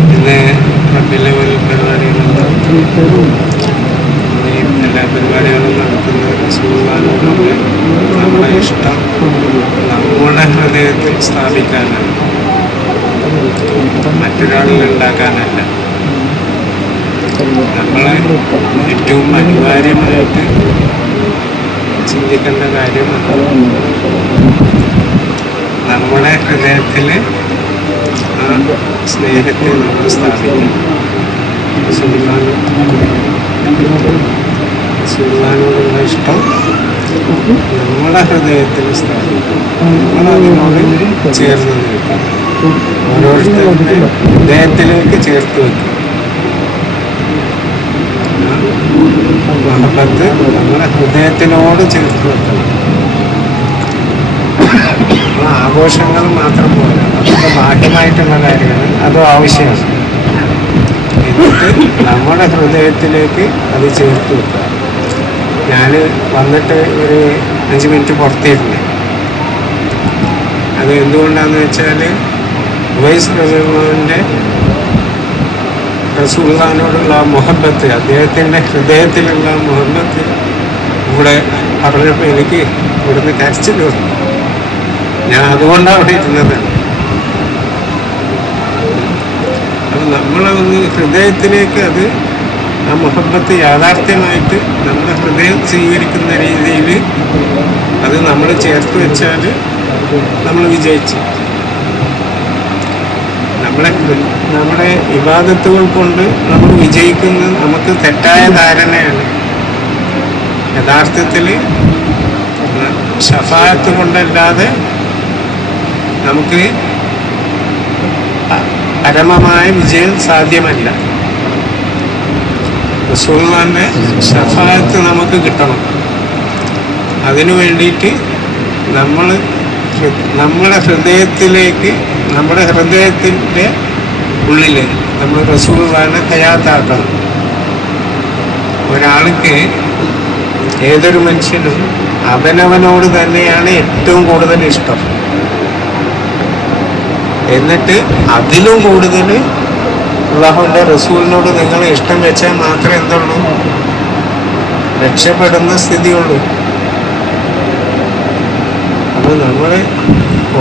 പിന്നെ റബ്ബിലെ ഒരു പരിപാടികളുണ്ടാവും. ഈ എല്ലാ പരിപാടികളും നടത്തുന്നത് റസൂലുള്ളാഹിനോടുള്ള നമ്മുടെ ഇഷ്ടം നമ്മുടെ ഹൃദയത്തിൽ സ്ഥാപിക്കാനാണ്, മറ്റൊരാളിൽ ഉണ്ടാക്കാനല്ല. നമ്മളെ ഏറ്റവും അനിവാര്യമായിട്ട് ചിന്തിക്കേണ്ട കാര്യമാണ് നമ്മുടെ ഹൃദയത്തിൽ ആ സ്നേഹത്തെ നമ്മൾ സ്ഥാപിക്കണം. സുൽത്താനോടുള്ള ഇഷ്ടം നമ്മുടെ ഹൃദയത്തിൽ സ്ഥാപിക്കണം. നമ്മളതിനോട് ചേർന്ന് നിൽക്കണം. ഓരോരുത്തരുടെ ഹൃദയത്തിലേക്ക് ചേർത്ത് വയ്ക്കും. മഹബത്ത് നമ്മുടെ ഹൃദയത്തിനോട് ചേർത്ത് വെക്കണം. ആഘോഷങ്ങൾ മാത്രം പോരാ, അതൊക്കെ ബാഹ്യമായിട്ടുള്ള കാര്യമാണ്, അതും ആവശ്യമാണ്. എന്നിട്ട് നമ്മുടെ ഹൃദയത്തിലേക്ക് അത് ചേർത്ത് വെക്കുക. ഞാൻ വന്നിട്ട് ഒരു 5 മിനിറ്റ് പുറത്തിരുന്നു. അത് എന്തുകൊണ്ടാണെന്ന് വെച്ചാൽ ഉവൈസ് റളിയല്ലാഹുവിൻ്റെ റസൂലുള്ളാഹിനോടുള്ള മുഹബത്ത്, അദ്ദേഹത്തിൻ്റെ ഹൃദയത്തിലുള്ള മുഹബത്ത് ഇവിടെ പറഞ്ഞപ്പോൾ എനിക്ക് ഇവിടുന്ന് കരച്ചിൽ വന്നു. ഞാൻ അതുകൊണ്ടാണ് അവിടെ ഇരുന്നത്. അപ്പം നമ്മളൊന്ന് ഹൃദയത്തിലേക്ക് അത് ആ മുഹബത്ത് യാഥാർത്ഥ്യമായിട്ട് നമ്മുടെ ഹൃദയം സ്വീകരിക്കുന്ന രീതിയിൽ അത് നമ്മൾ ചേർത്ത് വെച്ചാൽ നമ്മൾ വിജയിച്ചു. നമ്മുടെ ഇബാദത്തുകൾ കൊണ്ട് നമ്മൾ വിജയിക്കുന്നത് നമുക്ക് തെറ്റായ ധാരണയാണ്. യഥാർത്ഥത്തിൽ ശഫാഅത്ത് കൊണ്ടല്ലാതെ നമുക്ക് പരമമായ വിജയം സാധ്യമല്ല. റസൂലുള്ളാഹിന്റെ ശഫാഅത്ത് നമുക്ക് കിട്ടണം. അതിനു വേണ്ടിയിട്ട് നമ്മുടെ ഹൃദയത്തിലേക്ക്, നമ്മുടെ ഹൃദയത്തിൻ്റെ ഉള്ളിൽ നമ്മൾ റസൂലുള്ളാഹിനെ ഹയാത്താക്കണം. ഒരാൾക്ക്, ഏതൊരു മനുഷ്യനും അവനവനോട് തന്നെയാണ് ഏറ്റവും കൂടുതൽ ഇഷ്ടം. എന്നിട്ട് അതിലും കൂടുതൽ അല്ലാഹുവിൻ്റെ റസൂലിനോട് നിങ്ങൾ ഇഷ്ടം വെച്ചാൽ മാത്രമേ എന്തുള്ളൂ, രക്ഷപ്പെടുന്ന സ്ഥിതിയുള്ളൂ. അപ്പോൾ നമ്മൾ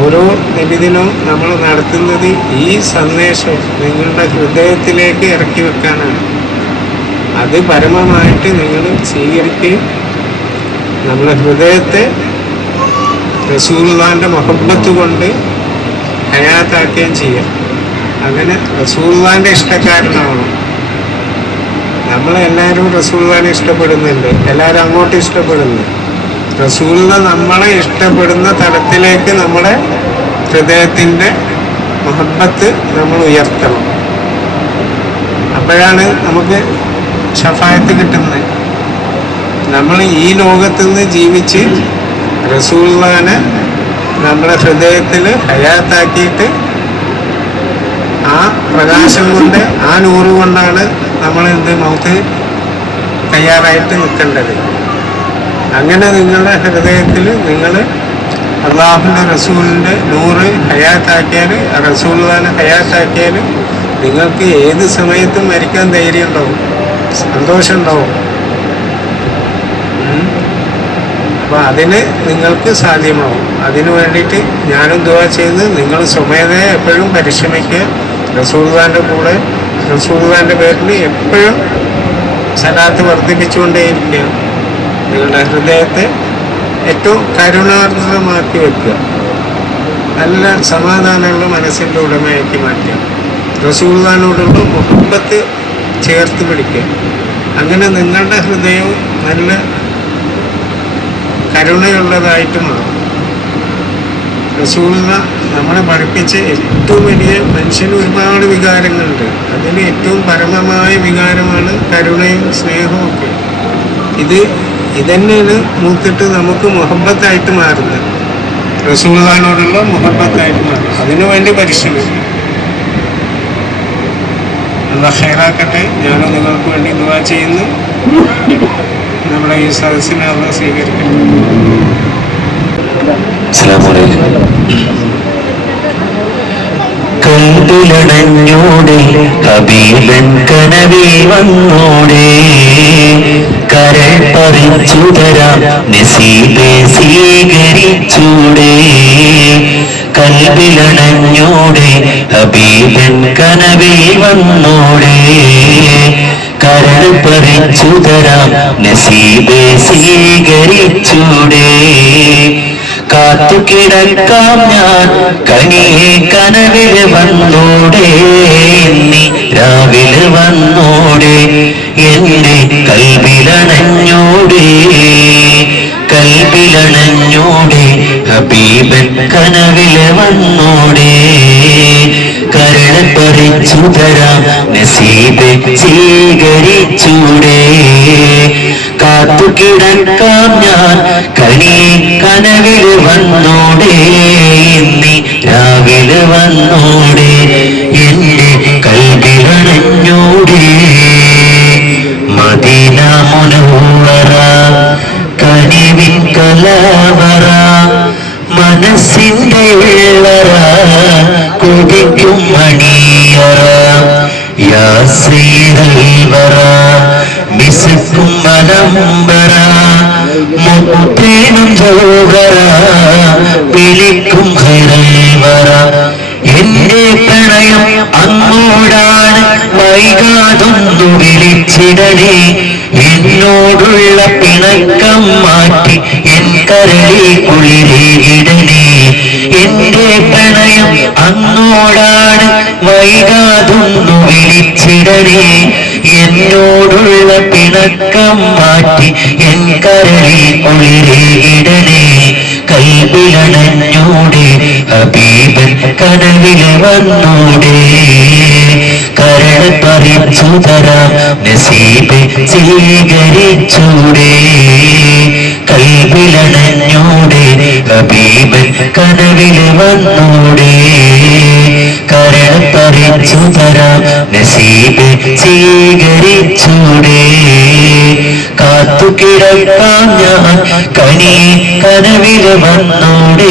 ഓരോ നിബിദിനവും നമ്മൾ നടത്തുന്നത് ഈ സന്ദേശം നിങ്ങളുടെ ഹൃദയത്തിലേക്ക് ഇറക്കി വെക്കാനാണ്. അത് പരമമായിട്ട് നിങ്ങൾ സ്വീകരിക്കുകയും നമ്മുടെ ഹൃദയത്തെ റസൂലുള്ളാഹിന്റെ മുഹബ്ബത്ത് കൊണ്ട് ഹയാത്താക്കുകയും ചെയ്യാം. അങ്ങനെ റസൂലുള്ളാഹിന്റെ ഇഷ്ടക്കാരനാവണം. നമ്മളെല്ലാവരും റസൂലുള്ളാഹിനെ ഇഷ്ടപ്പെടുന്നുണ്ട്, എല്ലാവരും അങ്ങോട്ട് ഇഷ്ടപ്പെടുന്നു. റസൂലുള്ളാഹി നമ്മളെ ഇഷ്ടപ്പെടുന്ന തലത്തിലേക്ക് നമ്മുടെ ഹൃദയത്തിൻ്റെ മുഹബ്ബത്ത് നമ്മൾ ഉയർത്തണം. അപ്പോഴാണ് നമുക്ക് ശഫാഅത്ത് കിട്ടുന്നത്. നമ്മൾ ഈ ലോകത്ത് നിന്ന് ജീവിച്ച് റസൂലുള്ളാഹിനെ നമ്മുടെ ഹൃദയത്തിൽ ഹയാത്താക്കിയിട്ട് ആ പ്രകാശം കൊണ്ട്, ആ നൂറ് കൊണ്ടാണ് നമ്മൾ മൗത്ത് തയ്യാറായിട്ട് നിൽക്കേണ്ടത്. അങ്ങനെ നിങ്ങളുടെ ഹൃദയത്തിൽ നിങ്ങൾ അല്ലാഹുവിൻ്റെ റസൂലിൻ്റെ നൂറ് ഹയാത്താക്കിയാൽ, റസൂലുള്ളാഹിനെ ഹയാത്താക്കിയാൽ നിങ്ങൾക്ക് ഏത് സമയത്തും മരിക്കാൻ ധൈര്യം ഉണ്ടാവും, സന്തോഷം ഉണ്ടാവും. അപ്പോൾ അതിന് നിങ്ങൾക്ക് സാധ്യമാവും. അതിനു വേണ്ടിയിട്ട് ഞാനും ദുആ ചെയ്ത് നിങ്ങൾ സ്വമേധയെ എപ്പോഴും പരിശ്രമിക്കുക. റസൂലുള്ളാഹിൻ്റെ കൂടെ, റസൂലുള്ളാഹിൻ്റെ പേരിൽ എപ്പോഴും സലാത്ത് വർദ്ധിപ്പിച്ചുകൊണ്ടേയിരിക്കുക. നിങ്ങളുടെ ഹൃദയത്തെ ഏറ്റവും കരുണാർദ്രമാക്കി വെക്കുക. നല്ല സമാധാനമുള്ള മനസ്സിൻ്റെ ഉടമയാക്കി മാറ്റുക. റസൂലുള്ളാഹിനോടുള്ള മുഹബ്ബത്ത് ചേർത്ത് പിടിക്കുക. അങ്ങനെ നിങ്ങളുടെ ഹൃദയവും നല്ല കരുണയുള്ളതായിട്ട് മാറും. റസൂലുള്ളാഹി നമ്മളെ പഠിപ്പിച്ച ഏറ്റവും വലിയ, മനുഷ്യന് ഒരുപാട് വികാരങ്ങളുണ്ട്, അതിൽ ഏറ്റവും പരമമായ വികാരമാണ് കരുണയും സ്നേഹവും ഒക്കെ. ഇതന്നെയാണ് മൂത്തിട്ട് നമുക്ക് മുഹബ്ബത്തായിട്ട് മാറുന്നത്. റസൂലുള്ളാഹിനോടുള്ള മുഹബ്ബത്തായിട്ട് മാറും. അതിനുവേണ്ടി പരിശ്രമിക്കും. അല്ലാഹ് ഖൈറാക്കട്ടെ. ഞാനും നിങ്ങൾക്ക് വേണ്ടി ദുആ ചെയ്യുന്നു. നമ്മുടെ ഈ സദസ്സിനെ അല്ലാഹ് സ്വീകരിക്കട്ടെ. കൽബിലണഞ്ഞോടെ ഹബീബൻ കനവിൽ വന്നോടെ കരൾ പറിച്ചു തരാം നസീബെ സ്വീകരിച്ചൂടെ. കൽബിലണഞ്ഞോടെ ഹബീബൻ കനവിൽ വന്നോടെ കരൾ പറിച്ചു തരാം നസീബെ സ്വീകരിച്ചൂടെ. കാത്തു കിടക്കാം ഞാൻ കനിയെ കനവില് വന്നോടെ നീ രാവിലെ വന്നോടെ എന്റെ കൽബിലണഞ്ഞോടെ. കൽബിലണഞ്ഞോടെ ഹബീബൻ കനവില് വന്നോടെ കരൾ പറിച്ചു തരാം നസീബെ സ്വീകരിച്ചൂടെ. കാത്തു കിടക്കാം ഞാൻ കനിയെ കനവില് വന്നോടെ നീ രാവിലെ വന്നോടെ എന്റെ കൽബിലണഞ്ഞോടെ. മദീന മുനവ്വറ കനിവിൻ കലവറ മനസ്സിന്റെ ഉള്ളറ കൊതിക്കും മണിയറ യാ സയ്യിദൽ വറ മിസ്കും മലംബറ മുത്തേനും ജൗഹറ വിളിക്കും ഖൈറൽ വറ. എന്റെ പ്രണയം അങ്ങോടാണ് വൈകാതൊന്നു വിളിച്ചിടണേ. എന്നോടുള്ള പിണക്കം മാറ്റി എൻ കരളിൽ കുളിരേകിടണേ. എന്റെ പ്രണയം അങ്ങോടാണ് വൈകാതൊന്നു വിളിച്ചിടണേ. എന്നോടുള്ള പിണക്കം മാറ്റി എൻ കരളിൽ കുളിരേകിടണേ. കൽബിലണഞ്ഞോടെ ഹബീബൻ കനവില് വന്നോടെ കരൾ പറിച്ചു തരാം നസീബെ സ്വീകരിച്ചൂടെ. കൽബിലണഞ്ഞോടെ ഹബീബൻ കനവില് വന്നോടെ കരൾ പറിച്ചു തരാം നസീബെ സ്വീകരിച്ചൂടെ. കാത്തു കിടക്കാം ഞാൻ കനിയെ കനവില് വന്നോടെ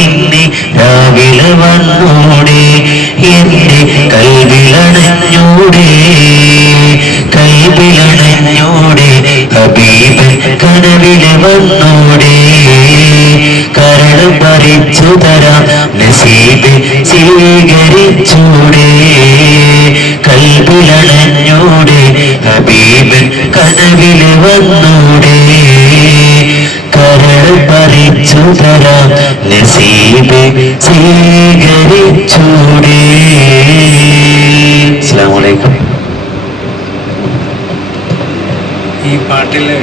ഇന്ന് രാവിലെ വന്നോടെ എന്റെ കൽബിലണഞ്ഞോടെ. കൽബിലണഞ്ഞോടെ ഹബീബൻ കനവില് വന്നോടെ കരൾ പറിച്ചു തരാം നസീബെ സ്വീകരിച്ചൂടെ. കൽബിലണഞ്ഞോടെ ഹബീബൻ കനവില് വന്നോടെ കരൾ പറിച്ചു തരാം നസീബെ സ്വീകരിച്ചൂടെ. അസ്സലാമു അലൈക്കും. ഈ പാട്ടിലെ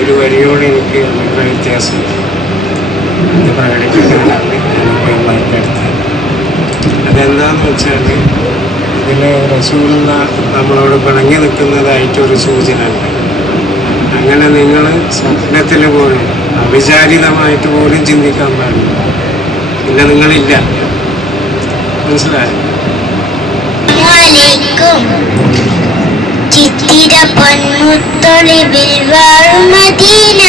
ഒരു വരിയോട് എനിക്ക് വളരെ വ്യത്യാസമുണ്ട്. ഇത് പ്രകടിപ്പിക്കാനാണ് ഞാനിപ്പോൾ ഈ മൈക്കെടുത്തത്. അതെന്താണെന്ന് വെച്ചാൽ ഇതിൽ റസൂലുള്ള നമ്മളോട് പിണങ്ങി നിൽക്കുന്നതായിട്ടൊരു സൂചന ഉണ്ട്. അങ്ങനെ നിങ്ങൾ സ്വപ്നത്തിൽ പോലും അവിചാരിതമായിട്ട് പോലും ചിന്തിക്കാൻ പാടില്ല. പിന്നെ നിങ്ങളില്ല. മനസ്സിലായോ? ചിത്തിര പൊന്മുത്തൊളിവിൽ വാഴും മദീന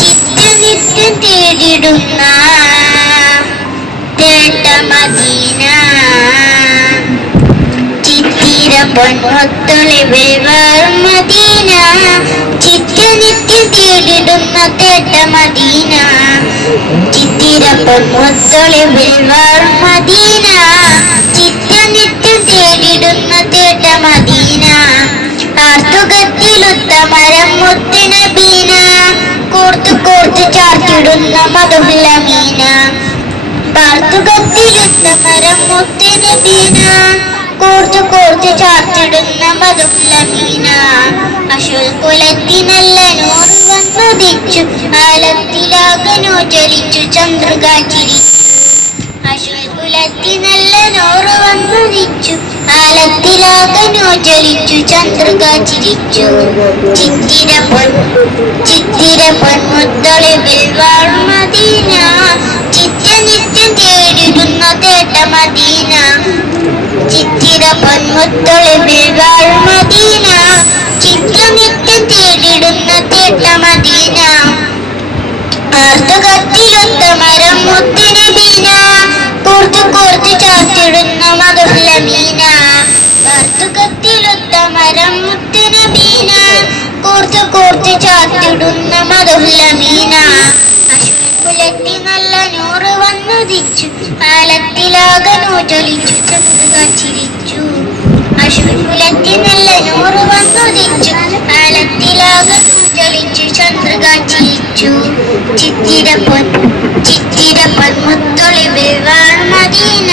ചിത്തനിത്യം തേടിടുന്ന തേട്ട മദീന. ചിത്തിര പൊന്മുത്തൊളിവിൽ വാഴും മദീന ചിത്തനിത്യം തേടിടുന്ന തേട്ട മദീന. ചിത്തിര പൊന്മുത്തൊളിവിൽ വാഴും മദീന ചിത്തനിത്യം തേടിടുന്ന തേട്ട മദീന. ആർത്തുകത്തിലുത്തമരം മുത്തുനബീന കോർത്തു കോർത്തു ചാർത്തിടുന്ന മധുലമീന. പാർത്തുകത്തിലുത്തമരം മുത്തുനബീന കോർത്തു കോർത്തു ചാർത്തിടുന്ന മധുലമീന. അശുൽ കുലത്തിനല്ല നൂറ് വന്നുദിച്ചു ആലത്തിലാകനോ ജ്വലിച്ചു ചന്ദ്രകാചിരിച്ചു. അശുൽ കുലത്തിനല്ല നൂറ് വന്നുദിച്ചു ആലത്തിലാകനോ ജ്വലിച്ചു ചന്ദ്രകാചിരിച്ചു. ചിത്തിര പൊന്മുത്തൊളിവിൽ വാഴും മദീന ചിത്തനിത്യം തേടിടുന്ന തേട്ട മദീന. ചിത്തിര പൊന്മുത്തൊളിവിൽ വാഴും മദീന, ചിത്രനിത്യം തേടിടുന്ന തേട്ട മദീന. ആർത്തുകത്തിലൊത്ത മരം മുത്തുനബീന, കോർത്തു കോർത്തു ചാർത്തിടുന്ന മധുലമീന. ആർത്തുകത്തിലൊത്ത മരം മുത്തുനബീന, കോർത്തു കോർത്തു ചാർത്തിടുന്ന മധുലമീന. അശ്വകുലത്തി നല്ല നൂറ് വന്നുദിച്ചു, കാലത്തിലാകെ നൂജൊലിച്ചു ചന്ദ്രൻ ചിരിച്ചു. അശ്വകുലത്തി നല്ല നൂറ് വന്നുദിച്ചു, കാലത്തിലാകെ നൂജൊലിച്ചു ചന്ദ്രൻ ചിരിച്ചു. ചിത്തിരപ്പൊൻ മുത്തൊളിവിൽ വാഴും മദീന,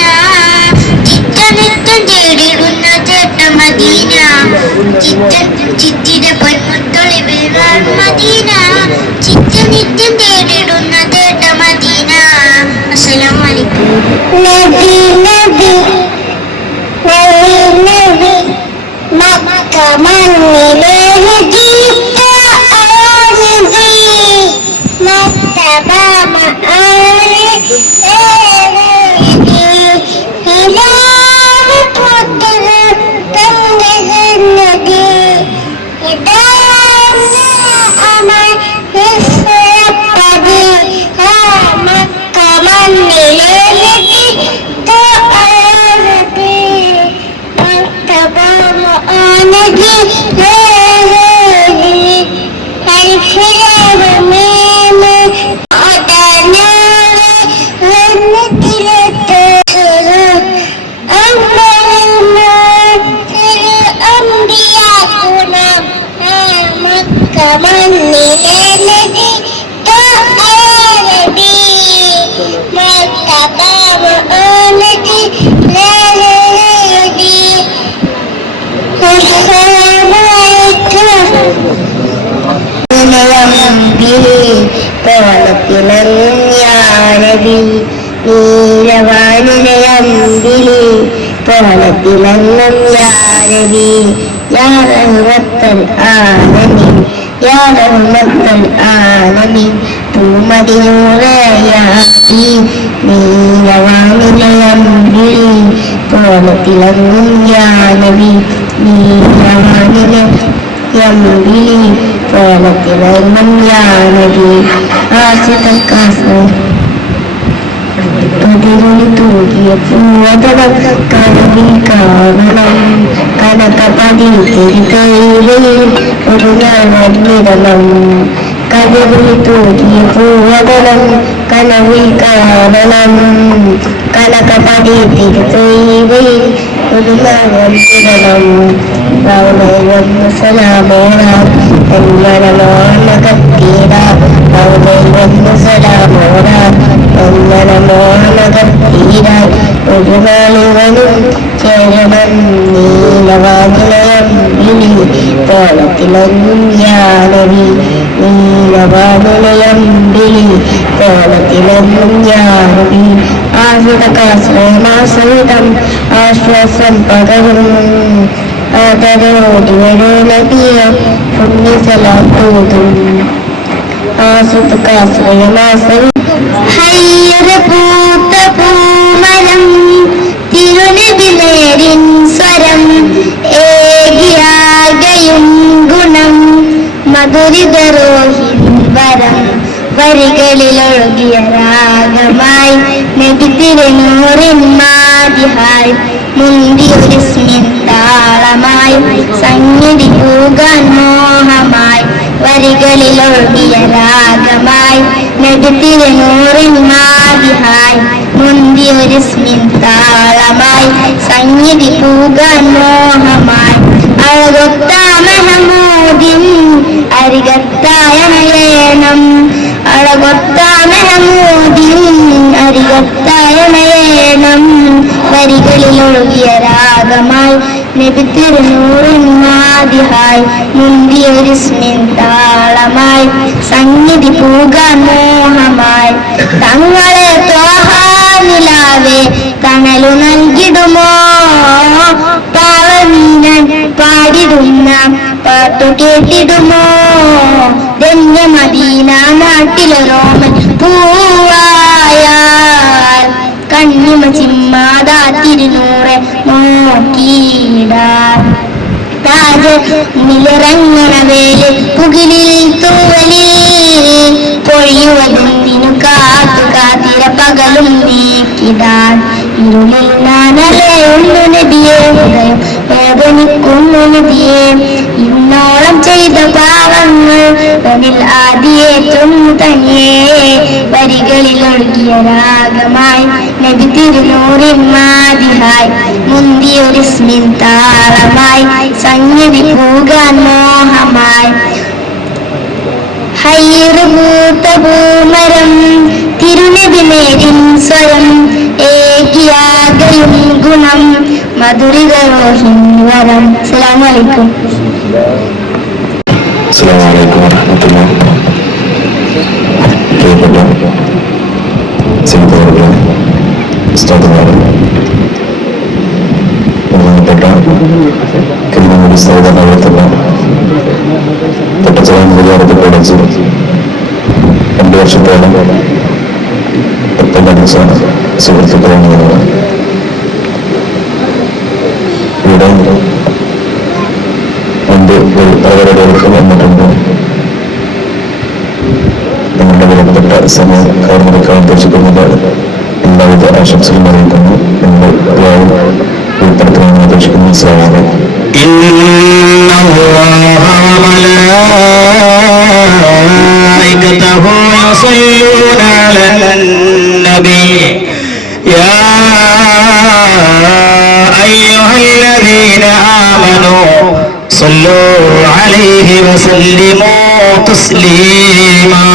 ചിത്രനിത്യം തേടിടുന്ന തേട്ട മദീന. ചിത്തിരപ്പൊൻ മുത്തൊളിവിൽ വാഴും മദീന, ചിത്രനിത്യം തേടിടുന്ന തേട്ട മദീന. അസ്സലാമു അലൈക്കും. നബി നബി നബി നബി മക്ക മണ്ണിലെ നജീത്ത ആനബി, മത്തബ മആനി ഏനബി, ഹിലാവ് പുത്ര തങ്കഹ നബി, ഇദാന അമൻ ഹിസ്റപ്പബി. മക്ക മണ്ണിലെ നജീത്ത ആനബി, മത്തബ മആനി ഏനബി, الحجاب ميم أدنى ونتل التخر أولنا الأنبياءنا مكة من الذي تعالبي مكة مآلتي لا يهدي. السلام عليكم. പോലത്തിലഞ്ഞാനബി നീലവാനിലയമ്പിലി പോലത്തിലഞ്ഞാനബി യാ റഹ്മത്തൽ ആലമീൻ യാ റഹ്മത്തൽ ആലമീൻ പൂമതിനൂറയാക്കി നീലവാനിലയമ്പിലി പോലത്തിലഞ്ഞാനബി നീലവാനില യമ്പിലി പോലത്തിലങ്ങും യാനബി. ആസിതക്കാസ് പതിരുളി തൂകിയ പൂവതളം കനവിൽ കാണണം, കനകപതി തിരികയിൽ ഒരു ഞാനിടണം. കതിരുളി തൂകിയ പൂവതളം കനവിൽ കാണണം, കനകപതി തിരികയിൽ ഒരു ഞാനിടണം. സലാമോടാം എന്നോണകത്തീര സലാമോടാം എന്നോണകത്തീര ഒരു നാളിവനും ചേരണം നീലവാനിലയം വിളി പോലത്തിലൊന്നും യാനവി നീലവാനിലയം വിളി പോലത്തിലൊന്നും യാനവി. ആശ്രിതം ആശ്വാസം പകരും ആദരോടി വരൂ നബിയെ പുണ്യസലാത്തോതും. ആശ്രിതകാശ്രയമാസം ഹയ്യറ പൂത്ത പൂമരം തിരുനബി നേരിൻ സ്വരം ഏകിയാകയും ഗുണം മധുരിതരോഹിൻ വരം. വരികളിലൊഴുകിയ രാഗമായി നബി തിരുനൂറിൻ മാതിഹായി മുന്തിയൊരു സ്മിതാളമായി സംഗീതി പൂകാൻ മോഹമായി. വരികളിലൊഴുകിയ രാഗമായി നബി തിരുനൂറിൻ മാതിഹായി മുന്തിയൊരു സ്മിതാളമായി സംഗീതി പൂകാൻ മോഹമായി. അഴകൊത്ത മെഹമൂദിൻ അരികത്തായ നയനം, അഴകൊത്ത മെഹമൂദിൻ അരികത്തായ നയനം. വരികളിലൊഴുകിയ രാഗമായി നബി തിരുനൂറിൻ മാതിഹായി മുന്തിയൊരു സ്മിതാളമായി സംഗീതി പൂകാൻ മോഹമായി. തങ്ങളെ ത്വാഹാനിലാവേ തണലു നൽകിടുമോ, പാവമീനൻ പാടിടുന്ന പാട്ടു കേട്ടിടുമോ. ധന്യ മദീന നാട്ടിലൊരോമൻ പൂവായാൽ കണ്ണിമ ചിമ്മാതാ തിരുനൂറെ നോക്കിയിടാൻ നിലിറങ്ങണ വേല് പുകിലിൽ തൂവലിൽ പൊഴിയുവതെന്തിനു കാത്തു കാത്തിര പകലും നീക്കിടാൻ ഇരുളിൽ നാനലയുന്നു നബിയെ ഹൃദയം വേദനിക്കുന്നു നബിയെ ഇന്നോളം ചെയ്ത പാവങ്ങൾ അതിൽ ആദ്യേറ്റം തനിയെ വരികളിൽ ഒഴുകിയ രാഗമായി നബി തിരുനൂറിൻ മാതിഹായി മുന്തിയൊരു സ്മിൻ താളമായി സംഗതി പൂകാൻ മോഹമായി ഹൈറുപൂത്ത പൂമരം തിരുനബി നേരിൻ സ്വയം ഏകിയാകയും ഗുണം മധുരിതരോഹിൻ വരം. അസ്സലാമു അലൈക്കും. അസ്സലാമു അലൈക്കും വറഹ്മത്തുള്ളാഹി. പ്രിയപ്പെട്ട ചിന്തകളെ ഉസ്താദുമാരെ, ബഹുമാനപ്പെട്ട കലിമൂടി സൗദാനകത്തുള്ള തൊട്ടച്ചലാം വിദ്യാർത്ഥി കോളേജ് 2 വർഷത്തോളം പഠിച്ച സുഹൃത്തുക്കളാണ് ഇവിടെ എൻ്റെ അവരുടെ അടുത്ത് വന്നിട്ടുണ്ട്. നിങ്ങളുടെ വിലപ്പെട്ട സമയം കവർന്നെടുക്കാൻ ഉദ്ദേശിക്കുന്നത് എല്ലാവിധ ആശംസകളും അറിയിക്കുന്നു. നിങ്ങൾ എല്ലാവരും ഉൾപ്പെടുത്തണമെന്ന് ഉദ്ദേശിക്കുന്നു. സഹായം صلوا عليه وسلموا تسليما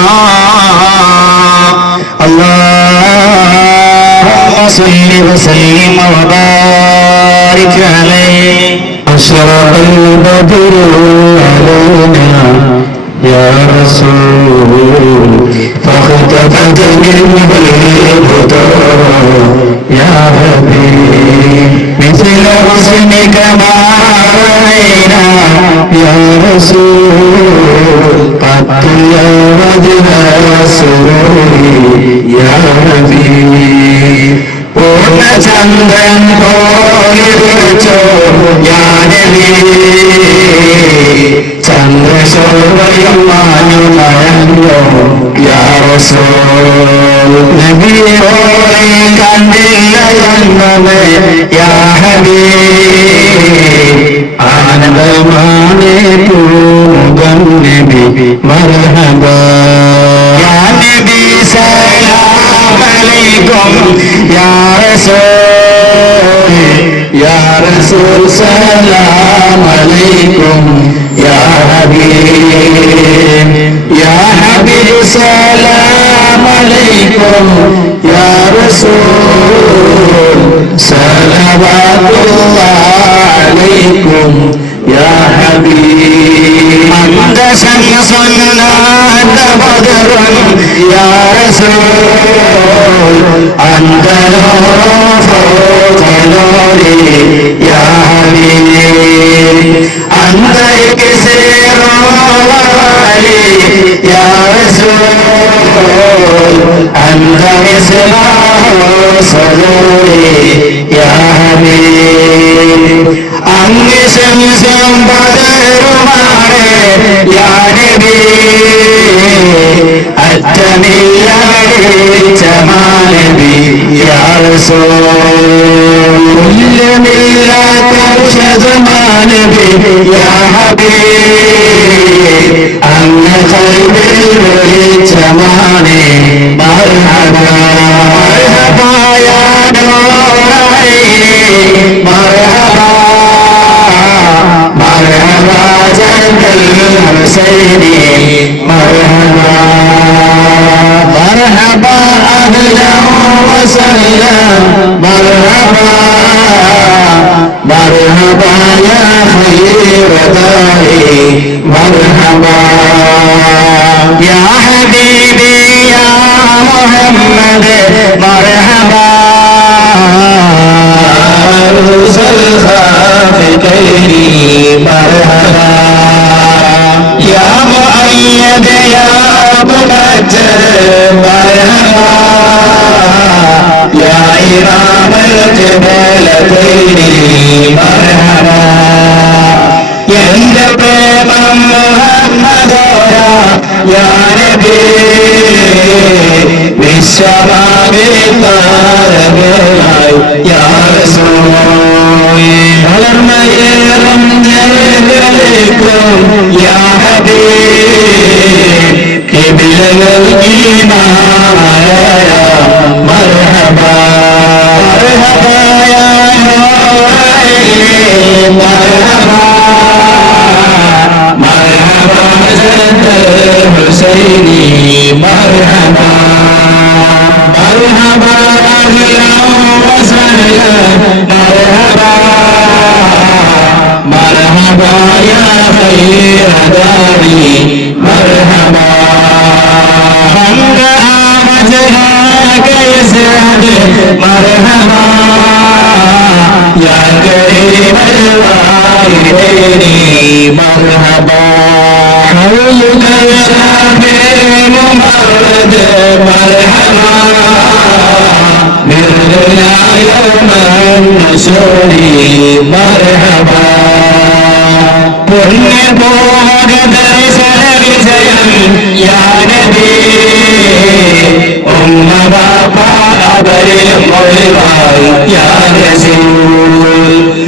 اللهم صل وسلم وبارك عليه. أشرق البدر علينا يا رسول فاختفت منه البدور يا حبيب مثل حسنك ما رأينا يا رسول قد يا وجه السرور يا حبيب പൂർണ്ണചന്ദ്രൻ പോലിരിച്ചോ യാ നബി ചന്ദ്രശോഭയും മാഞ്ഞു മഴഞ്ഞോ യാ റസൂൽ നബിയെ പോലെ കണ്ടില്ല എന്നത് യാ ഹബീബ് ആനന്ദമാണേ പൂമുഖം നബി മർഹബ യാ നബി സലാം അലൈക്കും യാ റസൂൽ യാ റസൂൽ സലാം അലൈക്കും യാ ഹബീബ് യാ ഹബീബ് സലാം അലൈക്കും യാ റസൂൽ സലവാത്തുല്ലാഹ് അലൈക്കും യാ ഹബീബ് അന്ത ശംസുൻ അന്ത ബദറുൻ യാ റസൂൽ അന്ത നൂറുൻ ഫൗക നൂരി യാ ഹബീബ് അന്ത ഇക്സിറുൻ വലി യാ റസൂൽ അന്ത മിസ്ബാഹു സദൂരി യാ ഹബീബ് അങ്ങ് ശംസും ബദറുമാണ് യാ നബി അറ്റമില്ലാത്ത മാനബി യാ റസൂൽ ഇല്ലമില്ലാത്ത ഔഷധമാനബി യാ ഹബീബ് അങ്ങ് ഖൽബിൽ വെളിച്ചമാണ് മർഹബ മർഹബ യാ നൂറൈനി മർഹബ മർഹബ ജന്നൽ ഹുസൈനി മർഹബ مرحبا أهلا وسهلا مرحبا مرحبا يا خير داعي مرحبا يا حبيبي يا محمد مرحبا عروس الخافقين مرحبا يا مؤيد يا مرحبا يا إمام الجبلتين مرحبا എന്റെ പ്രേമം മുഹമ്മദോര യാ നബി വിശ്വമാകെ താരകയായി യാ റസൂൽ വളർന്നയേറും ഞങ്ങളിലേക്കും യാ ഹബീബ് കിബിലകൾ ഈമാനായ മർഹബാ മർഹബാ യാ നൂറൈൻ മർഹബാ مرحبا جد الحسيني مرحبا مرحبا أهلا وسهلا مرحبا مرحبا يا خير داري مرحبا حمد وجهك يسعد مرحبا يا كريم الوالدين مرحبا حولك يا ممرد مرحبا مرنا يوم النشور مرحبا പുണ്യ പോക ദർശന വിജയം യാ നബി ഉമ്മ ബാപ്പ അവരിൽ ഒളിവായി യാ റസൂൽ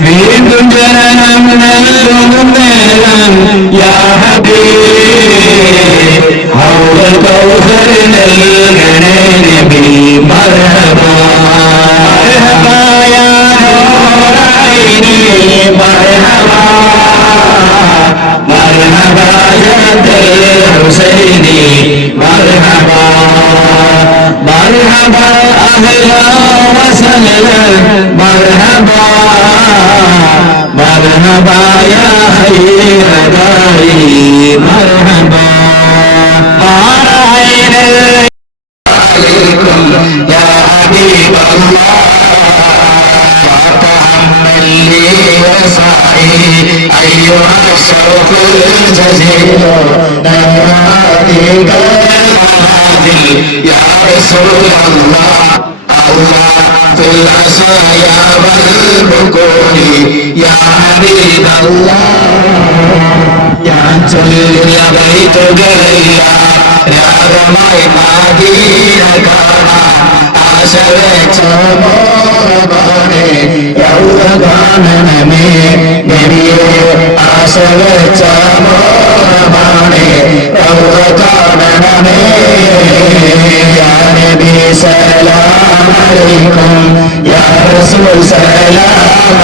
വീണ്ടും ജനനം നൽകും നേരം യാ ഹബീബ് ഹൗദൽ കൗസർ നൽകണേ നബി മർഹബാ മർഹബാ യാ നൂറൈനി മർഹബാ مرحبا جد الحسيني مرحبا مرحبا أهلا وسهلا مرحبا مرحبا يا خير داري مرحبا ما رأينا عليكم يا حبيب الله وتحمل لي وصاحي أيها الشوق الجزيل ناديك المنازل يا رسول الله الله في العشايا والبكور يا حبيب الله يا ചൊല്ലിയ ബൈത്തുകളില്ല രാഗമായി മദീന കാണാൻ ആശ വെച്ച മോഹബാനെ യൗദ കാണണമേ നബിയേ ആശ വെച്ച മോഹബാനെ യൗദ കാണണമേ യാ നബി സലാം അലൈക്കും യാ റസൂൽ സലാം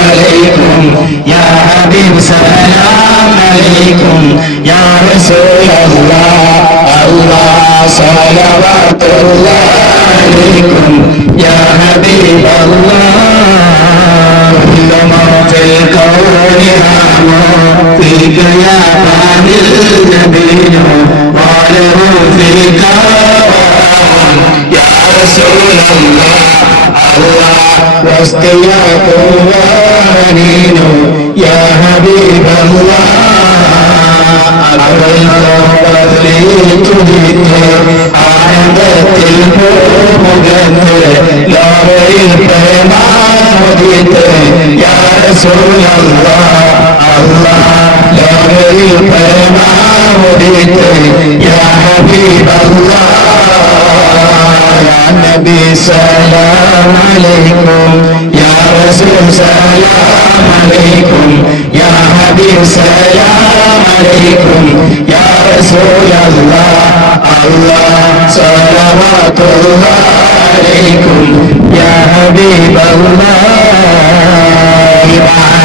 അലൈക്കും യാ ഹബീബ് സലാം അലൈക്കും യാ റസൂൽ അല്ലാഹ് സ്വലവാത്തുല്ലാഹി അലൈക്കും യാ ഹബീബ് അല്ലാഹ് كل ما في الكون هام فيك يا بني النبي قاله فيك يا رسول الله الله واستياق ونين يا حبيب الله ആനന്ദത്തിൽ മുഖത്ത് ലോകയിൽ പ്രേമാമോദിത്ത് യാ റസൂലല്ലാഹ് അല്ലാഹ് ലോകയിൽ പ്രേമാമോദിത്ത് യാ ഹബീബല്ലാഹ് യാ നബി സലാം അലൈക്കും യാ റസൂൽ സലാം അലൈക്കും യാ ഹബീബ് സലാം അലൈക്കും യാ റസൂൽ അല്ലാഹ് സ്വലവാത്തുല്ലാഹി അലൈക്കും യാ ഹബീബ് അല്ലാഹ്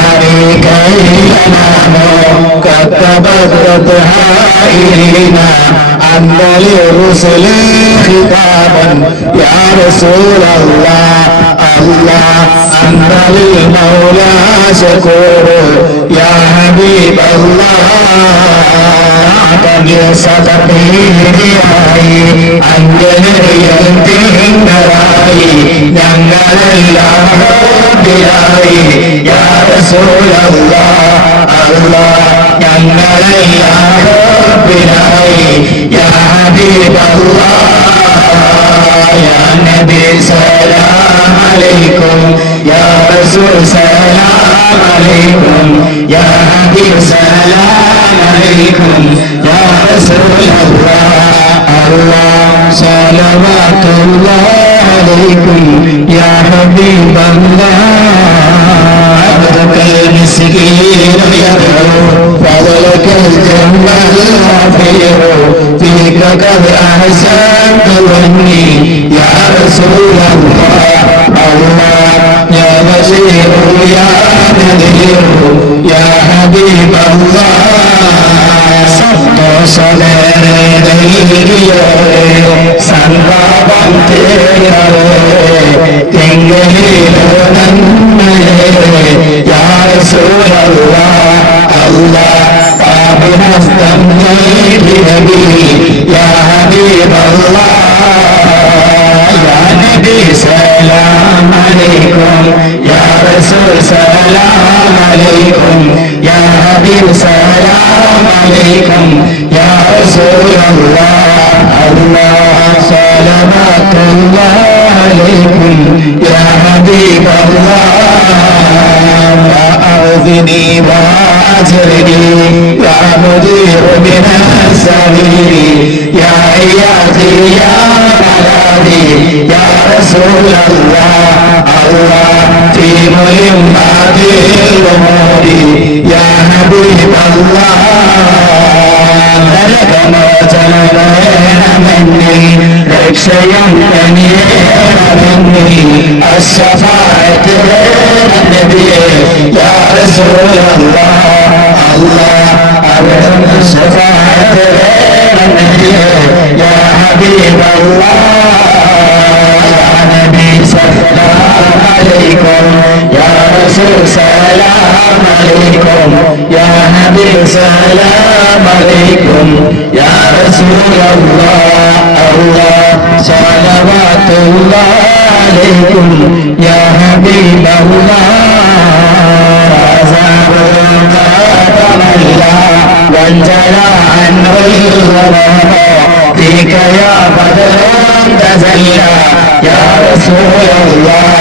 عليك الأنام قد تبدت هائلنا أن للرسل خطابا يا رسول الله الله أنت للمولى شكور يا حبيب الله സതീയായി അഞ്ജനയന്തിരായി ഞങ്ങളെല്ലാം ായി യാ റസൂലല്ലാഹ് അല്ലാഹ് ഞങ്ങളെല്ലാം ായി യാ ഹബീബല്ലാഹ് യാ നബി സലാം അലൈക്കും رسول سلام عليكم يا حبيب سلام عليكم يا رسول الله الله صلوات الله عليكم يا حبيب الله عبدك المسكين يدعو فضلك الجمال الغفير فيك قد أحسنت ظني يا رسول الله الله يا بشير يا نذير يا حبيب الله സത്തോ സലേറിയോരെ സന്താപം തേടേ തെങ്ങിലോ നന്മയേ യാ റസൂലല്ലാഹ് അല്ലാഹ് പാപിനസ്തം നീ നബി യാ ഹബീബല്ലാഹ് യാ നബി സലാം അലൈക്കും യാ റസൂൽ സലാം അലൈക്കും യാ ഹബീബ് സലാം അലൈക്കും യാ റസൂലല്ലാഹ് അല്ലാഹ് സ്വലവാത്തുല്ലാഹി അലൈക്കും യാ ഹബീബല്ലാഹ് فأعذني وأجرني يا مدير من السبيل يا عياذي يا ملاذي يا رسول الله الله في مهمات الأمور يا حبيب الله لك മോചനമേണമെന്നിൽ രക്ഷയം തനിയേണമെന്നിൽ അശ്ശഫാഅത്ത് നബിയേ യാ റസൂലല്ലാഹ് അല്ലാഹ് അവിടുന്ന് ശഫാഅത്ത് നബിയേ യാ ഹബീബല്ലാഹ് യാ നബി സല്ലല്ലാഹു അലൈക്കും യാ റസൂൽ സലാം അലൈക്കും യാ ഹബീബ് സലാം അലൈക്കും യാ റസൂലല്ലാഹ് അല്ലാഹ് സ്വലവാത്തുല്ലാഹി അലൈക്കും യാ ഹബീബല്ലാഹ് وانجلى عنه الغمام فيك يا بدر تزلى يا رسول الله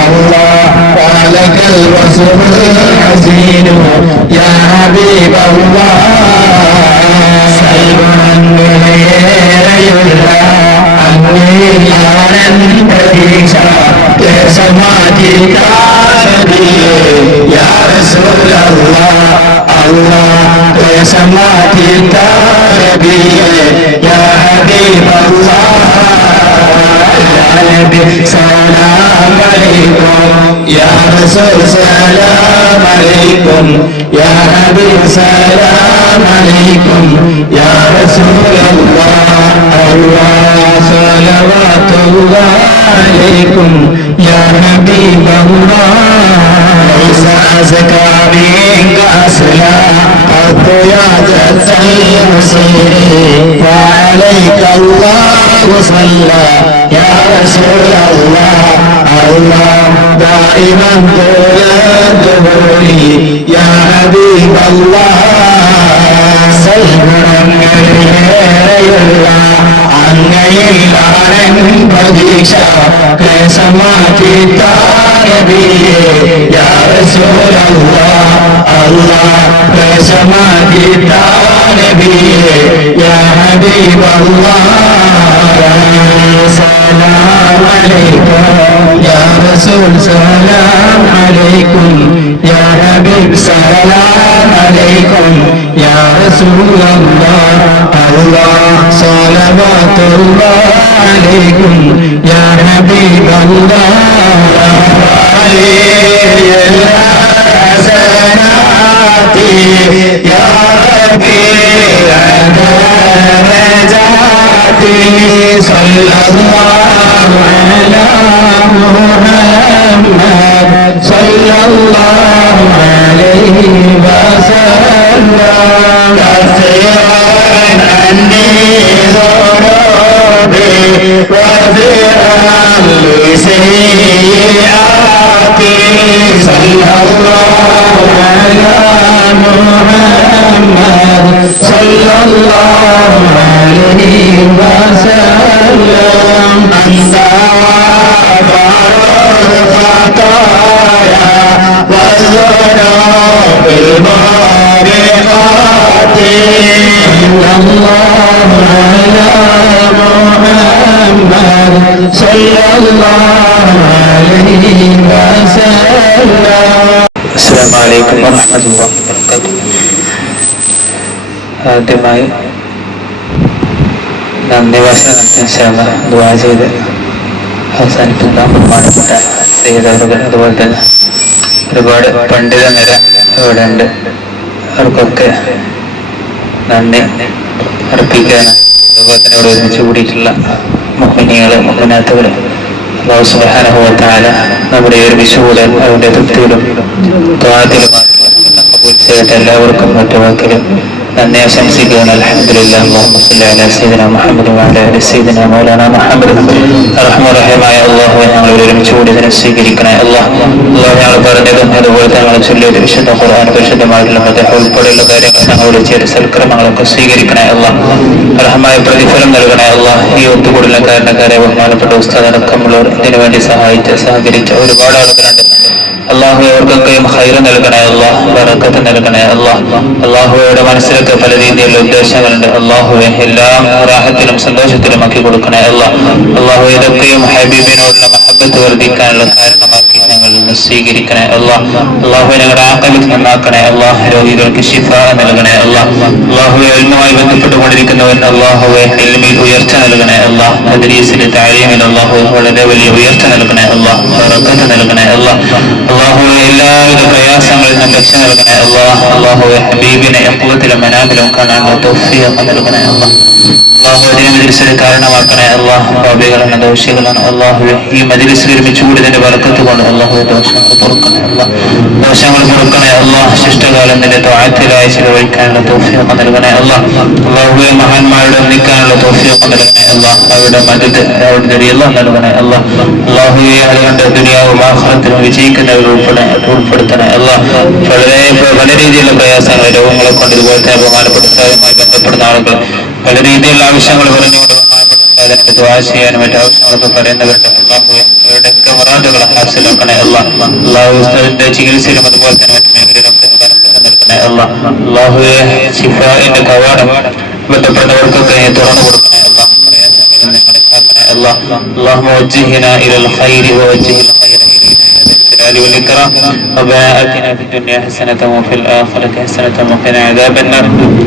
الله ولك الوصف الحزين يا حبيب الله സൽമാനുള്ള അങ്ങേയാനൻ പ്രതീക്ഷ സമാധിക്കാനബിയേ യാ റസൂലല്ലാഹ് അല്ലാഹ് സമാധിക്കാനബിയേ യാ ഹബീബല്ലാഹ് യാ നബി സലാം അലൈക്കും യാ റസൂൽ സലാം അലൈക്കും യാ ഹബീബ് സലാം അലൈക്കും യാ റസൂലല്ലാഹ് അല്ലാഹ് സ്വലവാത്തുല്ലാഹി അലൈക്കും യാ ഹബീബല്ലാഹ് ليس أزكى منك أصلا قد يا جد المسير وعليك الله صلى يا رسول الله الله دائما طول الدهور يا حبيب الله സൽഗുണങ്ങളേറെയുള്ള അങ്ങയിലാരൻ പ്രതീക്ഷ സമാധിത്താനബിയേ യാ റസൂലല്ലാഹ് അല്ലാഹ് സമാധിത്താനബിയേ യാ ഹബീബല്ലാഹ് സലാം അലൈക്കും യാ റസൂൽ സലാം അലൈക്കും യാ ഹബീബ് സലാം അലൈക്കും യാ റസൂലല്ലാഹ് അല്ലാഹ് സ്വലവാത്തുല്ലാഹി അലൈക്കും യാ ഹബീബല്ലാഹ് حسناتي يا ربي درجاتي صلى الله على محمد صلى الله عليه وسلم كثيرا عني ذنوبي وغفرا لسيئاتي صلى الله على محمد صلى الله عليه وسلم أنت غفار الخطايا بالبارقات صلى الله على محمد صلى الله عليه وسلم. السلام عليكم ورحمة الله وبركاته. ആദ്യമായി നന്ദി ഭാഷ ദുആ ചെയ്ത് അവസാനിപ്പിക്കാൻ ബഹുമാനപ്പെട്ട ചെയ്തവരുകൾ അതുപോലെ തന്നെ ഒരുപാട് പണ്ഡിത നിര ഇവിടെ ഉണ്ട്. അവർക്കൊക്കെ നന്ദി അർപ്പിക്കാനും അതുപോലെ തന്നെ ഇവിടെ ഒരുമിച്ച് കൂടിയിട്ടുള്ള മുഅ്മിനീകള് മുഅ്മിനാത്തുകള് അല്ലാഹു സുബ്ഹാനഹു വ തആല നമ്മുടെ ഈ ഒരു വിശുദ്ധ അവരുടെ തൃപ്തിയിലും ദുആയിലും തീർച്ചയായിട്ടും എല്ലാവർക്കും മറ്റുവാക്കിലും നന്ദി ആശംസിക്കുകയാണ്. അൽഹംദുലില്ലാഹ്. അല്ലാഹുമ്മ സ്വല്ലി അലാ സയ്യിദിനാ മുഹമ്മദ് വഅലാ ആലി സയ്യിദിനാ മൗലാനാ മുഹമ്മദ്. റഹ്മാൻ റഹീമായ അല്ലാഹുവേ, ഞങ്ങൾ ഒരുമിച്ച് കൂടി ഇതിനെ സ്വീകരിക്കണേ അല്ലാഹ്. ഞങ്ങൾ പറഞ്ഞതും അതുപോലെ ഞങ്ങൾ ചൊല്ലിയത് വിശുദ്ധ ഖുർആൻ പരിശുദ്ധമായിട്ടുള്ള മദ്ഹ് ഉൾപ്പെടെയുള്ള കാര്യങ്ങൾ ഞങ്ങളോട് ചെയ്ത സൽക്രമങ്ങളൊക്കെ സ്വീകരിക്കണേ അല്ലാഹ്. അർഹമായ പ്രതിഫലം നൽകണേ അല്ലാഹ്. ഈ ഒത്തുകൂടലിന് കാരണക്കാരെ ബഹുമാനപ്പെട്ട ഉസ്താദ് അടക്കമുള്ളവർ ഇതിനുവേണ്ടി സഹകരിച്ച ഒരുപാട് ആളുകളുണ്ട്. അള്ളാഹു അവർക്കൊക്കെയും ഖൈറ് നൽകണേ അല്ലാഹ്, ബറക്കത്ത് നൽകണേ അല്ലാഹ്. അള്ളാഹുവയുടെ മനസ്സിലൊക്കെ പല രീതിയിലുള്ള ഉദ്ദേശങ്ങളുണ്ട്. അള്ളാഹുവെ എല്ലാം റാഹത്തിലും സന്തോഷത്തിലും ആക്കി കൊടുക്കണേ അല്ലാഹ്. അള്ളാഹു ഇതൊക്കെയും ഹബീബിനോടുള്ള മഹബത്ത് വർദ്ധിക്കാനുള്ള കാരണമാക്കി ഞങ്ങളിൽ നിന്ന് സ്വീകരിക്കണേ അല്ലാഹ്. അള്ളാഹു ഞങ്ങളുടെ ആഖിബത്ത് നന്നാക്കണേ അല്ലാഹ്. രോഗികൾക്ക് ശിഫാ നൽകണേ അല്ലാഹ്. അള്ളാഹുവെ ഇൽമുമായി ബന്ധപ്പെട്ടുകൊണ്ടിരിക്കുന്നവൻ അള്ളാഹുവെ ഇൽമിൽ ഉയർച്ച നൽകണേ അല്ലാഹ്. തദ്രീസിൽ തഅലീമിൽ അള്ളാഹു വളരെ വലിയ ഉയർച്ച നൽകണേ അല്ലാഹ്, ബറക്കത്ത് നൽകണേ അല്ലാഹ്. അള്ളാഹുവെ എല്ലാവിധ പ്രയാസങ്ങളിൽ നിന്നും രക്ഷ നൽകണേ അല്ലാഹ്. അള്ളാഹുവെ ഹബീബിനെ യഖ്വത്തിലും മനാമിലും കാണാനുള്ള തൗഫീഖ് നൽകണേ അല്ലാഹ്. അള്ളാഹു അതിനെ മജ്‌ലിസിന് കാരണമാക്കണേ അല്ലാഹ്. പാപികളാണ്, ദോഷികളാണ് അള്ളാഹുവെ. ഈ മജ്‌ലിസിൽ ഒരുമിച്ച് കൂടിയതിന്റെ ബറക്കത്ത് കൊണ്ട് അള്ളാഹുവെ ദോഷങ്ങൾ പൊറുക്കണേ അല്ലാഹ്. ദോഷങ്ങൾ പൊറുക്കണേ അല്ലാഹ്. ശിഷ്ടകാലം നിന്റെ ത്വഅത്തിലായി ചിലവഴിക്കാനുള്ള തൗഫീഖ് നൽകണേ അല്ലാഹ്. അള്ളാഹുവെ മഹാന്മാരുടെ ഒന്നിക്കാനുള്ള തൗഫീഖ് നൽകണേ അല്ലാഹ്. അവരുടെ മദദ് അവരുടെ റിള നൽകണേ അല്ലാഹ്. അള്ളാഹുവെ അതുകൊണ്ട് ദുനിയാവും ആഖിറത്തിലും വിജയിക്കുന്നവർ ഉൾപ്പെടുത്തണേ അല്ലാഹ്. പല രീതിയിലുള്ള പ്രയാസങ്ങൾ, രോഗങ്ങളെ കൊണ്ട് ഇതുപോലെ തന്നെ ബഹുമാനപ്പെടുത്താനുമായി ബന്ധപ്പെടുന്ന ആളുകൾ പല രീതിയിലുള്ള ആവശ്യങ്ങൾ പറഞ്ഞുകൊണ്ട് ബഹുമാനപ്പെടുത്താതെ ദുആ ചെയ്യാനും മറ്റു ആവശ്യങ്ങളൊക്കെ പറയുന്നവരുടെ അള്ളാഹുവെ അവരുടെയൊക്കെ മുറാദുകളെ ഹാസിലാക്കണേ അല്ലാഹ്. അള്ളാഹുവിന്റെ ചികിത്സയിലും അതുപോലെ തന്നെ മറ്റു മേഖലയിലൊക്കെ ബറക്കത്ത് നൽകണേ അല്ലാഹ്. അള്ളാഹുവെ ശിഫാഇന്റെ കവാടം ബന്ധപ്പെട്ടവർക്കൊക്കെ തുറന്നു കൊടുക്കണേ അല്ലാഹ്. പ്രയാസങ്ങളിൽ നിന്ന് ഞങ്ങളെ കാക്കണേ അല്ലാഹ്. اللهم وجهنا إلى الخير ووجه الخير إلينا يا ذا الجلال والإكرام. ربنا آتنا في الدنيا حسنة وفي الآخرة حسنة وقنا عذاب النار.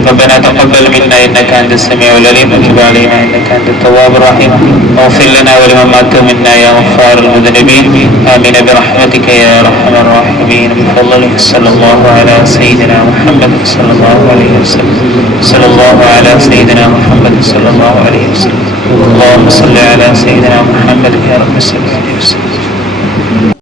ربنا تقبل منا إنك أنت السميع العليم وتب علينا إنك أنت التواب الرحيم. واغفر لنا ولمن مات منا يا غفار المذنبين. آمين برحمتك يا أرحم الراحمين. بفضلك صلى الله على سيدنا محمد صلى الله عليه وسلم. صلى الله على سيدنا محمد صلى الله عليه وسلم. اللهم صل على سيدنا محمد يا رب صل عليه وسلم.